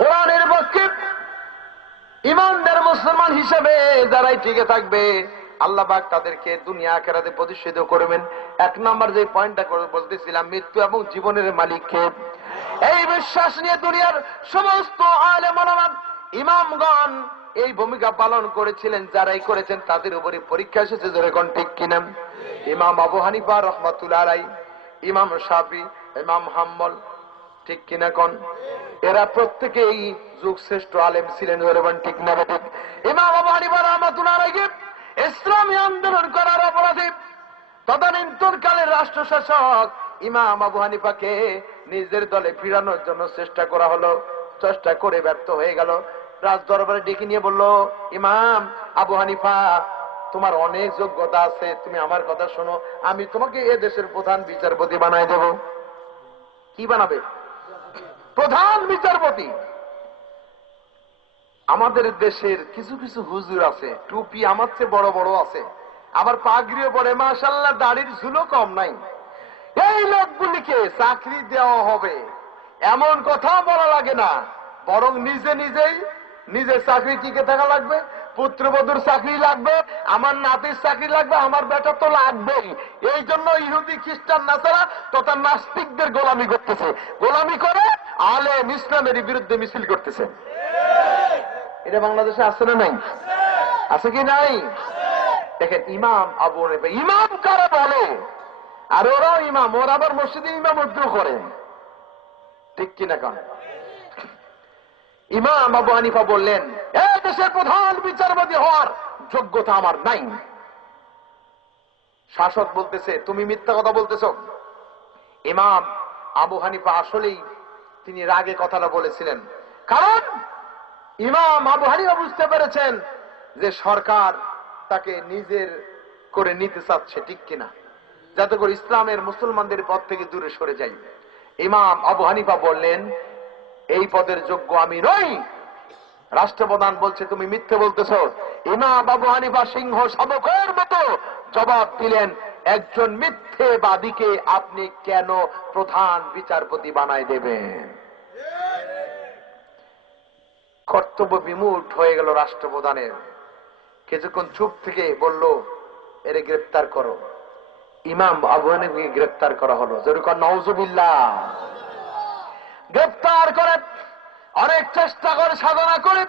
কোরআনের পক্ষে ইমানদার মুসলমান হিসেবে যারাই টিকে থাকবে আল্লাহ পাক তাদেরকে দুনিয়া আখিরাতে প্রতিষ্ঠিত করবেন। এক নম্বর যে পয়েন্টটা করে বলতেছিলাম, মৃত্যু এবং জীবনের মালিক কে, এই বিশ্বাস নিয়ে দুনিয়ার সমস্ত আলেম ওলামা ইমামগণ এই ভূমিকা পালন করেছিলেন। যারাই করেছেন তাদের উপরে পরীক্ষা এসেছে, যেরকম ঠিক কিনা? ইমাম আবু হানিফা রহমাতুল্লাহ আলাইহি, ইমাম শাফি, ইমাম হাম্বল, ঠিক কিনা কোন? এরা প্রত্যেকেই যুগ শ্রেষ্ঠ আলেম ছিলেন, যেরকম ঠিক না? ঠিক। ইমাম আবু হানিফা রহমাতুল্লাহ আলাইহি ইসলামী আন্দোলন করার অপরাধী তদানীন্তনকালের রাষ্ট্রশাসক ইমাম আবু হানিফাকে নিজের দলে ফিরানোর জন্য চেষ্টা করা হলো, চেষ্টা করে ব্যর্থ হয়ে গেল। রাজ দরবারে ডেকে নিয়ে বলল, ইমাম আবু হানিফা, তোমার অনেক যোগ্যতা আছে, তুমি আমার কথা শোনো, আমি তোমাকে এ দেশের প্রধান বিচারপতি বানায় দেব। কি বানাবে? প্রধান বিচারপতি। আমাদের দেশের কিছু কিছু হুজুর আছে, টুপি আমার চেয়ে বড় বড় আছে, আবার পাগড়িও পরে, মাশাআল্লাহ, দাড়ির ঝুলও কম নাই। এই লোকগুলিকে চাকরি দেওয়া হবে এমন কথা বলা লাগে না, বরং নিজের চাকরি টিকে থাকা লাগবে, পুত্রবধূর চাকরি লাগবে, আমার নাতির চাকরি লাগবে, আমার বেটা তো লাগবেই। এই জন্য ইহুদি খ্রিস্টান নাসারা তথা নাস্তিকদের গোলামি করতেছে, গোলামি করে আলেম ইসলামের বিরুদ্ধে মিছিল করতেছে। এটা বাংলাদেশে আছে না নাই? আছে কি নাই? দেখেন ইমাম আবু হানিফা, ইমাম কারা বলে, আর ওরাও ইমাম, ওরা আবার মসজিদে ইমামত্ব করে, ঠিক কিনা কেন? ইমাম আবু হানিফা বললেন, এই দেশের প্রধান বিচারপতি হওয়ার যোগ্যতা আমার নাই। শাসক বলতেছে তুমি মিথ্যা কথা বলতেছ। ইমাম আবু হানিফা আসলেই তিনি রাগে কথাটা বলেছিলেন, কারণ ইমাম আবু হানিফা বুঝতে পেরেছেন যে সরকার তাকে নিজের করে নিতে চাচ্ছে, ঠিক কিনা, যাতে করে ইসলামের মুসলমানদের পদ থেকে দূরে সরে যায়। ইমাম আবু হানিফা বললেন, এই পদের যোগ্য আমি নই। রাষ্ট্রপ্রধান বলছে তুমি মিথ্যে বলতেছ। ইমাম আবু হানিফা সিংহ শাবকের মতো জবাব দিলেন, একজন মিথ্যেবাদীকে আপনি কেন প্রধান বিচারপতি বানায় দেবেন? কর্তব্য বিমূঢ় হয়ে গেল রাষ্ট্রপ্রধানের। কিছুক্ষণ চুপ থেকে বলল, এরে গ্রেফতার করো। ইমাম আবু হানিফাকে গ্রেফতার করা হলো। যেরকম নাউজুবিল্লাহ। গ্রেফতার করে অনেক চেষ্টা করে, সাধনা করে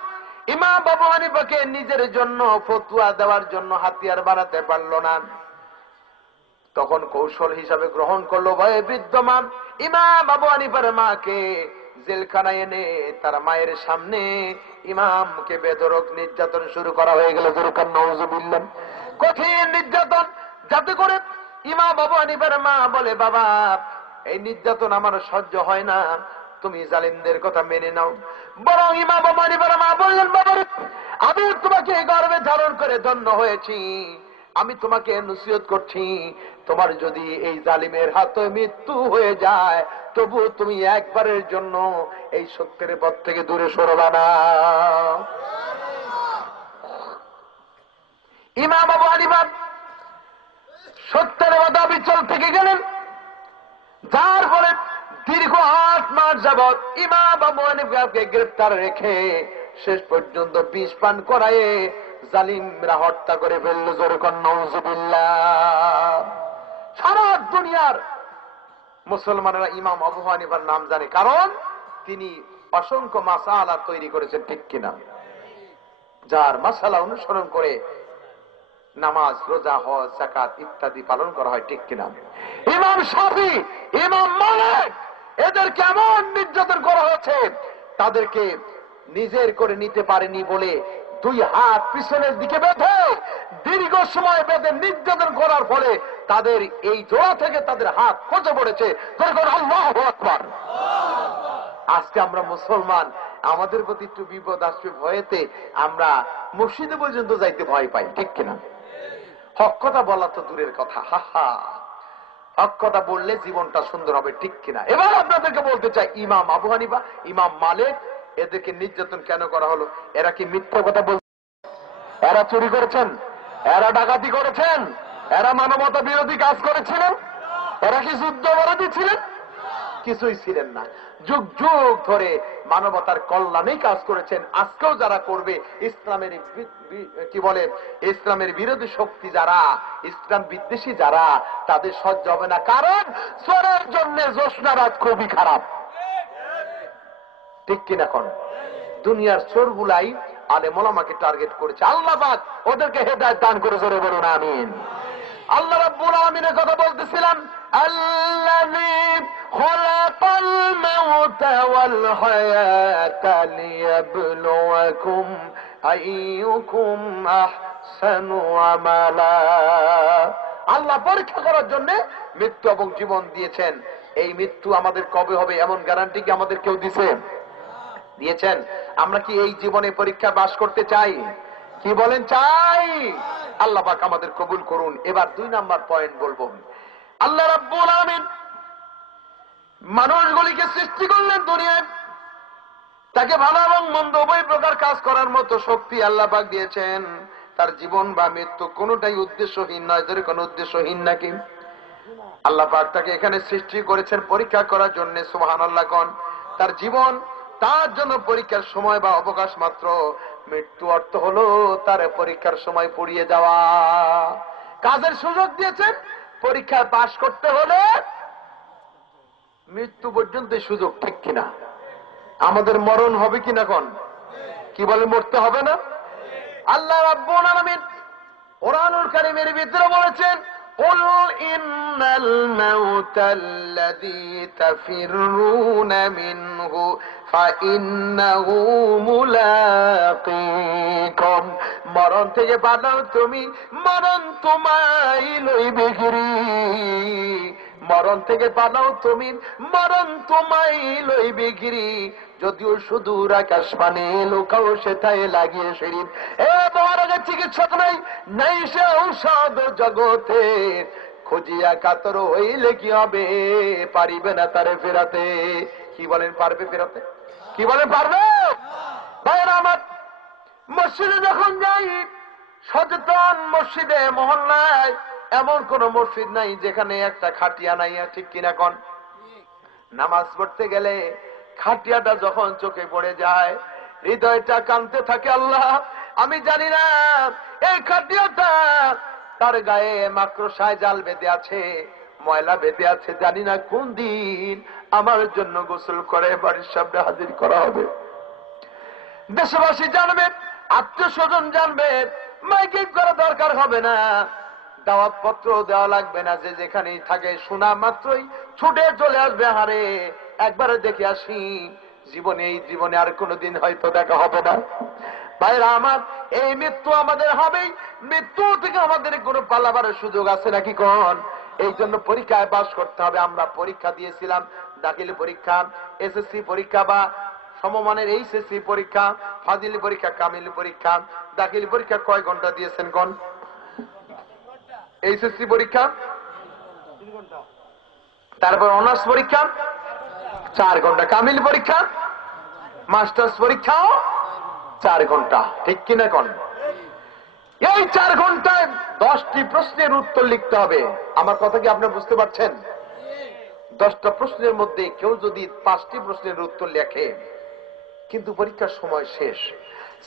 ইমাম আবু হানিফাকে নিজের জন্য ফতোয়া দেওয়ার জন্য হাতিয়ার বানাতে পারল না। তখন কৌশল হিসাবে গ্রহণ করলো ভয়ে বিদ্যমান ইমাম আবু হানিফার মাকে জেলখানায় এনে তার মায়ের সামনে ইমামকে বেধড়ক নির্যাতন শুরু করা হয়ে গেল। যেরকম নাউজুবিল্লাহ। কঠিন নির্যাতন, যাতে করে ইমাম আবু হানিফার মা বলে, বাবা এই নির্যাতন আমার সহ্য হয় না, তুমি জালিমদের কথা মেনে নাও। বরং ইমাম আবু হানিফার মা বললেন, বাবা আমি তোমাকে গর্বে ধারণ করে ধন্য হয়েছি, আমি তোমাকে নসিহত করছি, তোমার যদি এই জালিমের হাতে মৃত্যু হয়ে যায় তবু তুমি একবারের জন্য এই সত্যের পথ থেকে দূরে সরবা না। ইমাম আবু হানিফা সত্যের পথে অবিচল থেকে গেলেন, যার ফলে দীর্ঘ 8 মাস যাবৎ ইমাম আবু হানিফাকে গ্রেফতার রেখে শেষ পর্যন্ত বিষ পান করায়ে জালিমরা হত্যা করে ফেলল। যেরকম নাউজুবিল্লাহ। সারা দুনিয়ার মুসলমানেরা ইমাম আবু হানিফার নাম জানে, কারণ তিনি অসংখ্য মাসালা তৈরি করেছেন, ঠিক কিনা, যার মাসালা অনুসরণ করে নামাজ, রোজা, হজ, যাকাত ইত্যাদি পালন করা হয়, ঠিক কিনা। ইমাম শাফি, ইমাম মালিক, এদের কেমন নির্যাতন করা হয়েছে, তাদেরকে নিজের করে নিতে পারেনি বলে 2 হাত পিছনের দিকে বেঁধে দীর্ঘ সময় বেঁধে নির্যাতন করার ফলে তাদের এই জোড়া থেকে তাদের হাত খসে পড়েছে। আল্লাহু আকবার। আজকে আমরা মুসলমান, আমাদের প্রতি একটু বিপদ আসবে ভয়েতে আমরা মসজিদে পর্যন্ত যাইতে ভয় পাই, ঠিক কিনা। হক কথা বলা তো দূরের কথা, হা, হক কথা বললে জীবনটা সুন্দর হবে, ঠিক কিনা। এবার আপনাদেরকে বলতে চাই, ইমাম আবু হানিফা, ইমাম মালিক, এদেরকে নির্যাতন কেন করা হলো? এরা কি মিথ্যা কথা বলছে? এরা চুরি করেছেন? এরা ডাকাতি করেছেন? এরা মানবতা বিরোধী কাজ করেছিলেন? এরা কি যুদ্ধ বিরোধী ছিলেন? কিছুই ছিলেন না। যুগ যুগ ধরে মানবতার কল্যাণেই কাজ করেছেন। আজকেও যারা করবে, ইসলামের কি বলে, ইসলামের বিরোধী শক্তি যারা, ইসলাম বিদ্বেষী যারা, তাদের সহ্য হবে না। কারণ চোরের জন্য জ্যোৎস্নারাত খুবই খারাপ, ঠিক কিনা। এখন দুনিয়ার চোরগুলাই আলেম ওলামাকে টার্গেট করেছে। আল্লাহ পাক ওদেরকে হেদায়েত দান করে, জোরে বলুন আমিন। আল্লাহ রাব্বুল আলামিনের কথা বলতেছিলাম, আল্লাযী খালাকাল মাউতা ওয়াল হায়াতা লিয়াবলুয়াকুম আইয়ুকুম আহসানু আমালা। আল্লাহ পরীক্ষা করার জন্য মৃত্যু এবং জীবন দিয়েছেন। এই মৃত্যু আমাদের কবে হবে এমন গ্যারান্টি কি আমাদের কেউ দিয়েছেন? আমরা কি এই জীবনে পরীক্ষা পাস করতে চাই? কি বলেন, চাই? আল্লাহ পাক আমাদের কবুল করুন। এবার 2 নাম্বার পয়েন্ট বলবো। আল্লাহ রাব্বুল আলামিন মানুষগুলিকে সৃষ্টি করলেন দুনিয়ায়, তাকে ভালো এবং মন্দ উভয় প্রকার কাজ করার মতো শক্তি আল্লাহ পাক দিয়েছেন। তার জীবন বা মৃত্যু কোনোটাই উদ্দেশ্যহীন নয়। ধরে কোনো উদ্দেশ্যহীন নাকি? আল্লাহ পাক তাকে এখানে সৃষ্টি করেছেন পরীক্ষা করার জন্য। সুবহানাল্লাহ। কোন তার জীবন তার জন্য পরীক্ষার সময় বা অবকাশ মাত্র। মৃত্যু অর্থ হলো তার পরীক্ষার সময় পুড়িয়ে যাওয়া। কাজের সুযোগ দিয়েছেন, পরীক্ষায় পাশ করতে হলে মৃত্যু পর্যন্ত সুযোগ, ঠিক কিনা। আমাদের মরণ হবে কিনা? কোন কি বলে, মরতে হবে না? আল্লাহ রাব্বুল আলামিন কোরআনুল কারীমের ভিতরে বলেছেন, قل إن الموت الذي تفرون منه فإنه ملاقيكم। মরণ থেকে পালাও তুমি, মরণ তোমায় লইবে গিরি। মরণ থেকে পালাও তুমি, মরণ তোমায় লইবে গিরি। যদিও সুদূর আকাশ পানে লোকাও সেটাই লাগিয়ে শরীর। এ মহারাজের চিকিৎসক নাই, নাই সে ঔষধ জগতে। খুঁজিয়া কাতর হইলে কি হবে, পারিবে না তারে ফেরাতে। কি বলেন, পারবে ফেরাতে? কি বলেন, পারবে? ভাইরা আমার, মসজিদে যখন যাই, সচেতন মসজিদে মহল্লায় এমন কোন মসজিদ নাই যেখানে একটা খাটিয়া নাই, ঠিক কিনা কোন? নামাজ পড়তে গেলে খাটিয়াটা যখন চোখে পড়ে যায়, হৃদয়টা কাঁদতে থাকে, আল্লাহ আমি জানি না এই খাটিয়াটা তার গায়ে মাকড়সায় জাল বেঁধে আছে, ময়লা বেঁধে আছে, জানি না কোন দিন আমার জন্য গোসল করে বাড়ির সামনে হাজির করা হবে। দেশবাসী জানবে, আত্মীয় স্বজন জানবে, মাইকিং করা দরকার হবে না, দাওয়াত পত্র দেওয়া লাগবে না, যে যেখানেই থাকে শোনা মাত্রই ছুটে চলে আসবে, হারে একবারে দেখে আসি, জীবনে এই জীবনে আর কোনোদিন হয়তো দেখা হবে না। ভাইরা আমার, এই মৃত্যু আমাদের হবেই, মৃত্যু থেকে আমাদের কোনো পালাবার সুযোগ আছে নাকি কোন? এই জন্য পরীক্ষায় পাস করতে হবে। আমরা পরীক্ষা দিয়েছিলাম, দাখিলি পরীক্ষা, এসএসসি পরীক্ষা বা সমমানের এইচএসসি পরীক্ষা, ফাজিলি পরীক্ষা, কামিলি পরীক্ষা। দাখিলি পরীক্ষা কয় ঘন্টা দিয়েছেন কোন? এইচএসসি পরীক্ষা, তারপর অনার্স পরীক্ষা 4 ঘন্টা, কামিল পরীক্ষা, মাস্টার্স পরীক্ষাও 4 ঘন্টা, ঠিক কিনা কোন? এই 4 ঘন্টায় 10টি প্রশ্নের উত্তর লিখতে হবে। আমার কথা কি আপনি বুঝতে পারছেন? 10টা প্রশ্নের মধ্যে কেউ যদি 5টি প্রশ্নের উত্তর লেখে, কিন্তু পরীক্ষার সময় শেষ,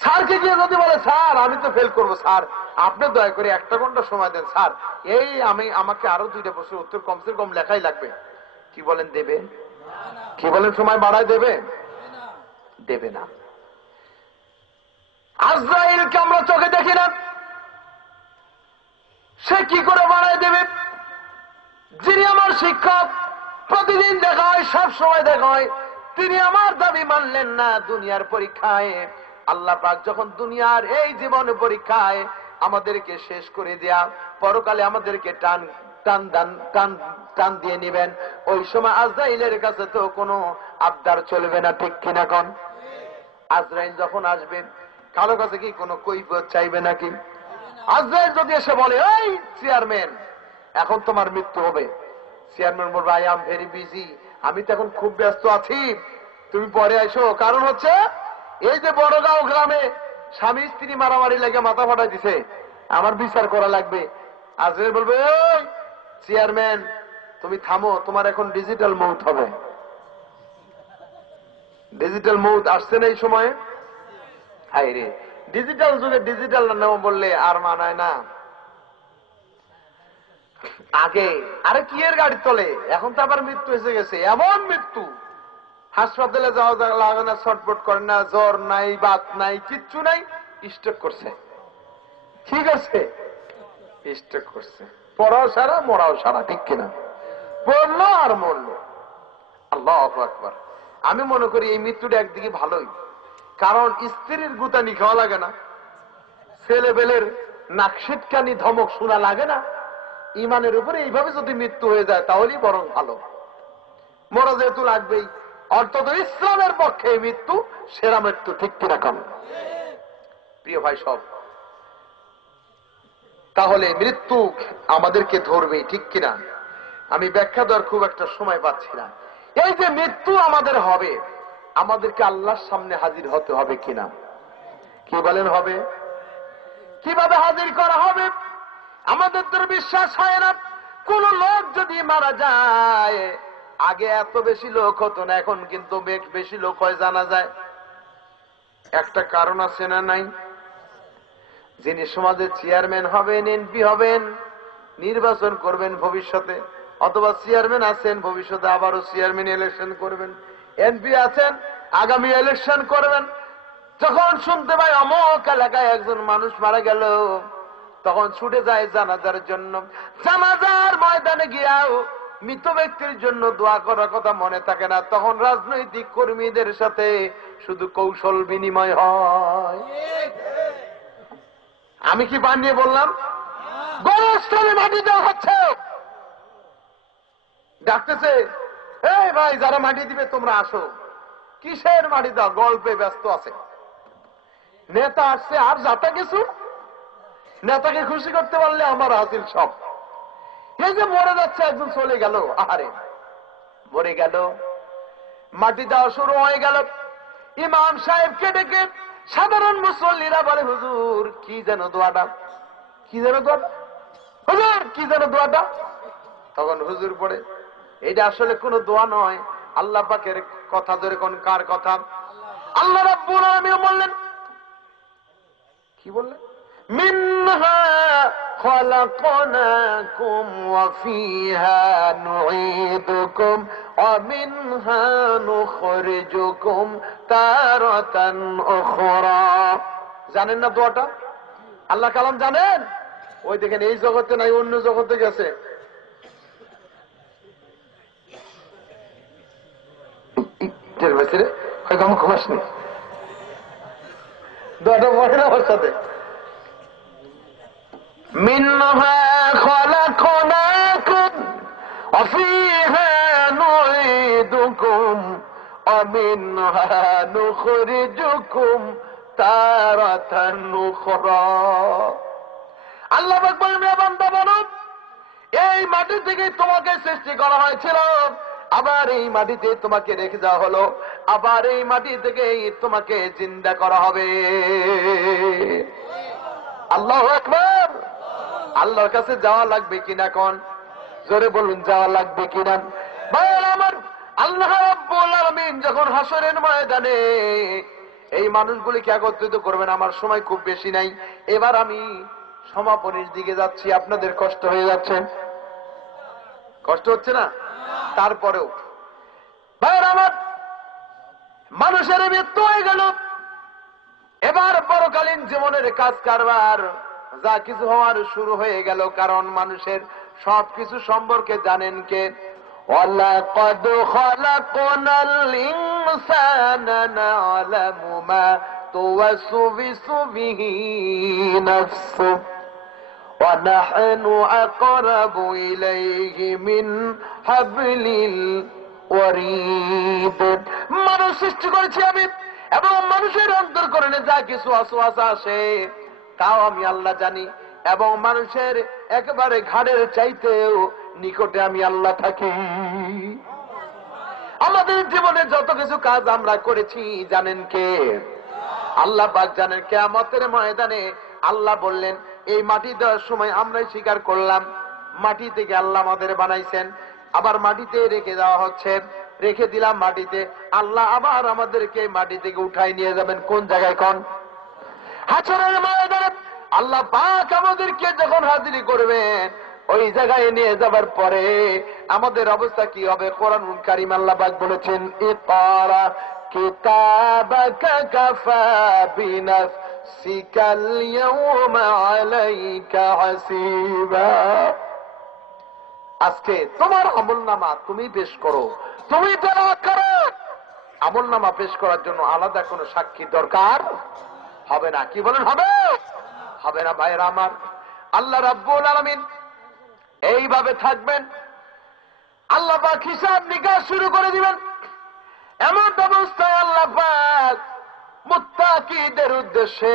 স্যারকে গিয়ে যদি বলে, স্যার আমি তো ফেল করবো, স্যার আপনি দয়া করে 1 ঘন্টা সময় দেন, স্যার এই আমাকে আরো 2টা প্রশ্নের উত্তর কমসে কম লেখাই লাগবে, কি বলেন, দেবে? কি বলেন, সময় বাড়ায় দেবে? দেবে না। আজরাইলকে আমরা চোখে দেখি না, সে কি করে বাড়ায় দেবে? যিনি আমার শিক্ষক, প্রতিদিন দেখা হয়, সব সময় দেখা হয়, তিনি আমার দাবি মানলেন না দুনিয়ার পরীক্ষায়। আল্লাহ পাক যখন দুনিয়ার এই জীবন পরীক্ষায় আমাদেরকে শেষ করে দেয়া, পরকালে আমাদেরকে টান টান টান টান টান দিয়ে নিবেন, ওই সময় আজরাইলের কাছে তো কোনো আবদার চলবে না, ঠিক কিনা কোন? আজরাইল যখন আসবে, কারো কাছে কি কোনো কৈফিয়ত চাইবে নাকি? আজরাইল যদি এসে বলে, এই চেয়ারম্যান এখন তোমার মৃত্যু হবে, চেয়ারম্যান বলবে, আই এম ভেরি বিজি, আমি তো এখন খুব ব্যস্ত আছি, তুমি পরে আইসো। কারণ হচ্ছে এই যে বড়গাঁও গ্রামে স্বামী স্ত্রী মারামারি লেগে মাথা ফাটাই দিছে, আমার বিচার করা লাগবে। আজরাইল বলবে, এই চেয়ারম্যান তুমি থামো, তোমার এখন ডিজিটাল মৌত হবে। ডিজিটাল মৌত আসছে না এই সময়ে? হাই রে, ডিজিটাল যুগে ডিজিটাল নাম বললে আর মানায় না। আগে আরে কি এর গাড়ি চলে, এখন তো আবার মৃত্যু এসে গেছে, এমন মৃত্যু হাসপাতালে যাওয়া লাগে না, ছটফট করে না, জ্বর নাই, বাত নাই, কিচ্ছু নাই, স্ট্রোক করছে। ঠিক আছে, স্ট্রোক করছে, পড়াও সারা মরাও সারা, ঠিক কিনা? পড়লো আর মরলো। আল্লাহু আকবার। আমি মনে করি এই মৃত্যুটা একদিকে ভালোই, কারণ স্ত্রীর গুতানি খাওয়া লাগে না, ছেলেবেলের নাকশিটকানি ধমক শোনা লাগে না। ইমানের উপরে এইভাবে যদি মৃত্যু হয়ে যায় তাহলেই বরং ভালো। মরা যেহেতু লাগবেই, অন্তত ইসলামের পক্ষে মৃত্যু সেরা মৃত্যু, ঠিক কিনা কম? প্রিয় ভাই সব, তাহলে মৃত্যু আমাদেরকে ধরবে, ঠিক কিনা? আমি ব্যাখ্যা দেওয়ার খুব একটা সময় পাচ্ছি না। এই যে মৃত্যু আমাদের হবে, আমাদেরকে আল্লাহর সামনে হাজির হতে হবে কিনা? কি বলেন, হবে? কিভাবে হাজির করা হবে? আমাদের তো বিশ্বাস হয় না। কোন লোক যদি মারা যায়, আগে এত বেশি লোক হতো না, এখন কিন্তু বেশি লোক হয় জানা যায়। একটা কারণ আছে না নাই? যিনি সমাজের চেয়ারম্যান হবেন, এমপি হবেন, নির্বাচন করবেন ভবিষ্যতে, অথবা চেয়ারম্যান আছেন ভবিষ্যতে আবারও চেয়ারম্যান ইলেকশন করবেন, এমপি আছেন আগামী ইলেকশন করবেন, যখন শুনতে পাই অমুক এলাকায় একজন মানুষ মারা গেল, তখন ছুটে যায় জানাজার জন্য। জানাজার ময়দানে গিয়াও মৃত ব্যক্তির জন্য দোয়া করার কথা মনে থাকে না। তখন রাজনৈতিক কর্মীদের সাথে শুধু কৌশল বিনিময় হয়। আমি কি বানিয়ে বললাম? গণস্থলে মাটি দেওয়া হচ্ছে, ডাকতেছে, এই ভাই যারা মাটি দিবে তোমরা আসো। কিসের মাটি দাও? গল্পে ব্যস্ত আছে। নেতা আসছে আর যাতা কিছু, নেতাকে খুশি করতে পারলে আমার হাসিল সব। এই যে মরে যাচ্ছে একজন চলে গেল, আহারে মরে গেল, মাটি দেওয়া শুরু হয়ে গেল। ইমাম সাহেবকে ডেকে সাধারণ মুসল্লিরা বলে, হুজুর কি যেন দোয়াটা, কি যেন দোয়াটা, হুজুর কি যেন দোয়াটা। তখন হুজুর পড়ে, এটা আসলে কোনো দোয়া নয়, আল্লাহ পাকের কথা। ধরে কোন কার কথা? আল্লাহ রাব্বুল আলামিন বললেন, কি বললেন? মিনহা খলাকনাকুম ওয়া ফিহা নুঈদুকুম ওয়া মিনহা নুখরিজুকুম তারাতান উখরা। জানেন না দোয়াটা? আল্লাহ কালাম জানেন? ওই দেখেন এই জগতে নাই, অন্য জগতে গেছে। হয়তো আমি ঘুমাস নি, দোয়াটা পড়ে না ওর সাথে। মিনহা খলাকনাকুম ওয়া ফিহা নুঈদুকুম ওয়া মিনহা নুখরিজুকুম তারাতান উখরা। আল্লাহ পাক বলেন, হে বান্দা বলো, এই মাটি থেকে তোমাকে সৃষ্টি করা হয়েছিল, আবার এই মাটিতে তোমাকে রেখে দেওয়া হলো, আবার এই মাটি থেকে তোমাকে জিন্দা করা হবে। আল্লাহু আকবার। আল্লাহর কাছে যাওয়া লাগবে কিনা কোন? জোরে বলুন, যাওয়া লাগবে কিনা? ভাই আমার, আল্লাহ রাব্বুল আলামিন যখন হাসরের ময়দানে এই মানুষগুলিকে একত্রিত করবেন, আমার সময় খুব বেশি নাই, এবার আমি সমাপনের দিকে যাচ্ছি। আপনাদের কষ্ট হয়ে যাচ্ছে? কষ্ট হচ্ছে না? তারপরেও ভাই আমার, মানুষের মৃত্যু হয়ে গেল, এবার পরকালীন জীবনের কাজ কারবার যা কিছু হওয়ার শুরু হয়ে গেল। কারণ মানুষের সবকিছু সম্পর্কে জানেন কে? ওয়ালাকাদ খালাকনাল ইনসানা না'লামু মা তুওয়াসবিসু বিহি নাফসুহু ওয়া নাহনু আকরাবু ইলাইহি মিন হাবলিল ওয়ারিদ। মানুষ সৃষ্টি করেছি আমি, এবং মানুষের অন্তরকরণে যা কিছু ওয়াসওয়াসা আসে তাও আমি আল্লাহ জানি, এবং মানুষের একেবারে ঘাড়ের চাইতেও নিকটে আমি আল্লাহ থাকি। আমাদের জীবনে যত কিছু কাজ আমরা করেছি জানেন কে? আল্লাহ পাক জানেন। কিয়ামতের ময়দানে আল্লাহ বললেন, এই মাটি দেওয়ার সময় আমরাই স্বীকার করলাম, মাটি থেকে আল্লাহ আমাদের বানাইছেন, আবার মাটিতে রেখে দেওয়া হচ্ছে, রেখে দিলাম মাটিতে, আল্লাহ আবার আমাদেরকে মাটি থেকে উঠাই নিয়ে যাবেন কোন জায়গায়? কোন? হাসরের ময়দানে আল্লাহ পাক আমাদেরকে যখন হাজিরি করবেন, ওই জায়গায় নিয়ে যাবার পরে আমাদের অবস্থা কি হবে? কোরআনুল কারীম আল্লাহ পাক বলেছেন, ইকরা কিতাবাকা কাফা বিনাফসিকাল ইয়াওমা আলাইকা হাসিবা। আজকে তোমার আমলনামা তুমি পেশ করো, তুমি তেলাওয়াত করো। আমলনামা পেশ করার জন্য আলাদা কোনো সাক্ষী দরকার হবে না। কি বলেন? হবে? হবে না ভাইরা আমার। আল্লাহ রাব্বুল আলামিন এইভাবে থাকবেন, আল্লাহ পাক হিসাব নিকাশ শুরু করে দিবেন। এমন ব্যবস্থায় আল্লাহ পাক মুত্তাকিদের উদ্দেশ্যে,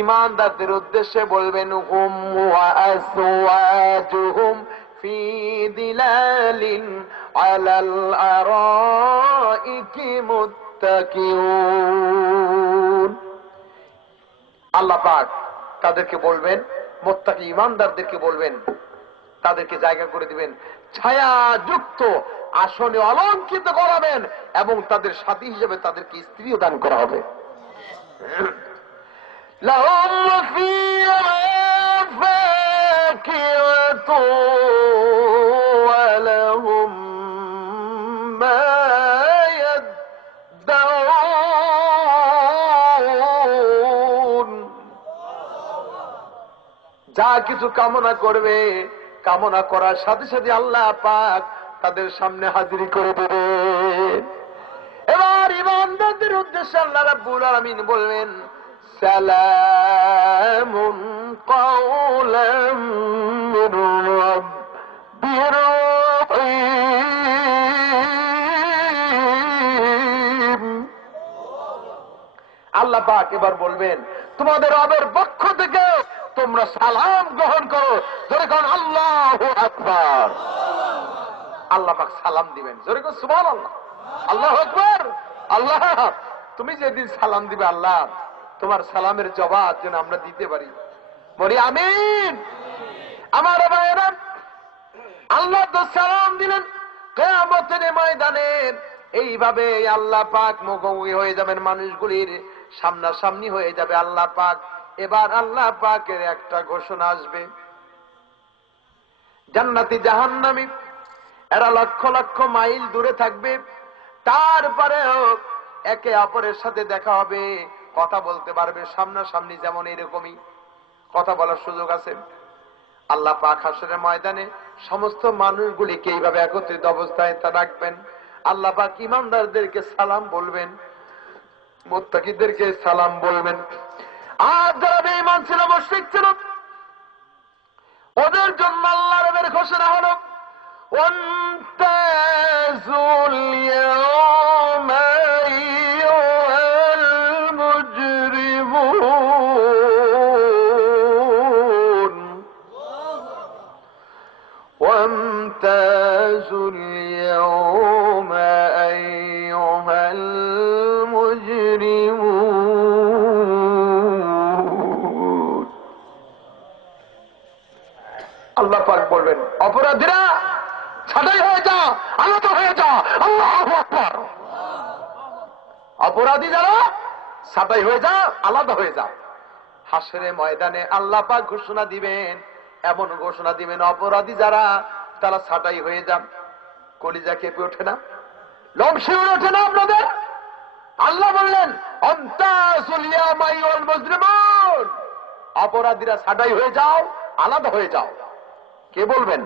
ঈমানদারদের উদ্দেশ্যে বলবেন, হুম ওয়া আসওয়াজুহুম ফি দিলালিন আলাল আরাইকি মুত্তাকিউন। আল্লাহ পাক তাদেরকে বলবেন, মুত্তাকি ঈমানদারদেরকে বলবেন, তাদেরকে জায়গা করে দিবেন ছায়াযুক্ত আসনে অলঙ্কৃত করাবেন, এবং তাদের সাথী হিসেবে তাদেরকে স্ত্রীও দান করা হবে। লাহুম ফিহা ফাকিহাতু ওয়া লাহুম মা ইয়াদউন। যা কিছু কামনা করবে, কামনা করার সাথে সাথে আল্লাহ পাক তাদের সামনে হাজিরি করে দেবে। এবার ইমানদারদের উদ্দেশ্যে আল্লাহ রাব্বুল আলামিন বললেন, সালামুন কাওলাম মির রাব্বির রহিম। আল্লাহ পাক এবার বলবেন, তোমাদের রবের পক্ষ থেকে তোমরা সালাম গ্রহণ করো। জোরে কোন আল্লাহু আকবার। আল্লাহ পাক সালাম দিবেন, জোরে কোন সুবহানাল্লাহ। আল্লাহু আকবার। আল্লাহ, তুমি যেদিন সালাম দিবে আল্লাহ, তোমার সালামের জবাব যেন আমরা দিতে পারি। বলি আমিন। আমার ভাইয়েরা, আল্লাহ তো সালাম দিলেন কিয়ামতের ময়দানে। এইভাবে আল্লাহ পাক মুখোমুখি হয়ে যাবেন, মানুষগুলির সামনাসামনি হয়ে যাবে আল্লাহ পাক। এবার আল্লাহ পাকের একটা ঘোষণা আসবে, জান্নাতি জাহান্নামী এরা লক্ষ লক্ষ মাইল দূরে থাকবে, তারপরেও একে অপরের সাথে দেখা হবে, কথা বলতে পারবে সামনাসামনি। যেমন এরকমই কথা বলার সুযোগ আছে। আল্লাহ পাক হাসরের ময়দানে সমস্ত মানুষগুলিকে এইভাবে একত্রিত অবস্থায় তা রাখবেন। আল্লাহ পাক ইমানদারদেরকে সালাম বলবেন, মুত্তাকিদেরকে সালাম বলবেন। আর যারা বেঈমান ছিল, মুশরিক ছিল, ওদের জন্য আল্লাহর এর ঘোষণা হলো, ওয়ান্তাজুল ইয়াওমা আইয়ুহাল মুজরিমুন, ওয়ান্তাজুল ইয়াওমা আইয়ুহাল মুজরিমুন। আল্লাহ পাক বলবেন, অপরাধীরা ছাঁটাই হয়ে যা, আলাদা হয়ে যা। আল্লাহু আকবার। অপরাধী যারা ছাঁটাই হয়ে যা, আলাদা হয়ে যা। হাসরের ময়দানে আল্লাহ পাক ঘোষণা দিবেন, এমন ঘোষণা দিবেন, অপরাধী যারা তারা ছাঁটাই হয়ে যান। কলিজা কেঁপে ওঠে না? লোম শিউরে ওঠে না আপনাদের? আল্লাহ বললেন, আনতাসুল ইয়াওমা আইয়ুহাল মুজরিমুন, অপরাধীরা ছাঁটাই হয়ে যাও, আলাদা হয়ে যাও। কে বলবেন?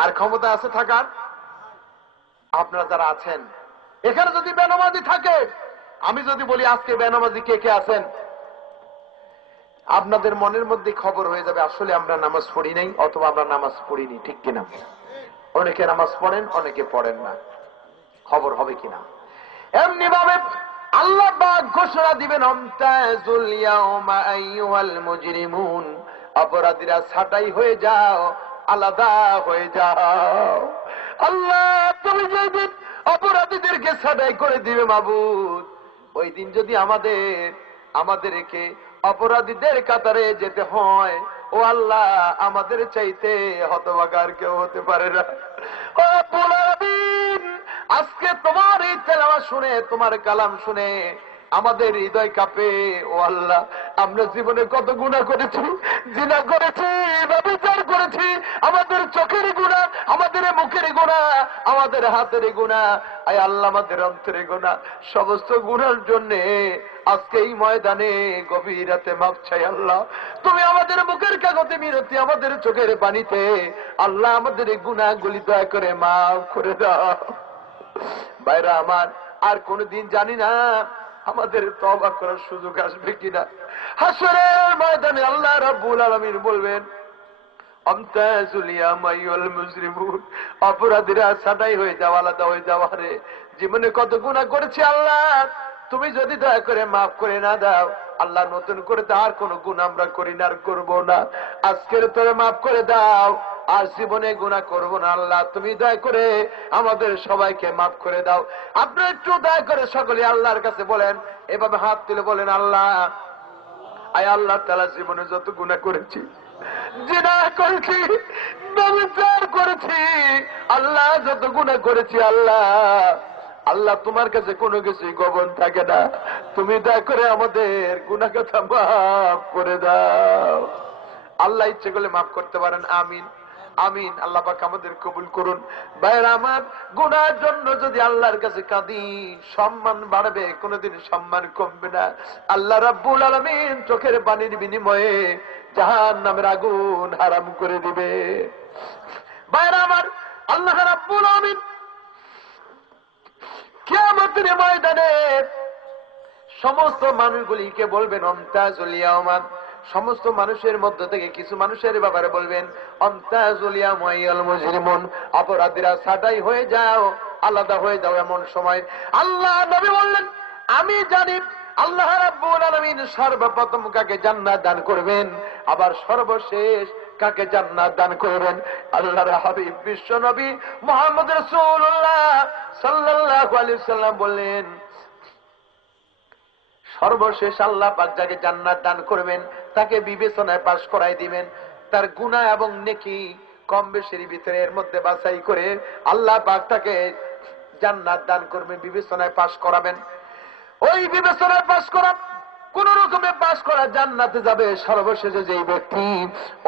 আর ক্ষমতা আছে থাকার? আপনারা যারা আছেন এখানে, যদি বেনামাজি থাকে, আমি যদি বলি আজকে বেনামাজি কে কে আছেন, আপনাদের মনের মধ্যে খবর হয়ে যাবে আসলে আমরা নামাজ পড়ি নাই, অথবা আমরা নামাজ পড়িনি। ঠিক কিনা? অনেকে নামাজ পড়েন, অনেকে পড়েন না। খবর হবে কিনা? এমনি ভাবে আল্লাহ পাক ঘোষণা দিবেন, আমতাজুল ইয়াওমা আইয়ুহাল মুজরিমুন, অপরাধীরা ছাঁটাই হয়ে যাও, আলাদা হয়ে যাও। আল্লাহ, তুমি যেদিন অপরাধীদেরকে ছাঁটাই করে দিবে মাবুদ, ওই দিন যদি আমাদেরকে অপরাধীদের কাতারে যেতে হয়, ও আল্লাহ, আমাদের চাইতে হতভাগার কেউ হতে পারে না। ও রব্বুল আলামিন, আজকে তোমার এই তেলাওয়াত শুনে, তোমার কালাম শুনে আমাদের হৃদয় কাঁপে। ও আল্লাহ, আমরা জীবনে কত গুনাহ করেছি, জিনা করেছি, ব্যভিচার করেছি, আমাদের চোখের গুনাহ, আমাদের মুখের গুনাহ, আমাদের হাতের গুনাহ, আয় আল্লাহ আমাদের অন্তরের গুনাহ, সমস্ত গুনার জন্য আজকে এই ময়দানে গভীর রাতে মাপ চাই। আল্লাহ, তুমি আমাদের মুখের কাগজে মিনতি, আমাদের চোখের পানিতে আল্লাহ আমাদের এই গুনাহগুলি দয়া করে মাফ করে দাও। ভাইরা আমার, আর কোনদিন জানি না আমাদের তওবা করার সুযোগ আসবে কিনা। হাসরের ময়দানে আল্লাহ রাব্বুল আলামিন বলবেন, আমতাজুল ইয়াওমা আইয়ুহাল মুজরিমুন, অপরাধীরা ছাঁটাই হয়ে যাও, আলাদা হয়ে যাও। আরে জীবনে কত গুনাহ করেছি আল্লাহ, তুমি যদি দয়া করে মাফ করে না দাও, আল্লাহ নতুন করে তো আর কোন গুনাহ আমরা করি না, আর করবো না। আজকের তোরে মাফ করে দাও, আর জীবনে গুনাহ করবো না। আল্লাহ, তুমি দয়া করে আমাদের সবাইকে মাফ করে দাও। আপনি একটু দয়া করে সকলে আল্লাহর কাছে বলেন, এভাবে হাত তুলে বলেন, আল্লাহ, আয় আল্লাহ তাআলা, জীবনে যত গুনাহ করেছি, জিনা করেছি, ব্যভিচার করেছি, আল্লাহ যত গুনাহ করেছি, আল্লাহ তোমার কাছে কোনো কিছুই গোপন থাকে না। তুমি দয়া করে আমাদের গুনাহ কথা মাফ করে দাও। আল্লাহ ইচ্ছে করলে মাফ করতে পারেন। আমিন। আমিন। আল্লাহ পাক আমাদের কবুল করুন। ভাইরা আমার, গুনার জন্য যদি আল্লাহর কাছে কাঁদি, সম্মান বাড়বে, কোনোদিন সম্মান কমবে না। আল্লাহ রাব্বুল আলামিন চোখের পানির বিনিময়ে জাহান্নামের আগুন হারাম করে দিবে। ভাইরা আমার, আল্লাহ রাব্বুল আলামিন কিয়ামতের ময়দানে সমস্ত মানুষগুলিকে বলবেন অমতাজুল ইয়াওমা, সমস্ত মানুষের মধ্য থেকে কিছু মানুষের ব্যাপারে বলবেন অমতাজুল ইয়াওমা আইয়াল মুজরিমুন, অপরাধীরা ছাঁটাই হয়ে যাও, আলাদা হয়ে যাও। এমন সময় আল্লাহ নবী বললেন, আমি জানি আল্লাহ রাব্বুল আলামিন সর্বপ্রথম কাকে জান্নাত দান করবেন, আবার সর্বশেষ কাকে জান্নাত দান করবেন। আল্লাহর হাবিব বিশ্ব নবী মুহাম্মদ রাসূলুল্লাহ সাল্লাল্লাহু আলাইহি ওয়াসাল্লাম বললেন, সর্বশেষ আল্লাহ পাক যাকে জান্নাত দান করবেন তাকে বিবেচনায় পাশ করাই দিবেন। তার গুনাহ এবং নেকি কম বেশির ভিতরে এর মধ্যে বাছাই করে আল্লাহ পাক তাকে জান্নাত দান করবেন, বিবেচনায় পাশ করাবেন। ওই বিবেচনায় পাশ করা, কোন রকমে পাশ করা জান্নাতে যাবে সর্বশেষে যেই ব্যক্তি,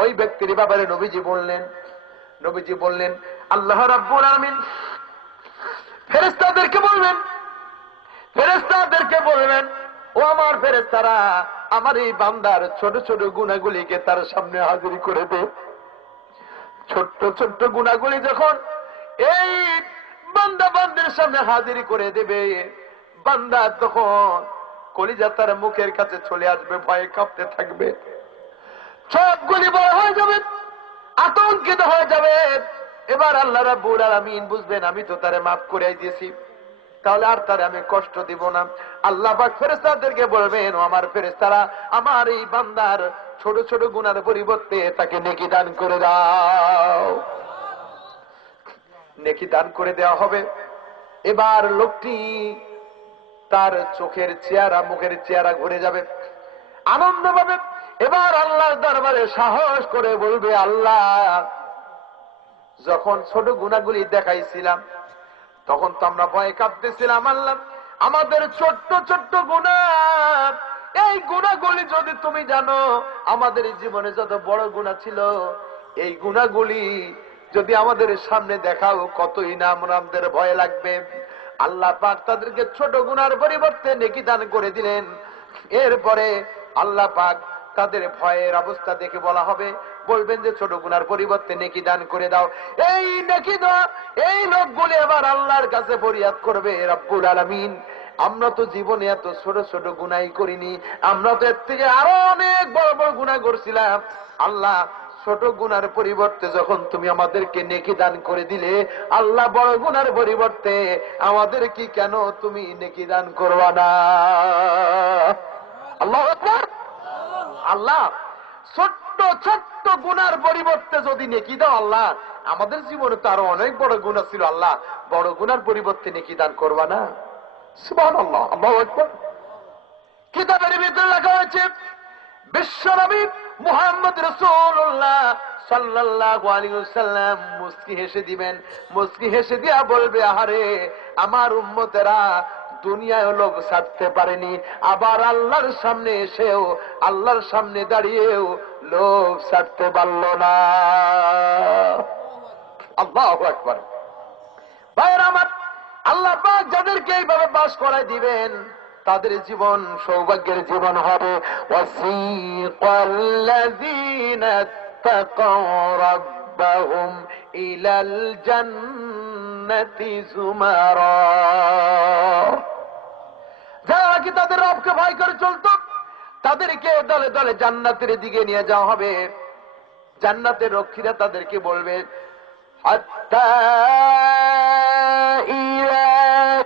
ওই ব্যক্তির ব্যাপারে নবীজি বললেন আল্লাহ রাব্বুল আলামিন ফেরেশতাদেরকে বলবেন, ও আমার ফেরেশতারা, আমার এই বান্দার ছোট ছোট গুনাহগুলিকে তার সামনে হাজির করে দে। ছোট্ট ছোট্ট গুনাহগুলি যখন এই বান্দার সামনে হাজির করে দেবে, বান্দা তখন কলিজা তার মুখের কাছে চলে আসবে, ভয়ে কাঁপতে থাকবে, সবগুলি বড় হয়ে যাবে, আতঙ্কিত হয়ে যাবে। এবার আল্লাহ রাব্বুল আলামিন বুঝবেন আমি তো তারে মাফ করে দিয়েছি, তাহলে আর তারে আমি কষ্ট দিব না। আল্লাহ পাক ফেরেশতাদেরকে বলবেন, ও আমার ফেরেশতারা, আমার এই বান্দার ছোট ছোট গুনার পরিবর্তে তাকে নেকি দান করে দাও। নেকি দান করে দেওয়া হবে। এবার লোকটি তার চোখের চেহারা, মুখের চেহারা ঘুরে যাবে, আনন্দ পাবে। এবার আল্লাহর দরবারে সাহস করে বলবে, আল্লাহ, যখন ছোট গুনাহগুলি দেখাইছিলাম তখন তো আমরা ভয়ে কাঁপতেছিলাম, আল্লাহ আমাদের ছোট্ট ছোট্ট গুনাহ, এই গুনাহগুলি যদি তুমি জানো, আমাদের জীবনে যত বড় গুনাহ ছিল, এই গুনাহগুলি যদি আমাদের সামনে দেখাও, কতই না আমাদের ভয় লাগবে। আল্লাহ পাক তাদেরকে ছোট গুনার পরিবর্তে নেকি দান করে দিলেন। এরপরে আল্লাহ পাক তাদের ভয়ের অবস্থা দেখে বলবেন যে ছোট গুনার পরিবর্তে নেকি দান করে দাও। এই নেকি দাও, এই লোকগুলি এবার আল্লাহর কাছে ফরিয়াদ করবে, রব্বুল আলামিন, আমরা তো জীবনে এত ছোট ছোট গুনাহই করিনি, আমরা তো এর থেকে আরো অনেক বড় বড় গুনাহ করছিলাম। আল্লাহ, ছোট গুনার পরিবর্তে যখন তুমি আমাদেরকে নেকি দান করে দিলে, আল্লাহ বড় গুনার পরিবর্তে আমাদের কি কেন তুমি নেকি দান করবা না? আল্লাহু আকবার। আল্লাহ, ছোট্ট ছোট্ট গুনার পরিবর্তে যদি নেকি দাও, আল্লাহ আমাদের জীবনে তো আরো অনেক বড় গুনাহ ছিল, আল্লাহ বড় গুনার পরিবর্তে নেকি দান করবা না? সুবহানাল্লাহ, আল্লাহু আকবার। কিতাবের ভিতরে লেখা হয়েছে, বিশ্বনবী মুহাম্মদ রাসূলুল্লাহ সাল্লাল্লাহু আলাইহি ওয়াসাল্লাম মুস্কি হেসে দিবেন, মুস্কি হেসে দিয়া বলবে, আহারে আমার উম্মতেরা দুনিয়ায় লোভ ছাড়তে পারেনি, আবার আল্লাহর সামনে এসেও, আল্লাহর সামনে দাঁড়িয়েও লোভ ছাড়তে পারল না। আল্লাহু আকবার। ভাইরা আমার, আল্লাহ পাক যাদেরকে এইভাবে বাস করায় দিবেন, তাদের জীবন সৌভাগ্যের জীবন হবে। ওয়াসিকাল্লাযীনা তাকাউ রাব্বাহুম ইলাল জান্নাতি যুমারা, যারা কি তাদের রবকে ভয় করে চলত, তাদেরকে দলে দলে জান্নাতের দিকে নিয়ে যাওয়া হবে। জান্নাতের রক্ষীরা তাদেরকে বলবে, হাত্তা ইযা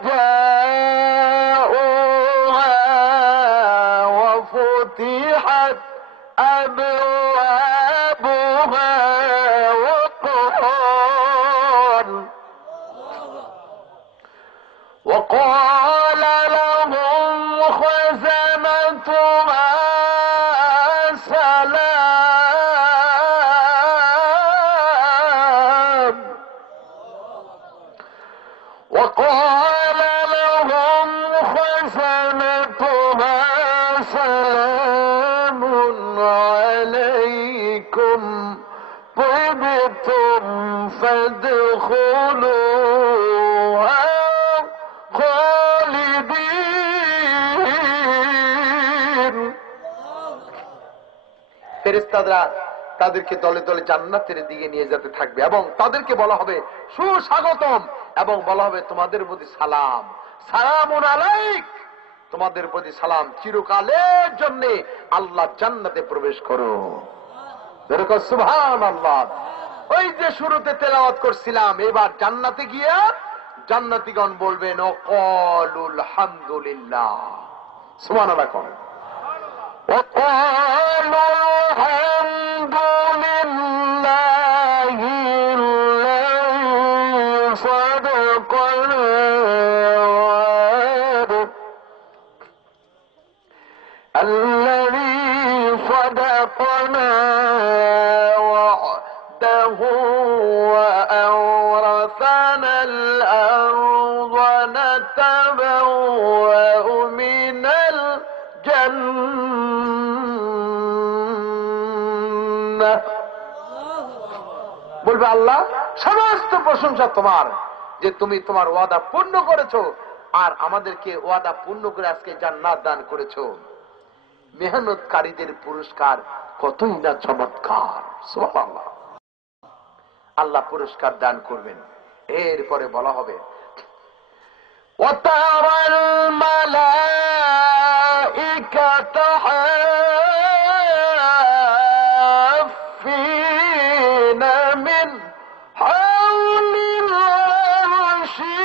জাউহা ওয়া ফুতিহাত আবওয়াবুহা وقال لهم خزنتها سلام، وقال لهم خزنتها سلام عليكم طبتم ادخلوها خالدين ফেরেশতারা তাদেরকে দলে দলে জান্নাতের দিকে নিয়ে যেতে থাকবে এবং তাদেরকে বলা হবে সুস্বাগতম এবং বলা হবে তোমাদের প্রতি সালাম, সালামুন আলাইক, তোমাদের প্রতি সালাম, চিরকালের জন্য আল্লাহ জান্নাতে প্রবেশ করো। যেরকম সুবহানাল্লাহ। ওই যে শুরুতে তেলাওয়াত করছিলাম, এবার জান্নাতে গিয়া জান্নাতীগণ বলবেন ওয়াকালুল হামদুলিল্লাহ, সুবহানাল্লাহ কোন وقالوا الحمد لله الذي صدقنا وعده وأورثنا الأرض نتبوأ من الجنة বলবে আল্লাহ সমস্ত প্রশংসা তোমার যে তুমি তোমার ওয়াদা পূর্ণ করেছো আর আমাদেরকে ওয়াদা পূর্ণ করে আজকে জান্নাত দান করেছো। মেহনতকারীদের পুরস্কার কতই না চমৎকার, সুবহানাল্লাহ। আল্লাহ পুরস্কার দান করবেন। এরপরে বলা হবে ওয়াতারাল মালাইকাতা হাফিনা মিন হাওলিল আরশি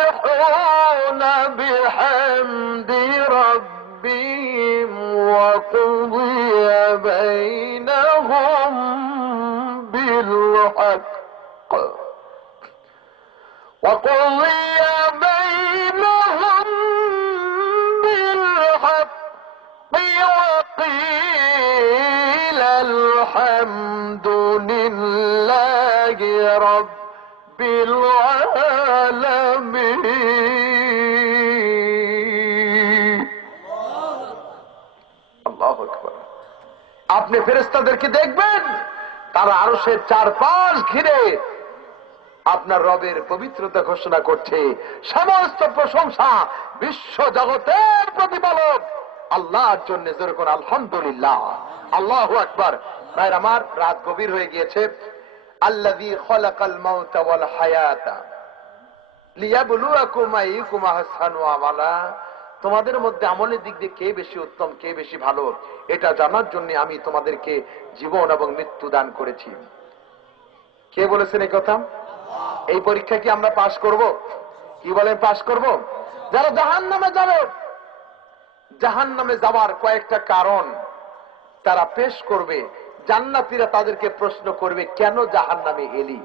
يسبحون بحمد ربهم وقضي بينهم بالحق وقيل الحمد لله رب আপনি ফেরেশতাদেরকে দেখবেন তারা আরশের চারপাশ ঘিরে আপনার রবের পবিত্রতা ঘোষণা করছে। সমস্ত প্রশংসা বিশ্ব জগতের প্রতিপালক আল্লাহর জন্য। যেরকম আলহামদুলিল্লাহ, আল্লাহু আকবার। ভাইরা আমার, রাত গভীর হয়ে গিয়েছে। আল্লাযী খালাকাল মাউতা ওয়াল হায়াতা লিয়াবলুয়াকুম আইয়ুকুম আহসানু আমালা। তোমাদের মধ্যে আমলের দিক দিয়ে কে বেশি উত্তম, কে বেশি ভালো, এটা জানার জন্য আমি তোমাদেরকে জীবন এবং মৃত্যু দান করেছি। কে বলেছেন এই কথা? এই পরীক্ষা কি আমরা পাশ করব? কি বলেন, পাশ করব? যারা জাহান্নামে যাবে, জাহান্নামে যাওয়ার কয়েকটা কারণ তারা পেশ করবে। জান্নাতীরা তাদেরকে প্রশ্ন করবে, কেন জাহান্নামে এলি?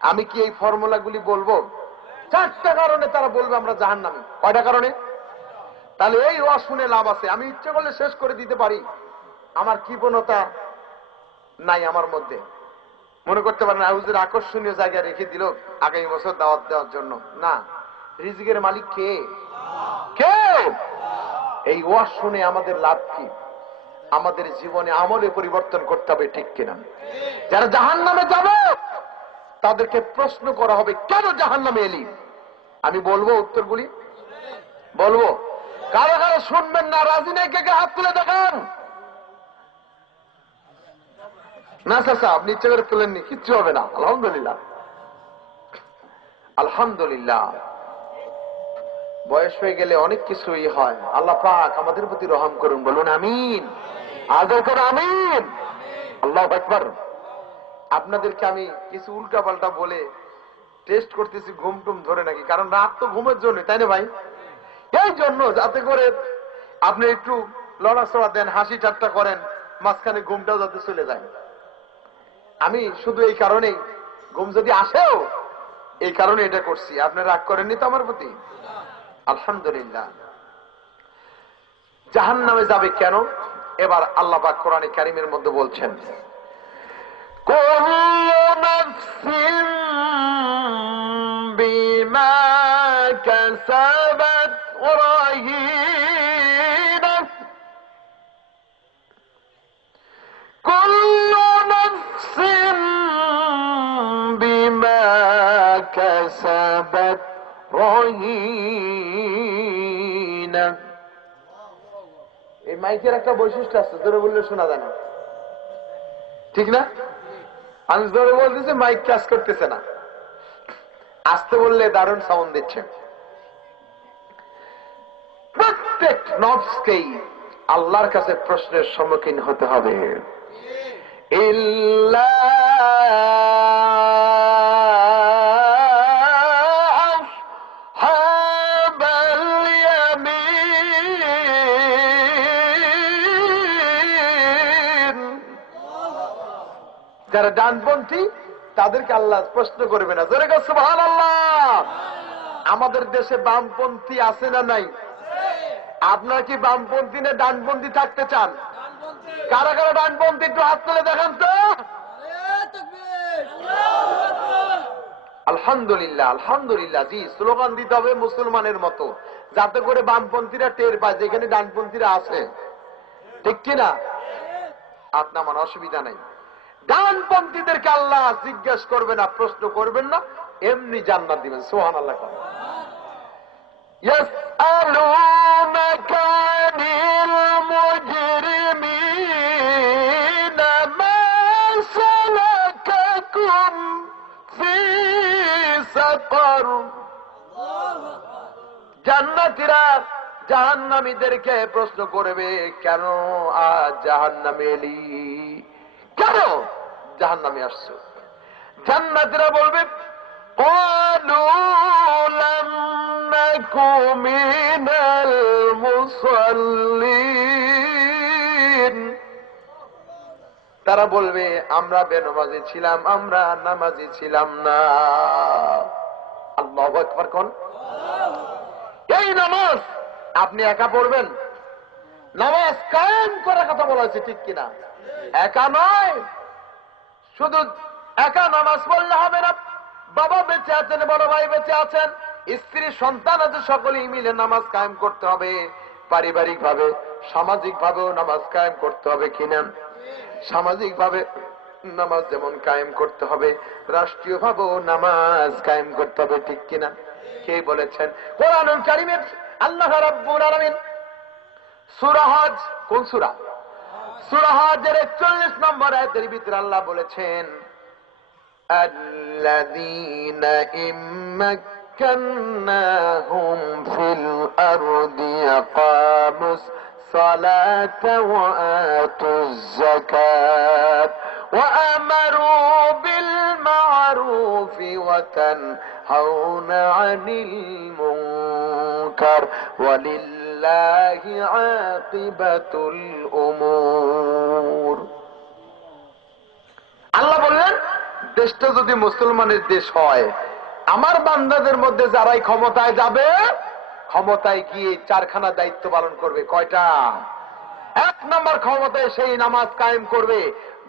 আমি কি এই ফর্মুলাগুলি বলবো? 4টা কারণে তারা বলবে আমরা জাহান্নামে। কয়টা কারণে? তাহলে এই ওয়াজ শুনে লাভ আছে। আমি ইচ্ছে করলে শেষ করে দিতে পারি, আমার কৃপণতা নাই আমার মধ্যে। মনে করতে পারেন হুজুর আকর্ষণীয় জায়গায় রেখে দিল আগামী বছর দাওয়াত দেওয়ার জন্য। না, রিজিকের মালিক কে? কে? এই ওয়াজ শুনে আমাদের লাভ কি? আমাদের জীবনে আমলে পরিবর্তন করতে হবে, ঠিক কিনা? যারা জাহান্নামে যাবে তাদেরকে প্রশ্ন করা হবে, কেন জাহান্নামে এলি? আমি বলবো উত্তরগুলি, বলবো। কারো কারো শুনবেন না, রাজি নেই, কে কে হাত তুলে দেখান। না চাচা, আপনি ইচ্ছে করে তুলেননি, কিচ্ছু হবে না। আলহামদুলিল্লাহ, আলহামদুলিল্লাহ। বয়স হয়ে গেলে অনেক কিছুই হয়। আল্লাহ পাক আমাদের প্রতি রহম করুন, বলুন আমিন। আদর করে আমিন। আল্লাহু আকবার। আপনাদেরকে আমি কিছু উল্টা পাল্টা বলে টেস্ট করতেছি ঘুম টুম ধরে নাকি, কারণ রাত তো ঘুমের জন্য, তাই না ভাই? এই জন্য যাতে করে আপনি একটু লড়াচড়া দেন, হাসি ঠাট্টা করেন, মাঝখানে ঘুমটাও যাতে চলে যায়। আমি শুধু এই কারণেই, ঘুম যদি আসেও এই কারণে এটা করছি। আপনি রাগ করেননি তো আমার প্রতি? আলহামদুলিল্লাহ। জাহান্নামে যাবে কেন? এবার আল্লাহ পাক কোরআনে কারীমের মধ্যে বলছেন, কুল্লু নাফসিন বিমা কাসাবাত রাহিনা। خابت رهينا। এই মাইকের একটা বৈশিষ্ট্য আছে, জোরে বললে শোনা যায় না, ঠিক না? আমি জোরে বলতেছি, মাইক কাজ করতেছে না, আস্তে বললে দারুণ সাউন্ড দিচ্ছে। প্রত্যেক নফসকেই আল্লাহর কাছে প্রশ্নের সম্মুখীন হতে হবে। যারা ডানপন্থী তাদেরকে আল্লাহ প্রশ্ন করবে না। জোরে গো সুবহানাল্লাহ। আমাদের দেশে বামপন্থী আছে না নাই? আপনারা কি বামপন্থী না ডানপন্থী থাকতে চান? কারা কারা ডানপন্থী একটু হাত তুলে দেখান তো। আলহামদুলিল্লাহ, আলহামদুলিল্লাহ। জি, স্লোগান দিতে হবে মুসলমানের মতো, যাতে করে বামপন্থীরা টের পায় যেখানে ডানপন্থীরা আছে, ঠিক কিনা? আপনার আমার অসুবিধা নাই। ডানপন্থীদেরকে আল্লাহ জিজ্ঞাসা করবে না, প্রশ্ন করবেন না, এমনি জান্নাত দিবেন। সুবহানাল্লাহ। ইয়াসআলুনাকা আনিল মুজরিমিনা মা সালাকাকুম ফি সাকার। জান্নাতীরা জাহান্নামীদেরকে প্রশ্ন করবে, কেন আজ জাহান্নামে এলি, কেন জাহান্নামে আসছো? জান্নাতীরা বলবে, ক্বালু লাম নাকু মিনাল মুসাল্লিন। তারা বলবে, আমরা বেনামাজি ছিলাম, আমরা নামাজি ছিলাম না। আল্লাহু আকবার। কোন এই নামাজ আপনি একা পড়বেন? নামাজ কায়েম করার কথা বলা হয়েছে, ঠিক কিনা? একা নয়, শুধু একা নামাজ পড়লে হবে না। বাবা বেঁচে আছেন, বড় ভাই বেঁচে আছেন, স্ত্রী সন্তান আছে, সকলেই মিলে নামাজ কায়েম করতে হবে। পারিবারিক ভাবে, সামাজিক ভাবেও নামাজ কায়েম করতে হবে, কিনা? সামাজিক ভাবে নামাজ যেমন কায়েম করতে হবে, রাষ্ট্রীয় ভাবেও নামাজ কায়েম করতে হবে, ঠিক কিনা? কে বলেছেন? কোরআনুল কারীমে আল্লাহ রাব্বুল আলামিন সূরা হজ, কোন সূরা? সূরা হজের 41 নম্বর আয়াতের ভিতরে আল্লাহ বলেছেন, আল্লাযীনা ইম্মাক্কান্নাহুম ফিল আরদি আকামুস সালাতা ওয়া আতুজ যাকাত ওয়া আমারু বিল মা'রুফি ওয়া তানহাউনা আনিল মুনকার ওয়া লিল্লাহি আকিবাতুল উমুর। আল্লাহ বললেন, দেশটা যদি মুসলমানের দেশ হয়, আমার বান্দাদের মধ্যে যারাই ক্ষমতায় যাবে, ক্ষমতায় গিয়ে চারখানা দায়িত্ব পালন করবে। কয়টা? 1 নম্বর ক্ষমতায় সেই নামাজ কায়েম করবে,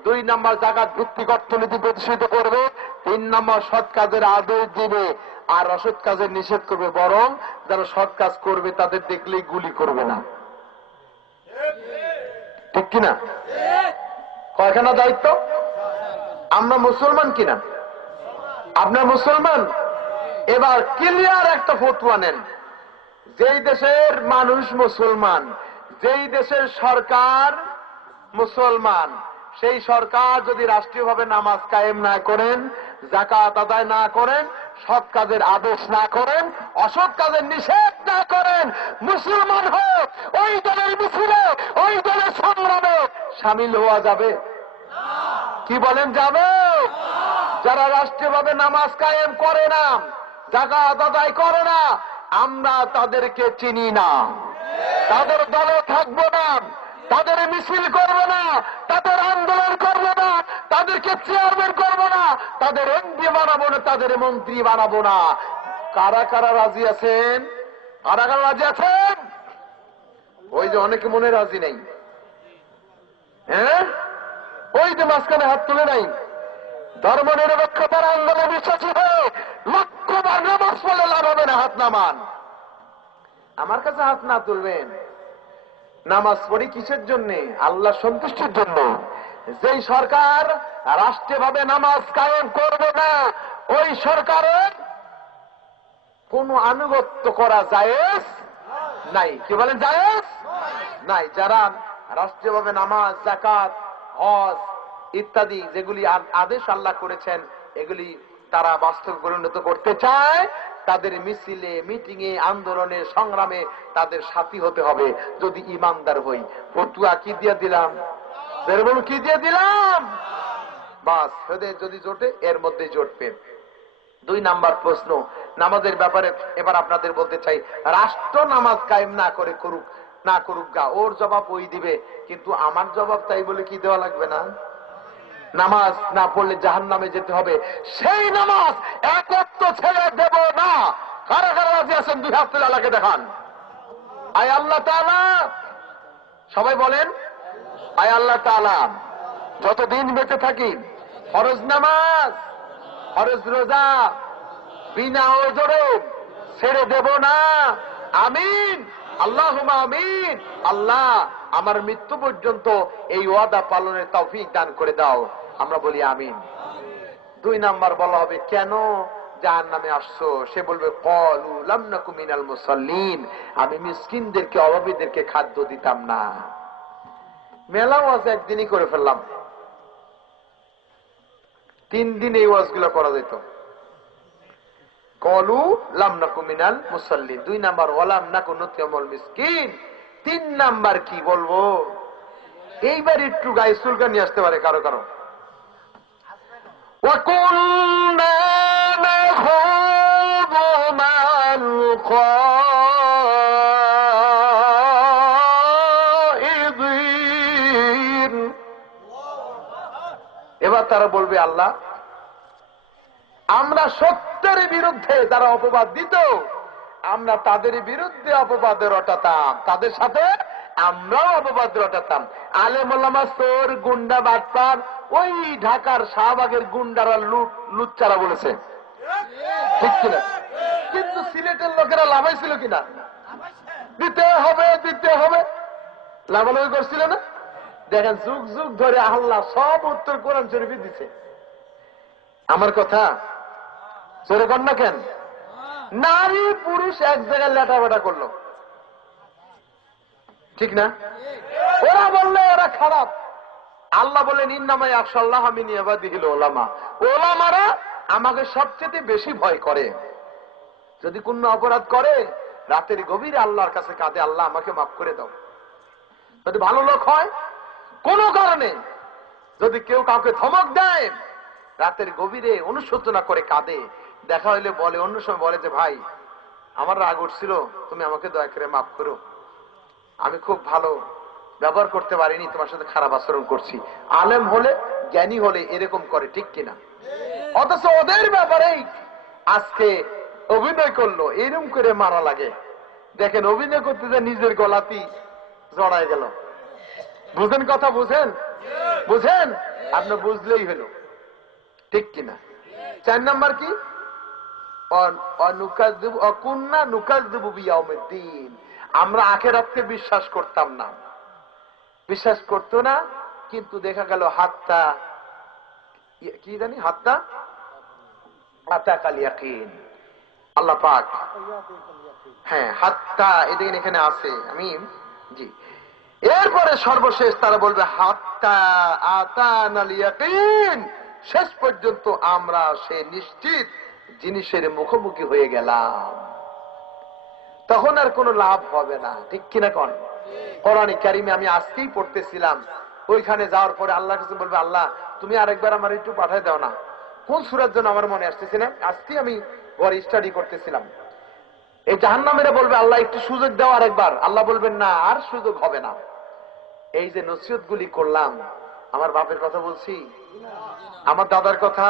2 নম্বর জাকাত ভিত্তিক অর্থনীতি প্রতিষ্ঠিত করবে, 3 নম্বর সৎ কাজের আদেশ দিবে আর অসৎ কাজের নিষেধ করবে, বরং যারা সৎ কাজ করবে তাদের দেখলেই গুলি করবে না, ঠিক কিনা? কয়খানা দায়িত্ব? আমরা মুসলমান কিনা? আপনার মুসলমান? এবার ক্লিয়ার একটা ফতোয়া নেন, যেই দেশের মানুষ মুসলমান, যেই দেশের সরকার মুসলমান, সেই সরকার যদি রাষ্ট্রীয়ভাবে নামাজ কায়েম না করেন, যাকাত আদায় না করেন, সৎ কাজের আদেশ না করেন, অসৎ কাজের নিষেধ না করেন, মুসলমান হোক ওই দলের মিছিলে, ওই দলের সংগ্রামে সামিল হওয়া যাবে? কি বলেন, যাবে? যারা রাষ্ট্রীয়ভাবে নামাজ কায়েম করে না, যাকাত আদায় করে না, আমরা তাদেরকে চিনি না, তাদের দলে থাকবো না, তাদের মিছিল করবো না, তাদের আন্দোলন করবো না, তাদেরকে চেয়ারম্যান করবো না, তাদের এমপি বানাবো না, তাদের মন্ত্রী বানাবো না। কারা কারা রাজি আছেন? কারা কারা রাজি আছেন? ওই যে অনেকে মনে রাজি নেই, হ্যাঁ, ওই যে মাঝখানে হাত তুলে নাই। ধর্ম নিরপেক্ষতার আন্দোলনে বিশ্বাসী হয়ে লক্ষ্যবার নামাজ পড়লে লাভ হবে না, হাত নামান। আমার কাছে হাত না তুলবেন। নামাজ পড়ি কিসের জন্য? আল্লাহ সন্তুষ্টির জন্য। যেই সরকার রাষ্ট্রীয়ভাবে নামাজ কায়েম করবে না, ওই সরকারের কোন আনুগত্য করা জায়েজ নাই। কি বলেন? জায়েজ নাই। যারা রাষ্ট্রীয়ভাবে নামাজ, যাকাত, হজ ইত্যাদি যেগুলি আদেশ আল্লাহ করেছেন এগুলি তারা বাস্তব পরিণত করতে চায়, তাদের মিছিলে, মিটিং এ, আন্দোলনে, সংগ্রামে তাদের সাথী হতে হবে যদি ইমানদার হই। ফতুয়া কি দিয়ে দিলাম? কি দিয়ে দিলাম? বাস, হৃদয় যদি জোটে এর মধ্যে জোটবে। 2 নাম্বার প্রশ্ন নামাজের ব্যাপারে এবার আপনাদের বলতে চাই। রাষ্ট্র নামাজ কায়েম না করে করুক না করুক গা, ওর জবাব ওই দিবে, কিন্তু আমার জবাব তাই বলে কি দেওয়া লাগবে না? নামাজ না পড়লে জাহান্নামে যেতে হবে, সেই নামাজ একত্ব ছেড়ে দেব না। কারা কারা রাজি আছেন? 2 হাত তুলে আল্লাহকে দেখান। আয় আল্লাহ তাআলা, সবাই বলেন আয় আল্লাহ তাআলা, যতদিন বেঁচে থাকি ফরজ নামাজ, ফরজ রোজা বিনা ওজরে ছেড়ে দেব না। আমিন, আল্লাহুম্মা আমিন। আল্লাহ আমার মৃত্যু পর্যন্ত এই ওয়াদা পালনের তৌফিক দান করে দাও। আমরা বলি আমিন। 2 নাম্বার বলা হবে কেন জাহান্নামে আসছো? সে বলবে ক্বালু লাম নাকু মিনাল মুসাল্লিন, আমি মিসকিনদেরকে, অভাবীদেরকে খাদ্য দিতাম না। মেলা ওয়াজ একদিনই করে ফেললাম, 3 দিন এই ওয়াজগুলো করা যেত। ক্বালু লাম নাকু মিনাল মুসাল্লিন। 2 নাম্বার ওয়ালাম নাকু নুতিমুল মিসকিন। 3 নাম্বার কি বলবো? এইবার একটু গায়ে চুলকা নিয়ে আসতে পারে কারো কারো। وَكُنَّا نَخُوضُ مَعَ الْخَائِضِينَ। এবার তারা বলবে আল্লাহ, আমরা সত্যের বিরুদ্ধে যারা অপবাদ দিত আমরা তাদের বিরুদ্ধে অপবাদ রটাতাম, তাদের সাথে আমরাও অপবাদ রটাতাম। আলেম ওলামা, চোর, গুন্ডা, বাটপার, ওই ঢাকার শাহবাগের গুন্ডারা লুচ্চারা বলেছে, ঠিক কিনা? কিন্তু সিলেটের লোকেরা লাভাইছিল কিনা? দিতে হবে, দিতে হবে, লাভালাভি করছিল না? দেখেন যুগ যুগ ধরে আল্লাহ সব উত্তর কোরআন শরীফে দিছে। আমার কথা জোরে কর না কেন? নারী পুরুষ এক জায়গায় লেটাবেটা করলো, ঠিক না? ওরা বললে ওরা খারাপ। আল্লাহ বলেন ইন্নামা ইয়াখশাল্লাহ মিন ইবাদিহিল উলামা, ওলামারা আমাকে সবচেয়ে বেশি ভয় করে। যদি কোন অপরাধ করে রাতের গভীরে আল্লাহর কাছে কাঁদে, আল্লাহ আমাকে মাফ করে দাও। যদি ভালো লোক হয়, কোন কারণে যদি কেউ কাউকে ধমক দেয়, রাতের গভীরে অনুশোচনা করে কাঁদে। দেখা হইলে বলে, অন্য সময় বলে যে ভাই আমার রাগ উঠছিল, তুমি আমাকে দয়া করে মাফ করো, আমি খুব ভালো ব্যবহার করতে পারিনি, তোমার সাথে খারাপ আচরণ করছি। আলেম হলে, জ্ঞানী হলে এরকম করে, ঠিক কিনা? অথচ ওদের ব্যাপারেই আজকে অভিনয় করলো, এরকম করে মারা লাগে। দেখেন অভিনয় করতে যে নিজের গলাতি জড়ায় গেল। বুঝেন কথা? বুঝেন? বুঝেন? আপনি বুঝলেই হলো, ঠিক কিনা? 4 নাম্বার কি? আমরা আখিরাতকে বিশ্বাস করতাম না, বিশ্বাস করতো না, কিন্তু দেখা গেল হাত্তা কি জানি, হাত্তা আতাকাল ইয়াকিন। আল্লাহ পাক, হ্যাঁ হাত্তা এদিকে এখানে আছে, আমি জি। এরপরে সর্বশেষ তারা বলবে হাত্তা আতানাল ইয়াকিন, শেষ পর্যন্ত আমরা সে নিশ্চিত জিনিসের মুখোমুখি হয়ে গেলাম। তখন আর কোনো লাভ হবে না, ঠিক কিনা? কোন কোরআনে কারিমে আমি আজকেই পড়তেছিলাম, ওইখানে যাওয়ার পরে আল্লাহর কাছে বলবে আল্লাহ তুমি আরেকবার আমার একটু পাঠায় দাও না। কোন সূরার জন্য আমার মনে আসতেছে না, আজকে আমি ঘরে স্টাডি করতেছিলাম। এই জাহান্নামীরা বলবে আল্লাহ একটু সুযোগ দাও আরেকবার। আল্লাহ বলবেন না, আর সুযোগ হবে না। এই যে নসিহত গুলি করলাম, আমার বাপের কথা বলছি, আমার দাদার কথা,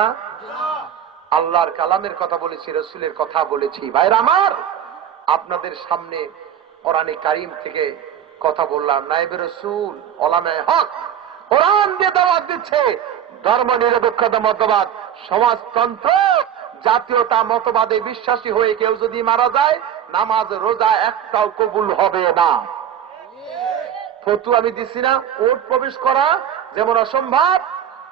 আল্লাহর কালামের কথা বলেছি, রসুলের কথা বলেছি। ভাইরা আমার, আপনাদের সামনে কোরআনে কারিম থেকে কথা বললাম। নায়েবে রসুল, ওলামায়ে হক কোরআন দিয়ে দাওয়াত দিচ্ছে ধর্ম নিরপেক্ষতা মতবাদ, সমাজতন্ত্র, জাতীয়তা মতবাদে বিশ্বাসী হয়ে কেউ যদি মারা যায়, নামাজ রোজা একটাও কবুল হবে না। ফতোয়া আমি দিছি না, ওট প্রবেশ করা যেমন অসম্ভব,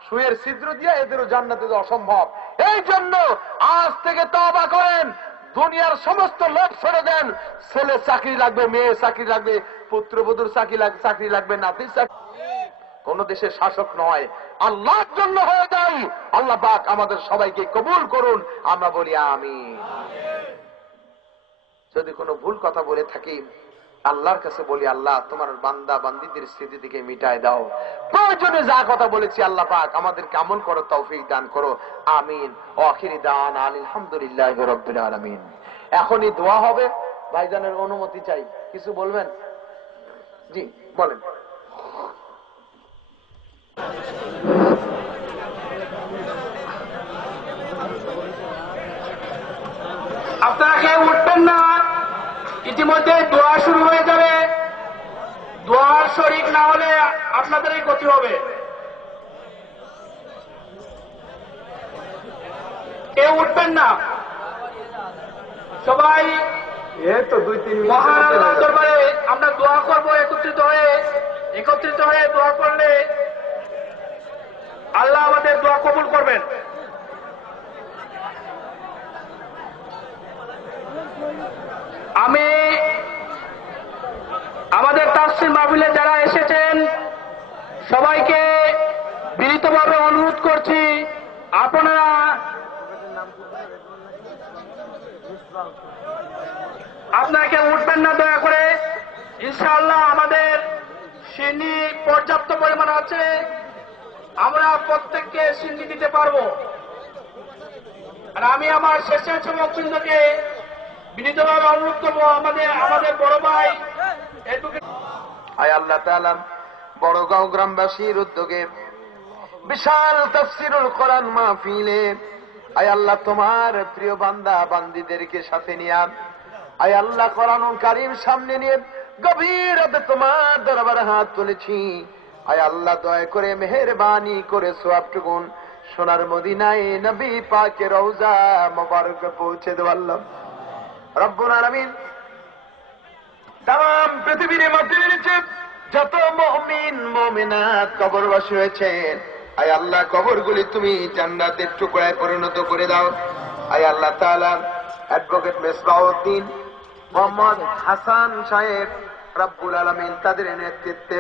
সুয়ের ছিদ্র দিয়ে এদেরও জান্নাতে অসম্ভব। এই জন্য আজ থেকে তওবা করেন, দুনিয়ার সমস্ত লোক ছেড়ে দেন, ছেলে চাকরি লাগবে, মেয়ে চাকরি লাগবে, পুত্রবধূর চাকরি লাগবে, নাতির চাকরি, কোন দেশের শাসক নয়, আল্লাহর জন্য হয়ে যায়। আল্লাহ পাক আমাদের সবাইকে কবুল করুন, আমরা বলি আমিন। যদি কোনো ভুল কথা বলে থাকি আল্লাহর কাছে বলি, আল্লাহ তোমার বান্দা বান্দীদের স্মৃতি থেকে মিটায় দাও। প্রয়োজনে যা কথা বলেছি আল্লাহ পাক আমাদেরকে আমল করো, তৌফিক দান করো, আমিন। ও আখিরি দান আলহামদুলিল্লাহি রাব্বিল আলামিন। এখনই দোয়া হবে, ভাইজানের অনুমতি চাই, কিছু বলবেন? জি বলেন। আপনারা কেউ উঠবেন না, ইতিমধ্যে দোয়া শুরু হয়ে যাবে। দোয়ার শরীক না হলে আপনাদেরই ক্ষতি হবে। কেউ উঠবেন না, সবাই মহান আল্লাহর দরবারে আমরা দোয়া করব। একত্রিত হয়ে দোয়া করলে আল্লাহ আমাদের দোয়া কবুল করবেন। আমি আমাদের তাফসীর মাহফিলে যারা এসেছেন সবাইকে বিনীতভাবে অনুরোধ করছি, আপনারা কেউ উঠবেন না দয়া করে। ইনশাআল্লাহ আমাদের সিন্নি পর্যাপ্ত পরিমাণ আছে, আমরা প্রত্যেককে সিন্নি দিতে পারবো। আর আমি আমার শেষের সমর্থনকে বিনীতভাবে অনুরোধ করবো, আমাদের বড় ভাই আয় আল্লাহ তাআলা বড়গাঁও গ্রামবাসীর উদ্যোগে বিশাল তাফসীরুল কোরআন মাহফিলে আয় আল্লাহ তোমার প্রিয় বান্দা বান্দীদেরকে সাথে নিয়ে আয় আল্লাহ কোরআনুল কারীম সামনে নিয়ে গভীর রাতে তোমার দরবারে হাত তুলেছি। আয় আল্লাহ দয়া করে মেহেরবানি করে সওয়াবটুকুন সোনার মদিনায় নবী পাকের রওজা মোবারকে পৌঁছে দাও আল্লাহ রব্বুল আলামিন। তাম পৃথিবীর মাটির নিচে যত মুমিন মুমিনাত কবরবাসী হয়েছেন আয় আল্লাহ কবরগুলি তুমি জান্নাতের টুকরায় পরিণত করে দাও। আয় আল্লাহ তাআলা অ্যাডভোকেট মেসবাউদ্দিন মোহাম্মদ হাসান সাহেব রব্বুল আলামিন তাদের নেতৃত্বে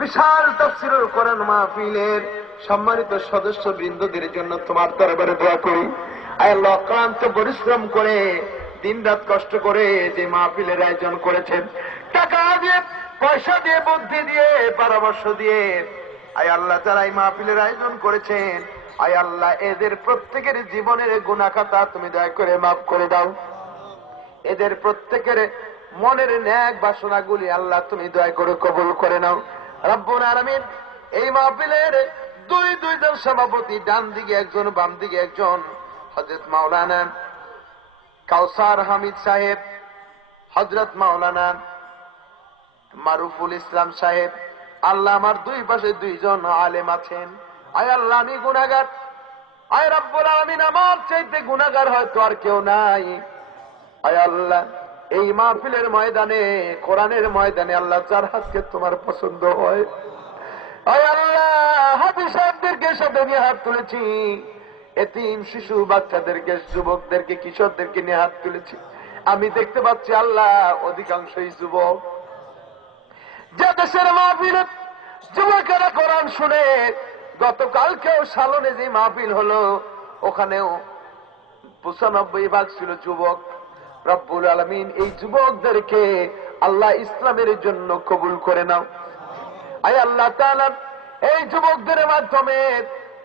বিশাল তাফসীরুল কোরআন মাহফিলের সম্মানিত সদস্য বৃন্দদের জন্য তোমার দরবারে দোয়া করি। আয় আল্লাহ ক্লান্ত পরিশ্রম করে দিনরাত কষ্ট করে যে মাহফিলের আয়োজন করেছেন, টাকা দিয়ে পয়সা দিয়ে বুদ্ধি দিয়ে পরামর্শ দিয়ে আয় আল্লাহ যারা এই মাহফিলের আয়োজন করেছেন আয় আল্লাহ এদের প্রত্যেকের জীবনের গুনাহ খাতা তুমি দয়া করে মাফ করে দাও। এদের প্রত্যেকের মনের ন্যাক বাসনাগুলি আল্লাহ তুমি দয়া করে কবুল করে নাও রব্বুল আলামিন। এই মাহফিলের দুইজন সভাপতি, ডান দিকে একজন বাম দিকে একজন, হযরত মাওলানা কাউসার হামিদ সাহেব, হযরত মাওলানা মারুফুল ইসলাম সাহেব। আল্লাহ আমার দুই পাশে দুইজন আলেম আছেন। আয় আল্লাহ আমি গুনাহগার, আয় রব্বুল আলামিন আমার চাইতে গুনাহগার হয়তো আর কেউ নাই। আয় আল্লাহ এই মাহফিলের ময়দানে কোরআনের ময়দানে আল্লাহ যার হাতকে তোমার পছন্দ হয় আয় আল্লাহ হাফেজ সাহেবদেরকে সাথে নিয়ে হাত তুলেছি, এতিম শিশু বাচ্চাদেরকে যুবকদেরকে কিশোরদেরকে নিয়ে হাত তুলেছি। আমি দেখতে পাচ্ছি আল্লাহ অধিকাংশই যুবক। যে দেশের মাহফিলে যুবকেরা কোরআন শুনে, গতকালকেও সালনে যে মাহফিল হলো ওখানেও 95% ছিল যুবক। রব্বুল আলামিন এই যুবকদেরকে আল্লাহ ইসলামের জন্য কবুল করে নাও। আয় আল্লাহ তাআলা এই যুবকদের মাধ্যমে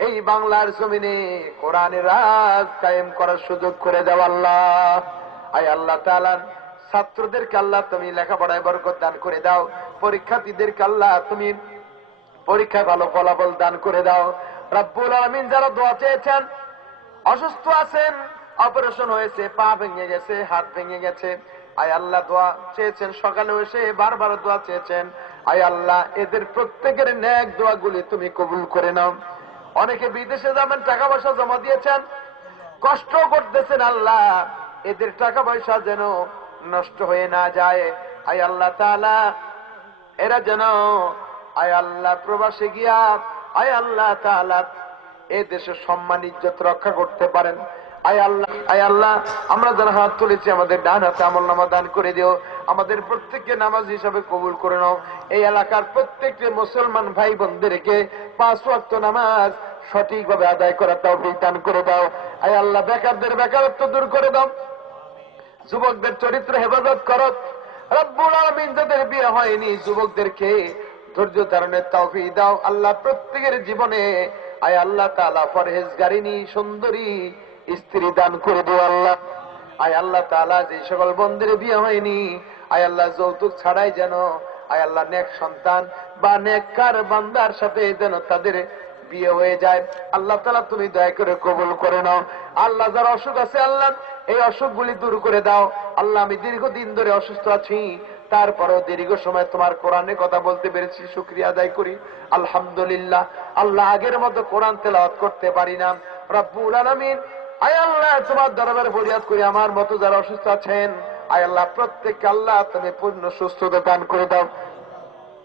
এই বাংলার জমিনে কোরআনের রাজ কায়েম করার সুযোগ করে দাও আল্লাহ। আয় আল্লাহ তাআলা ছাত্রদেরকে আল্লাহ তুমি লেখাপড়ায় বরকত দান করে দাও, পরীক্ষার্থীদেরকে আল্লাহ তুমি পরীক্ষায় ভালো ফলাফল দান করে দাও রব্বুল আলামিন। যারা দোয়া চেয়েছেন, অসুস্থ আছেন, অপারেশন হয়েছে, পা ভেঙে গেছে, হাত ভেঙে গেছে, আয় আল্লাহ দোয়া চেয়েছেন, সকালে এসে বারবার দোয়া চেয়েছেন, আয় আল্লাহ এদের প্রত্যেকের নেক দোয়াগুলি তুমি কবুল করে নাও। অনেকে বিদেশে যাবেন, টাকা পয়সা জমা দিয়েছেন, কষ্ট করতেছেন, আল্লাহ এদের টাকা পয়সা যেন নষ্ট হয়ে না যায়। আয় আল্লাহ তাআলা এরা যেন আয় আল্লাহ প্রবাসে গিয়া আয় আল্লাহ তাআলা এই দেশের সম্মান ইজ্জত রক্ষা করতে পারেন। আয় আল্লাহ আমরা যারা হাত তুলেছি আমাদের ডান হাতে আমলনামা দান করে দিও, আমাদের প্রত্যেককে নামাজ হিসাবে কবুল করে নাও। এই এলাকার প্রত্যেকটি মুসলমান ভাই বোনদেরকে 5 ওয়াক্ত নামাজ সঠিকভাবে আদায় করার তৌফিক দান করে দাও। আয় আল্লাহ বেকারদের বেকারত্ব দূর করে দাও, যুবকদের চরিত্র হেফাজত করো। রব্বুল আলামিন যাদের বিয়ে হয়নি যুবকদেরকে ধৈর্য ধারণের তৌফিক দাও। আল্লাহ প্রত্যেকের জীবনে আয় আল্লাহ তাআলা পরহেজগারিনী সুন্দরী স্ত্রী দান করে দিও আল্লাহ। আয় আল্লাহ তাআলা যে সকল বন্ধের বিয়ে হয়নি আয় আল্লাহ যৌতুক ছাড়াই যেন আয় আল্লাহ নেক সন্তান বা নেককার বান্দার সাথে যেন তাদের বিয়ে হয়ে যায়। আল্লাহ তাআলা তুমি দয়া করে কবুল করে নাও। আল্লাহ যারা অসুখ আছে আল্লাহ এই অসুখগুলি দূর করে দাও। আল্লাহ আমি দীর্ঘদিন ধরে অসুস্থ আছি, তারপরেও দীর্ঘ সময় তোমার কোরআনে কথা বলতে পেরেছি, শুকরিয়া আদায় করি আলহামদুলিল্লাহ। আল্লাহ আগের মতো কোরআন তেলাওয়াত করতে পারি না। রব্বুল আলামিন আয় আল্লাহ তোমার দরবারে ফরিয়াদ করি আমার মতো যারা অসুস্থ আছেন আয় আল্লাহ প্রত্যেককে আল্লাহ তুমি পূর্ণ সুস্থতা দান করে দাও।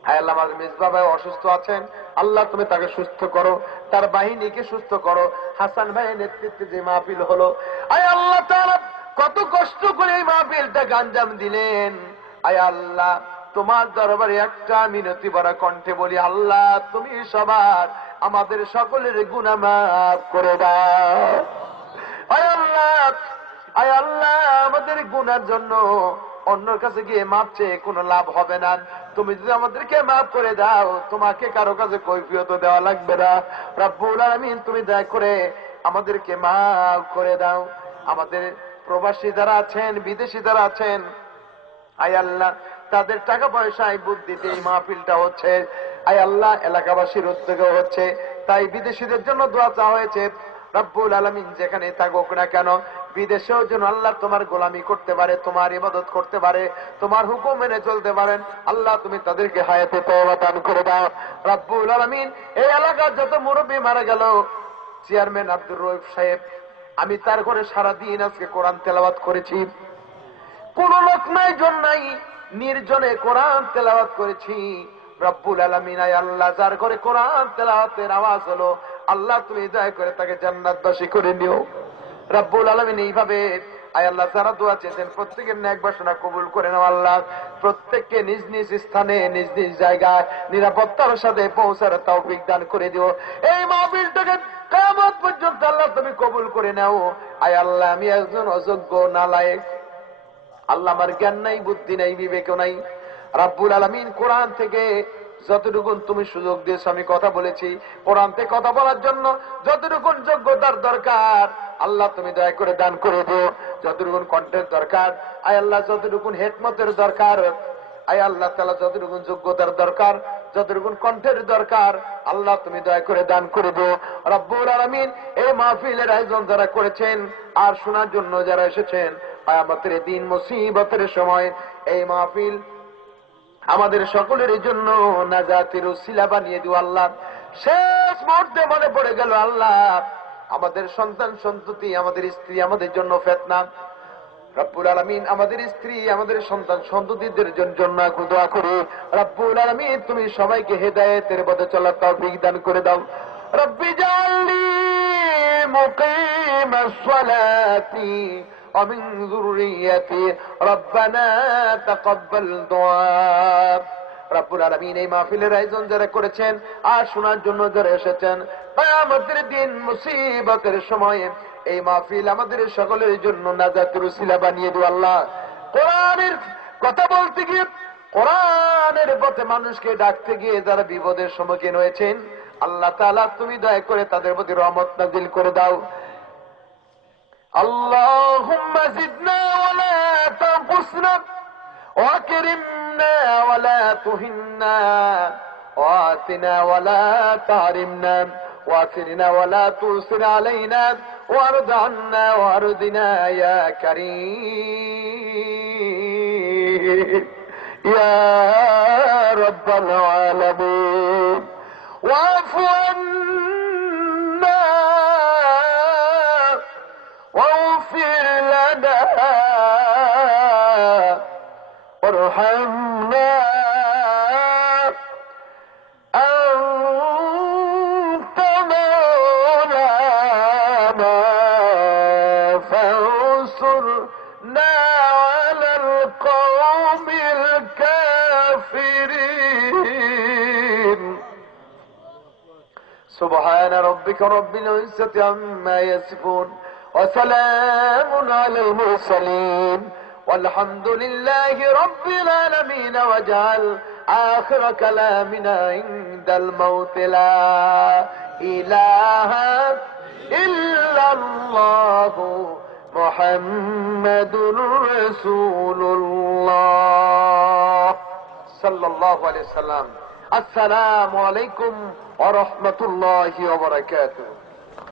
আয় আল্লাহ আমার মিসবাহ ভাই অসুস্থ আছেন আল্লাহ তুমি তাকে সুস্থ করো, তার বাহিনীকে সুস্থ করো। হাসান ভাইয়ের নেতৃত্বে যে মাহফিল হলো আয় আল্লাহ তাআলা কত কষ্ট করে এই মাহফিলটা গাঞ্জাম দিলেন। আয় আল্লাহ তোমার দরবারে একটা মিনতি ভরা কণ্ঠে বলি আল্লাহ তুমি সবার আমাদের সকলের গুনাহ মাফ করে দাও। আয় আল্লাহ আমাদের গুনার জন্য অন্যের কাছে গিয়ে মাপ চেয়ে কোনো লাভ হবে না। তুমি যদি আমাদেরকে মাফ করে দাও তোমাকে কারো কাছে কৈফিয়ত দেওয়া লাগবে না। রব্বুল আলামিন তুমি দয়া করে আমাদেরকে মাফ করে দাও। আমাদের প্রবাসী যারা আছেন বিদেশি যারা আছেন আয় আল্লাহ তাদের টাকা পয়সায় বুদ্ধিতে এই মাহফিলটা হচ্ছে আয় আল্লাহ এলাকাবাসীর উদ্যোগে হচ্ছে, তাই বিদেশিদের জন্য দোয়া চাওয়া হয়েছে। রব্বুল আলামিন যেখানে থাকুক না কেন বিদেশেও যেন আল্লাহ তোমার গোলামি করতে পারে, তোমার ইবাদত করতে পারে, তোমার হুকুম মেনে চলতে পারেন। আল্লাহ তুমি তাদেরকে হায়াতে তওবা দান করে দাও। রব্বুল আলামিন এই এলাকার যত মুরব্বী মারা গেল, চেয়ারম্যান আব্দুর রউফ সাহেব, আমি তার ঘরে সারাদিন আজকে কোরআন তেলাওয়াত করেছি, কোন লোক নাই জন নাই নির্জনে কোরআন তেলাওয়াত করেছি। রব্বুল আলামিন আয় আল্লাহ যার ঘরে কোরআন তেলাওয়াতের আওয়াজ হলো আল্লাহ তুমি দয়া করে তাকে জান্নাতবাসী করে নিও। রব্বুল আলামিন এইভাবে আয় আল্লাহ যারা দোয়া চেয়েছেন প্রত্যেকের নেক বাসনা কবুল করে নাও আল্লাহ। প্রত্যেককে নিজ নিজ স্থানে নিজ নিজ জায়গায় নিরাপত্তার সাথে পৌঁছার তৌফিক দান করে দিও। এই মাহফিলটাকে কিয়ামত পর্যন্ত আল্লাহ তুমি কবুল করে নাও। আয় আল্লাহ আমি একজন অযোগ্য নালায়েক আল্লাহ, আমার জ্ঞান নাই বুদ্ধি নাই বিবেক নাই। রব্বুল আলামিন কোরআন থেকে যতটুকু তুমি সুযোগ দিয়েছো আমি কথা বলেছি, কোরআন থেকে কথা বলার জন্য যতটুকু যোগ্যতার দরকার আল্লাহ তুমি দয়া করে দান করে দিও। যতটুকু কণ্ঠের দরকার আয় আল্লাহ, যতটুকু হেকমতের দরকার আয় আল্লাহ তাআলা, যতটুকু যোগ্যতার দরকার যতটুকু কণ্ঠের দরকার আল্লাহ তুমি দয়া করে দান করে দিও। রব্বুল আলামিন এই মাহফিলের আয়োজন যারা করেছেন আর শোনার জন্য যারা এসেছেন কিয়ামতের দিন মুসিবতের সময় এই মাহফিল আমাদের সকলের জন্য নাজাতের উসিলা বানিয়ে দিও আল্লাহ। শেষ মুহূর্তে মনে পড়ে গেল আল্লাহ আমাদের সন্তান সন্ততি আমাদের স্ত্রী আমাদের জন্য ফিতনা। রব্বুল আলামিন আমাদের স্ত্রী আমাদের সন্তান সন্ততিদের জন্য দোয়া করি। রব্বুল আলামিন তুমি সবাইকে হেদায়েতের পথে চলার তৌফিক দান করে দাও। রব্বি জাআলনি মুকিমাস সালাতি ওয়া মিন যুররিয়াতি রব্বানা তাকাব্বাল দুআ। রব্বুল আলামিন এই মাহফিলের আয়োজন যারা করেছেন আর শোনার জন্য যারা এসেছেন কিয়ামতের দিন মুসিবতের সময়ে এই মাহফিল আমাদের সকলের জন্য নাজাতের উসিলা বানিয়ে দিও আল্লাহ। কোরআনের কথা বলতে গিয়ে কোরআনের পথে মানুষকে ডাকতে গিয়ে যারা বিপদের সম্মুখীন হয়েছেন আল্লাহ তাআলা তুমি দয়া করে তাদের প্রতি রহমত নাযিল করে দাও। আল্লাহুম্মা জিদনা ওয়া লা তানকুসনা ওয়া আকরিমনা ওয়া লা তুহিন্না ওয়া আতিনা ওয়া লা তাহরিমনা وآثرنا ولا تؤثر علينا وارض عنا وارضنا يا كريم يا رب العالمين واعف عنا واغفر لنا وارحمنا على القوم الكافرين سبحان ربك رب العزة عما يصفون وسلام على المرسلين والحمد لله رب العالمين واجعل آخر كلامنا عند الموت لا إله إلا الله محمد رسول الله صلى الله عليه وسلم السلام عليكم ورحمة الله وبركاته